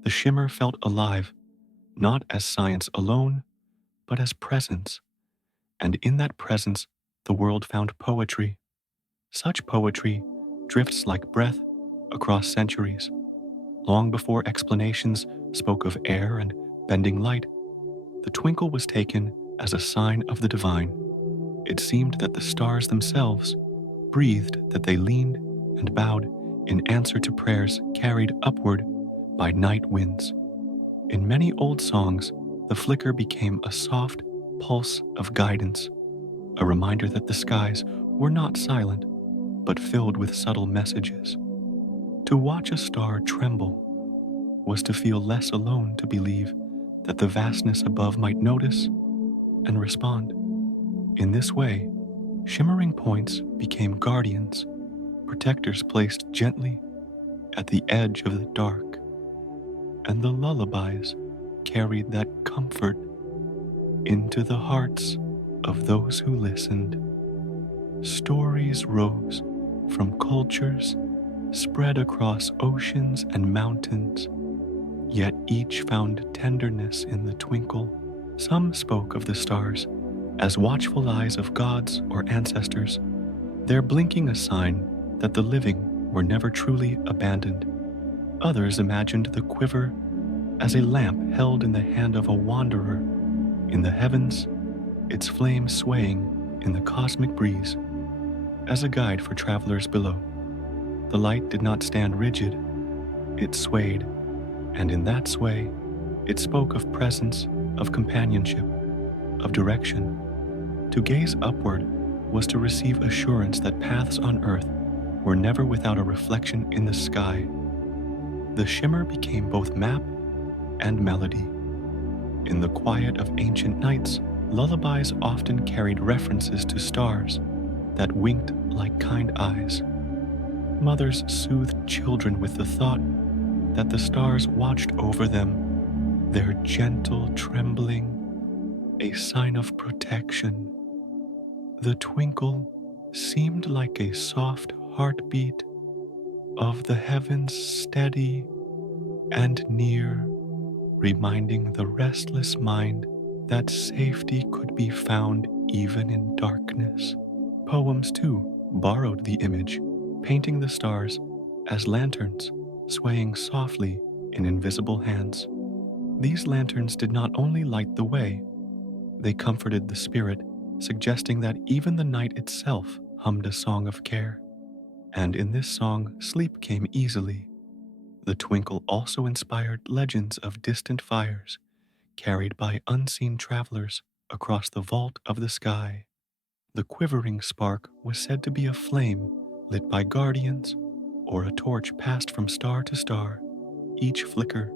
The shimmer felt alive, not as science alone, but as presence. And in that presence, the world found poetry. Such poetry drifts like breath across centuries. Long before explanations spoke of air and bending light, the twinkle was taken as a sign of the divine. It seemed that the stars themselves breathed, that they leaned and bowed in answer to prayers carried upward by night winds. In many old songs, the flicker became a soft pulse of guidance, a reminder that the skies were not silent, but filled with subtle messages. To watch a star tremble was to feel less alone, to believe that the vastness above might notice and respond. In this way, shimmering points became guardians, protectors placed gently at the edge of the dark, and the lullabies carried that comfort into the hearts of those who listened. Stories rose from cultures spread across oceans and mountains, yet each found tenderness in the twinkle. Some spoke of the stars as watchful eyes of gods or ancestors, their blinking a sign that the living were never truly abandoned. Others imagined the quiver as a lamp held in the hand of a wanderer in the heavens, its flame swaying in the cosmic breeze as a guide for travelers below. The light did not stand rigid, it swayed, and in that sway, it spoke of presence, of companionship, of direction. To gaze upward was to receive assurance that paths on earth were never without a reflection in the sky. The shimmer became both map and melody. In the quiet of ancient nights, lullabies often carried references to stars that winked like kind eyes. Mothers soothed children with the thought that the stars watched over them, their gentle trembling, a sign of protection. The twinkle seemed like a soft heartbeat of the heavens, steady and near, reminding the restless mind that safety could be found even in darkness. Poems, too, borrowed the image, painting the stars as lanterns swaying softly in invisible hands. These lanterns did not only light the way, they comforted the spirit, suggesting that even the night itself hummed a song of care. And in this song, sleep came easily. The twinkle also inspired legends of distant fires carried by unseen travelers across the vault of the sky. The quivering spark was said to be a flame lit by guardians or a torch passed from star to star, each flicker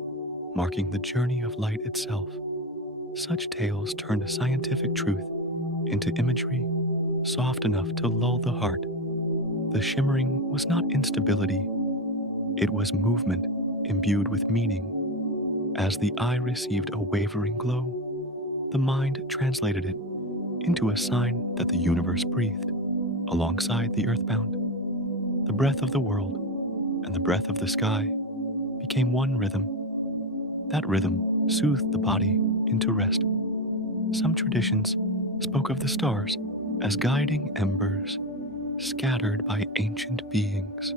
marking the journey of light itself. Such tales turned a scientific truth into imagery soft enough to lull the heart. The shimmering was not instability, it was movement imbued with meaning. As the eye received a wavering glow, the mind translated it into a sign that the universe breathed alongside the earthbound. The breath of the world and the breath of the sky became one rhythm. That rhythm soothed the body into rest. Some traditions spoke of the stars as guiding embers scattered by ancient beings,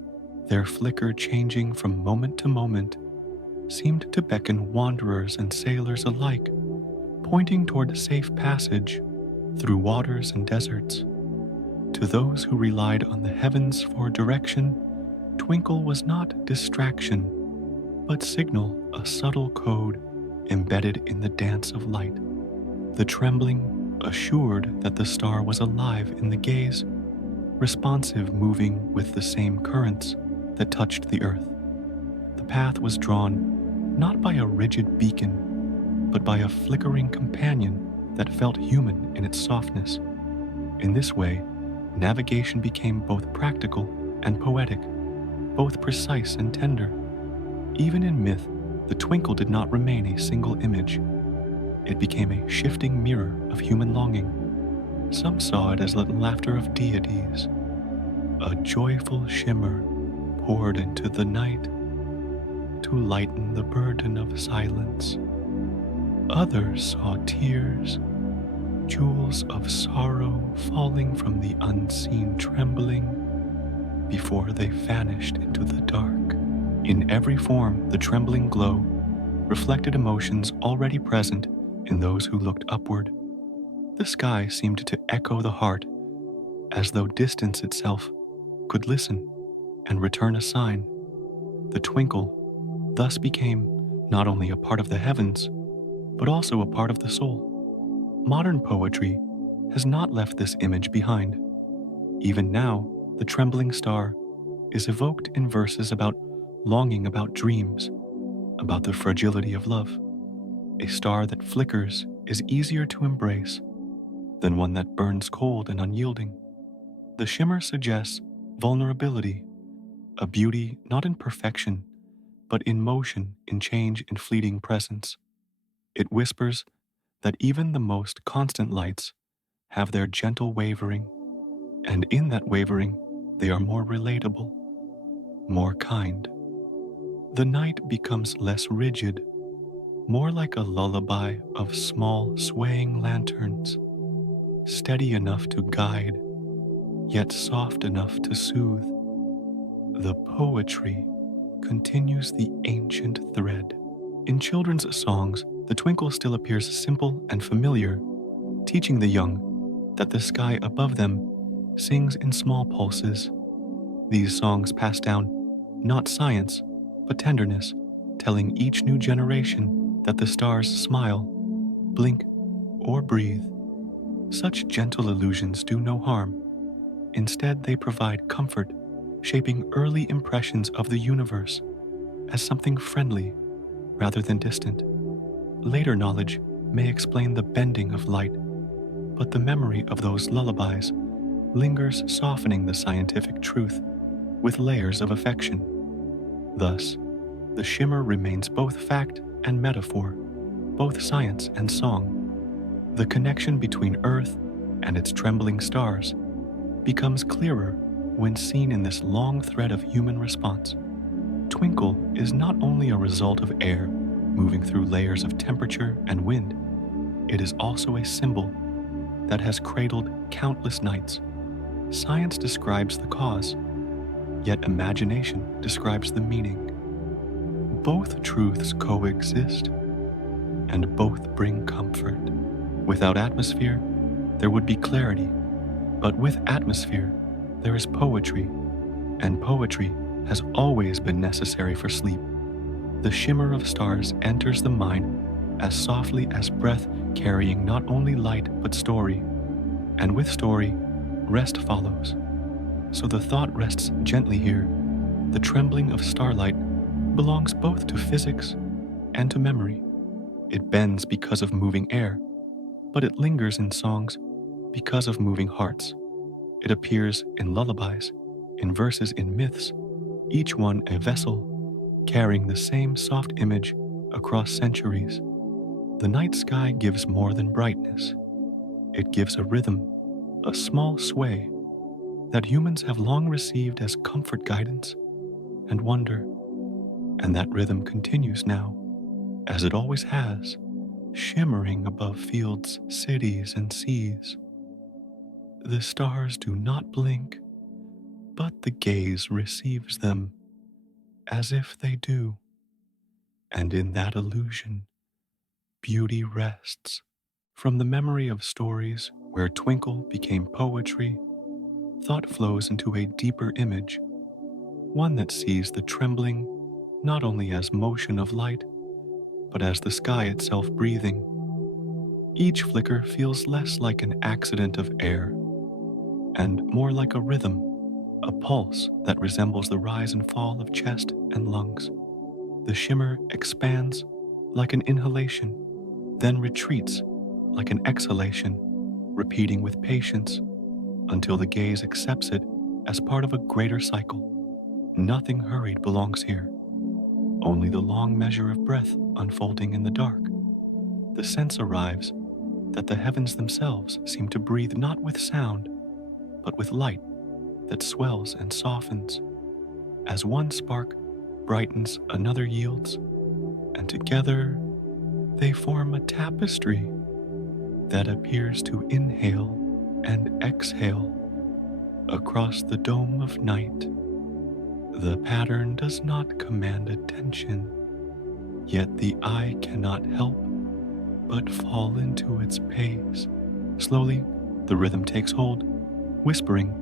their flicker changing from moment to moment, seemed to beckon wanderers and sailors alike, pointing toward safe passage through waters and deserts. To those who relied on the heavens for direction, twinkle was not distraction, but signal, a subtle code embedded in the dance of light. The trembling assured that the star was alive in the gaze, responsive, moving with the same currents that touched the earth. The path was drawn not by a rigid beacon, but by a flickering companion that felt human in its softness. In this way, navigation became both practical and poetic, both precise and tender. Even in myth, the twinkle did not remain a single image. It became a shifting mirror of human longing. Some saw it as the laughter of deities, a joyful shimmer poured into the night to lighten the burden of silence. Others saw tears, jewels of sorrow falling from the unseen trembling before they vanished into the dark. In every form, the trembling glow reflected emotions already present in those who looked upward. The sky seemed to echo the heart, as though distance itself could listen and return a sign. The twinkle thus became not only a part of the heavens, but also a part of the soul. Modern poetry has not left this image behind. Even now, the trembling star is evoked in verses about longing, about dreams, about the fragility of love. A star that flickers is easier to embrace than one that burns cold and unyielding. The shimmer suggests vulnerability, a beauty not in perfection, but in motion, in change, in fleeting presence. It whispers that even the most constant lights have their gentle wavering, and in that wavering, they are more relatable, more kind. The night becomes less rigid, more like a lullaby of small, swaying lanterns, steady enough to guide, yet soft enough to soothe. The poetry continues the ancient thread. In children's songs, the twinkle still appears simple and familiar, teaching the young that the sky above them sings in small pulses. These songs pass down not science, but tenderness, telling each new generation that the stars smile, blink, or breathe. Such gentle illusions do no harm. Instead, they provide comfort, shaping early impressions of the universe as something friendly rather than distant. Later knowledge may explain the bending of light, but the memory of those lullabies lingers, softening the scientific truth with layers of affection. Thus, the shimmer remains both fact and metaphor, both science and song. The connection between Earth and its trembling stars becomes clearer when seen in this long thread of human response. Twinkle is not only a result of air moving through layers of temperature and wind, it is also a symbol that has cradled countless nights. Science describes the cause, yet imagination describes the meaning. Both truths coexist, and both bring comfort. Without atmosphere, there would be clarity, but with atmosphere, there is poetry, and poetry has always been necessary for sleep. The shimmer of stars enters the mind as softly as breath, carrying not only light but story, and with story, rest follows. So the thought rests gently here. The trembling of starlight belongs both to physics and to memory. It bends because of moving air, but it lingers in songs because of moving hearts. It appears in lullabies, in verses, in myths, each one a vessel carrying the same soft image across centuries. The night sky gives more than brightness. It gives a rhythm, a small sway that humans have long received as comfort, guidance, and wonder. And that rhythm continues now, as it always has, shimmering above fields, cities, and seas. The stars do not blink, but the gaze receives them as if they do. And in that illusion, beauty rests. From the memory of stories where twinkle became poetry, thought flows into a deeper image, one that sees the trembling not only as motion of light, but as the sky itself breathing. Each flicker feels less like an accident of air and more like a rhythm, a pulse that resembles the rise and fall of chest and lungs. The shimmer expands like an inhalation, then retreats like an exhalation, repeating with patience until the gaze accepts it as part of a greater cycle. Nothing hurried belongs here, only the long measure of breath unfolding in the dark. The sense arrives that the heavens themselves seem to breathe not with sound, but with light that swells and softens. As one spark brightens, another yields, and together they form a tapestry that appears to inhale and exhale across the dome of night. The pattern does not command attention, yet the eye cannot help but fall into its pace. Slowly, the rhythm takes hold, whispering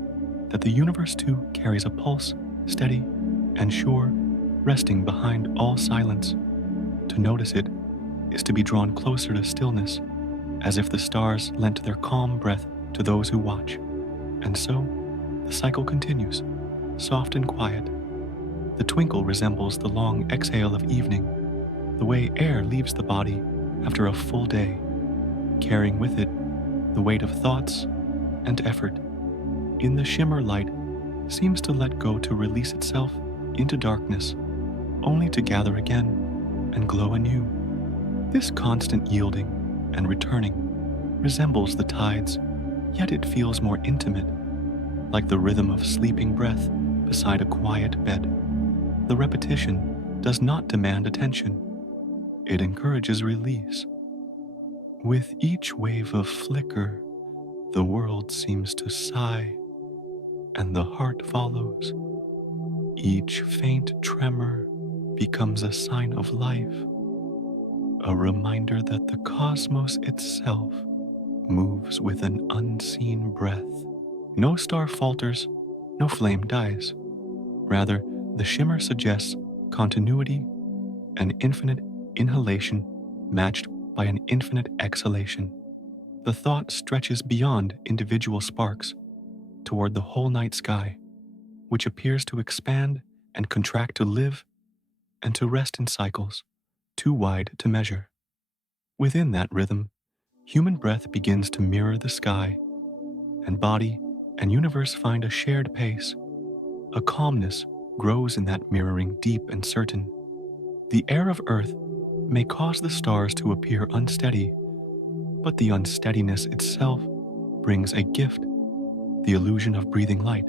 that the universe too carries a pulse, steady and sure, resting behind all silence. To notice it is to be drawn closer to stillness, as if the stars lent their calm breath to those who watch. And so, the cycle continues, soft and quiet. The twinkle resembles the long exhale of evening, the way air leaves the body after a full day, carrying with it the weight of thoughts and effort. In the shimmer, light seems to let go, to release itself into darkness, only to gather again and glow anew. This constant yielding and returning resembles the tides, yet it feels more intimate, like the rhythm of sleeping breath beside a quiet bed. The repetition does not demand attention. It encourages release. With each wave of flicker, the world seems to sigh, and the heart follows. Each faint tremor becomes a sign of life, a reminder that the cosmos itself moves with an unseen breath. No star falters, no flame dies. Rather, the shimmer suggests continuity, an infinite inhalation matched by an infinite exhalation. The thought stretches beyond individual sparks toward the whole night sky, which appears to expand and contract, to live and to rest in cycles too wide to measure. Within that rhythm, human breath begins to mirror the sky, and body and universe find a shared pace. A calmness grows in that mirroring, deep and certain. The air of Earth may cause the stars to appear unsteady, but the unsteadiness itself brings a gift, the illusion of breathing light.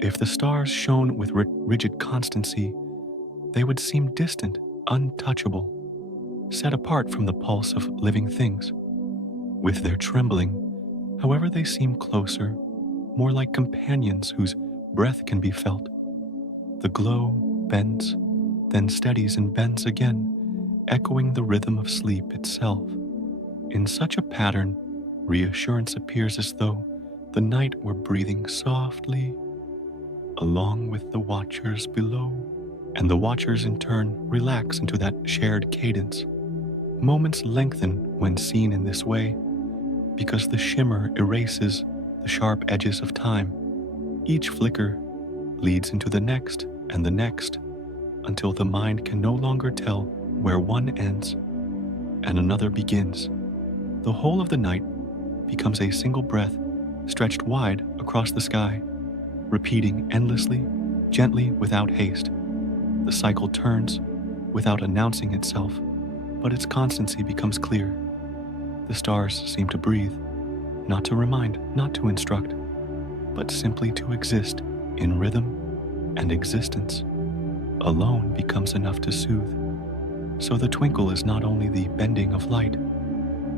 If the stars shone with rigid constancy, they would seem distant, untouchable, set apart from the pulse of living things. With their trembling, however, they seem closer, more like companions whose breath can be felt. The glow bends, then steadies and bends again, echoing the rhythm of sleep itself. In such a pattern, reassurance appears as though the night were breathing softly, along with the watchers below, and the watchers in turn relax into that shared cadence. Moments lengthen when seen in this way, because the shimmer erases the sharp edges of time. Each flicker leads into the next and the next, until the mind can no longer tell where one ends and another begins. The whole of the night becomes a single breath stretched wide across the sky, repeating endlessly, gently, without haste. The cycle turns without announcing itself, but its constancy becomes clear. The stars seem to breathe, not to remind, not to instruct, but simply to exist in rhythm, and existence alone becomes enough to soothe. So the twinkle is not only the bending of light,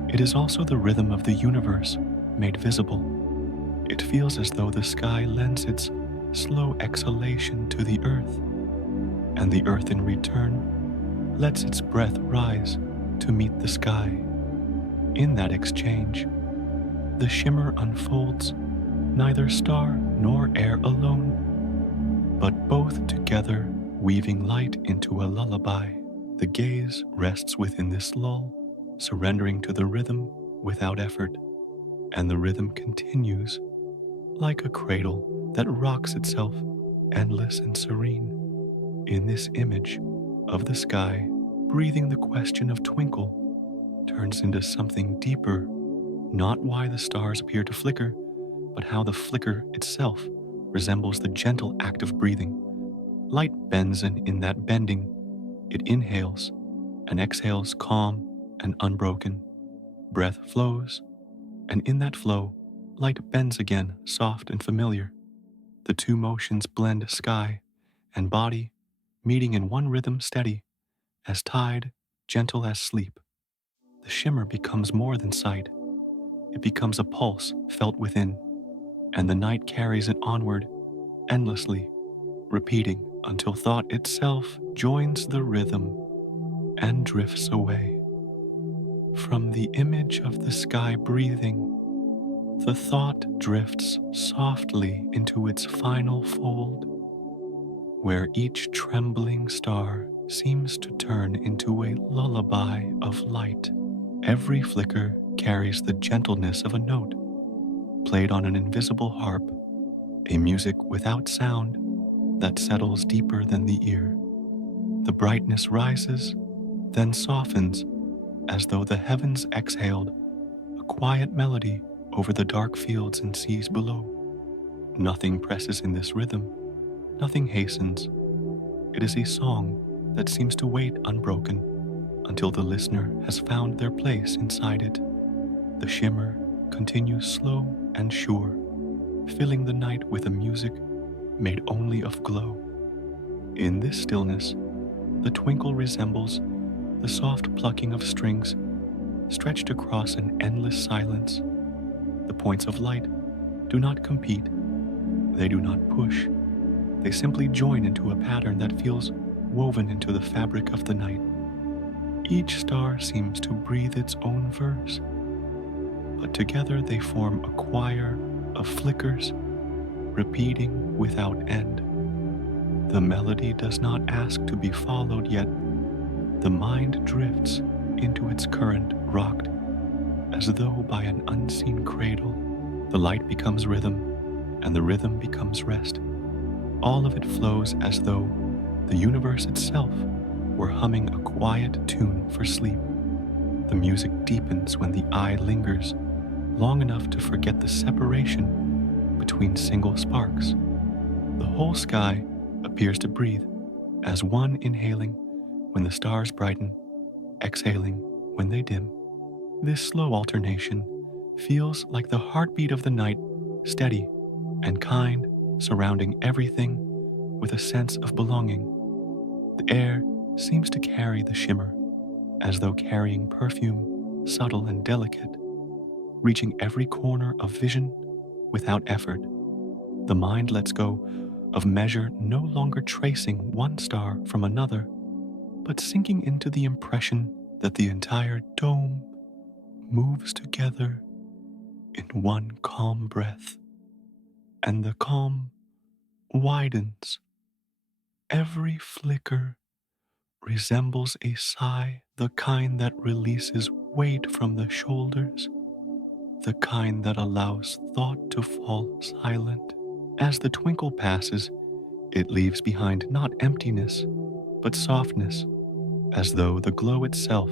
it is also the rhythm of the universe made visible. It feels as though the sky lends its slow exhalation to the earth, and the earth in return lets its breath rise to meet the sky. In that exchange, the shimmer unfolds, neither star nor air alone, but both together, weaving light into a lullaby. The gaze rests within this lull, surrendering to the rhythm without effort, and the rhythm continues like a cradle that rocks itself, endless and serene. In this image of the sky, breathing the question of twinkle turns into something deeper, not why the stars appear to flicker, but how the flicker itself resembles the gentle act of breathing. Light bends, and in that bending, it inhales and exhales calm and unbroken. Breath flows, and in that flow, light bends again, soft and familiar. The two motions blend, sky and body, meeting in one rhythm steady, as tide, gentle as sleep. The shimmer becomes more than sight. It becomes a pulse felt within, and the night carries it onward, endlessly, repeating until thought itself joins the rhythm and drifts away. From the image of the sky breathing, the thought drifts softly into its final fold, where each trembling star seems to turn into a lullaby of light. Every flicker carries the gentleness of a note, played on an invisible harp, a music without sound that settles deeper than the ear. The brightness rises, then softens, as though the heavens exhaled, a quiet melody over the dark fields and seas below. Nothing presses in this rhythm, nothing hastens. It is a song that seems to wait unbroken until the listener has found their place inside it. The shimmer continues slow and sure, filling the night with a music made only of glow. In this stillness, the twinkle resembles the soft plucking of strings stretched across an endless silence. The points of light do not compete, they do not push, they simply join into a pattern that feels woven into the fabric of the night. Each star seems to breathe its own verse, but together they form a choir of flickers, repeating without end. The melody does not ask to be followed, yet the mind drifts into its current, rocked as though by an unseen cradle. The light becomes rhythm, and the rhythm becomes rest. All of it flows as though the universe itself were humming a quiet tune for sleep. The music deepens when the eye lingers long enough to forget the separation between single sparks. The whole sky appears to breathe as one, inhaling when the stars brighten, exhaling when they dim. This slow alternation feels like the heartbeat of the night, steady and kind, surrounding everything with a sense of belonging. The air seems to carry the shimmer, as though carrying perfume, subtle and delicate, reaching every corner of vision without effort. The mind lets go of measure, no longer tracing one star from another, but sinking into the impression that the entire dome moves together in one calm breath, and the calm widens. Every flicker resembles a sigh, the kind that releases weight from the shoulders, the kind that allows thought to fall silent. As the twinkle passes, it leaves behind not emptiness, but softness, as though the glow itself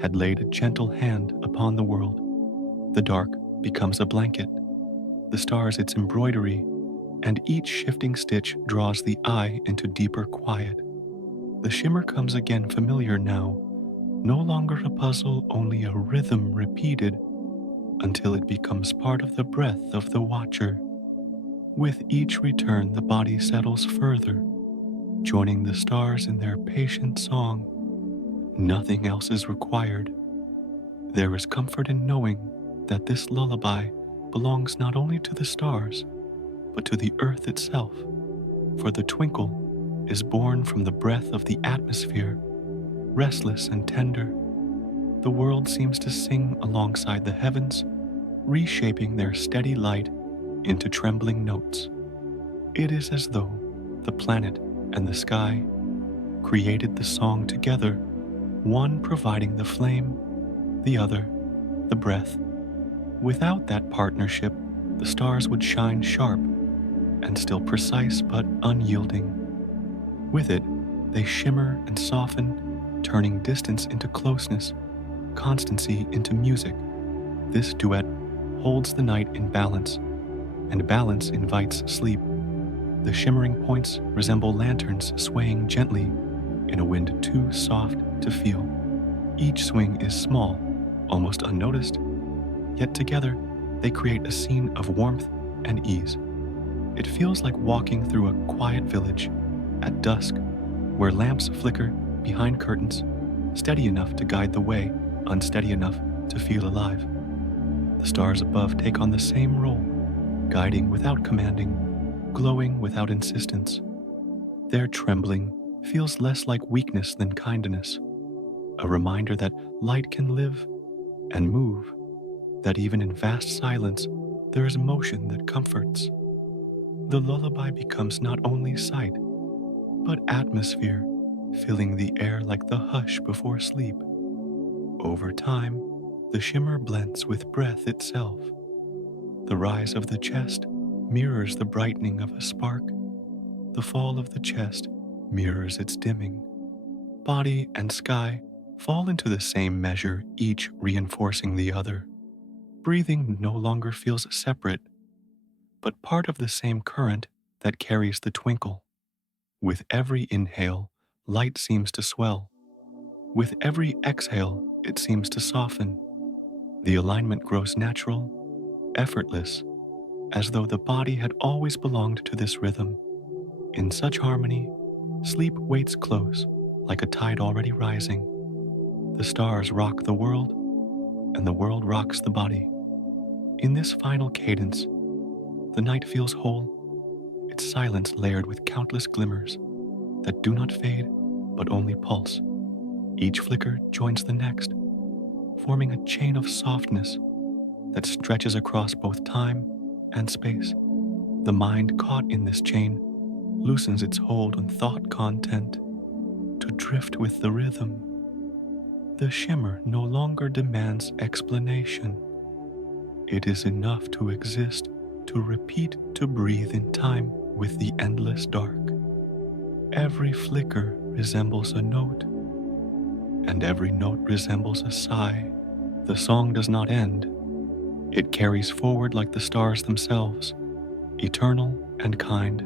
had laid a gentle hand upon the world. The dark becomes a blanket, the stars its embroidery, and each shifting stitch draws the eye into deeper quiet. The shimmer comes again familiar now, no longer a puzzle, only a rhythm repeated until it becomes part of the breath of the watcher. With each return, the body settles further, joining the stars in their patient song. Nothing else is required. There is comfort in knowing that this lullaby belongs not only to the stars, but to the earth itself, for the twinkle is born from the breath of the atmosphere, restless and tender. The world seems to sing alongside the heavens, reshaping their steady light into trembling notes. It is as though the planet and the sky created the song together, one providing the flame, the other the breath. Without that partnership, the stars would shine sharp and still precise but unyielding. With it, they shimmer and soften, turning distance into closeness, constancy into music. This duet holds the night in balance, and balance invites sleep. The shimmering points resemble lanterns swaying gently in a wind too soft to feel. Each swing is small, almost unnoticed, yet together they create a scene of warmth and ease. It feels like walking through a quiet village at dusk, where lamps flicker behind curtains, steady enough to guide the way, unsteady enough to feel alive. The stars above take on the same role, guiding without commanding, glowing without insistence. Their trembling feels less like weakness than kindness, a reminder that light can live and move, that even in vast silence there is motion that comforts. The lullaby becomes not only sight, but atmosphere, filling the air like the hush before sleep. Over time, the shimmer blends with breath itself. The rise of the chest mirrors the brightening of a spark. The fall of the chest mirrors its dimming. Body and sky fall into the same measure, each reinforcing the other. Breathing no longer feels separate, but part of the same current that carries the twinkle. With every inhale, light seems to swell. With every exhale, it seems to soften. The alignment grows natural, effortless, as though the body had always belonged to this rhythm. In such harmony, sleep waits close, like a tide already rising. The stars rock the world, and the world rocks the body. In this final cadence, the night feels whole, its silence layered with countless glimmers that do not fade, but only pulse. Each flicker joins the next, forming a chain of softness that stretches across both time and space. The mind caught in this chain loosens its hold on thought content to drift with the rhythm. The shimmer no longer demands explanation. It is enough to exist, to repeat, to breathe in time with the endless dark. Every flicker resembles a note, and every note resembles a sigh. The song does not end. It carries forward like the stars themselves, eternal and kind.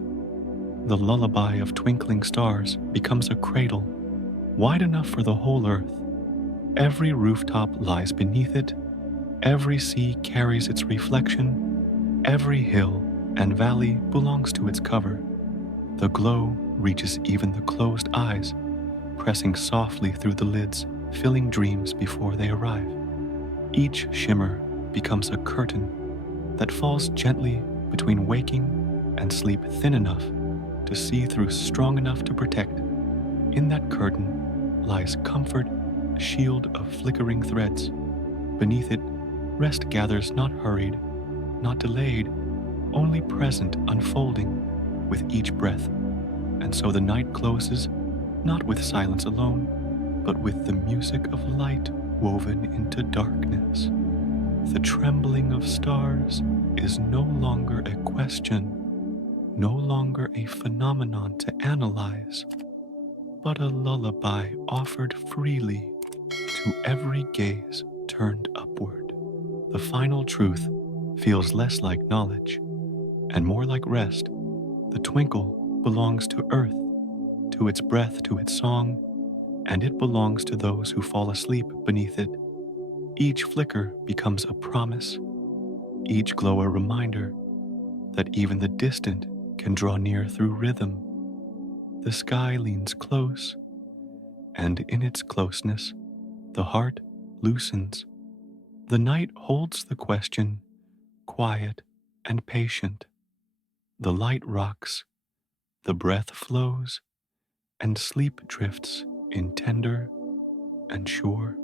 The lullaby of twinkling stars becomes a cradle, wide enough for the whole earth. Every rooftop lies beneath it, every sea carries its reflection, every hill and valley belongs to its cover. The glow reaches even the closed eyes, pressing softly through the lids, filling dreams before they arrive. Each shimmer becomes a curtain that falls gently between waking and sleep, thin enough to see through, strong enough to protect. In that curtain lies comfort, a shield of flickering threads. Beneath it, rest gathers, not hurried, not delayed, only present, unfolding with each breath. And so the night closes, not with silence alone, but with the music of light woven into darkness. The trembling of stars is no longer a question, no longer a phenomenon to analyze, but a lullaby offered freely to every gaze turned upward. The final truth feels less like knowledge and more like rest. The twinkle belongs to earth, to its breath, to its song, and it belongs to those who fall asleep beneath it. Each flicker becomes a promise, each glow a reminder that even the distant can draw near through rhythm. The sky leans close, and in its closeness, the heart loosens. The night holds the question, quiet and patient. The light rocks, the breath flows, and sleep drifts in tender, and sure.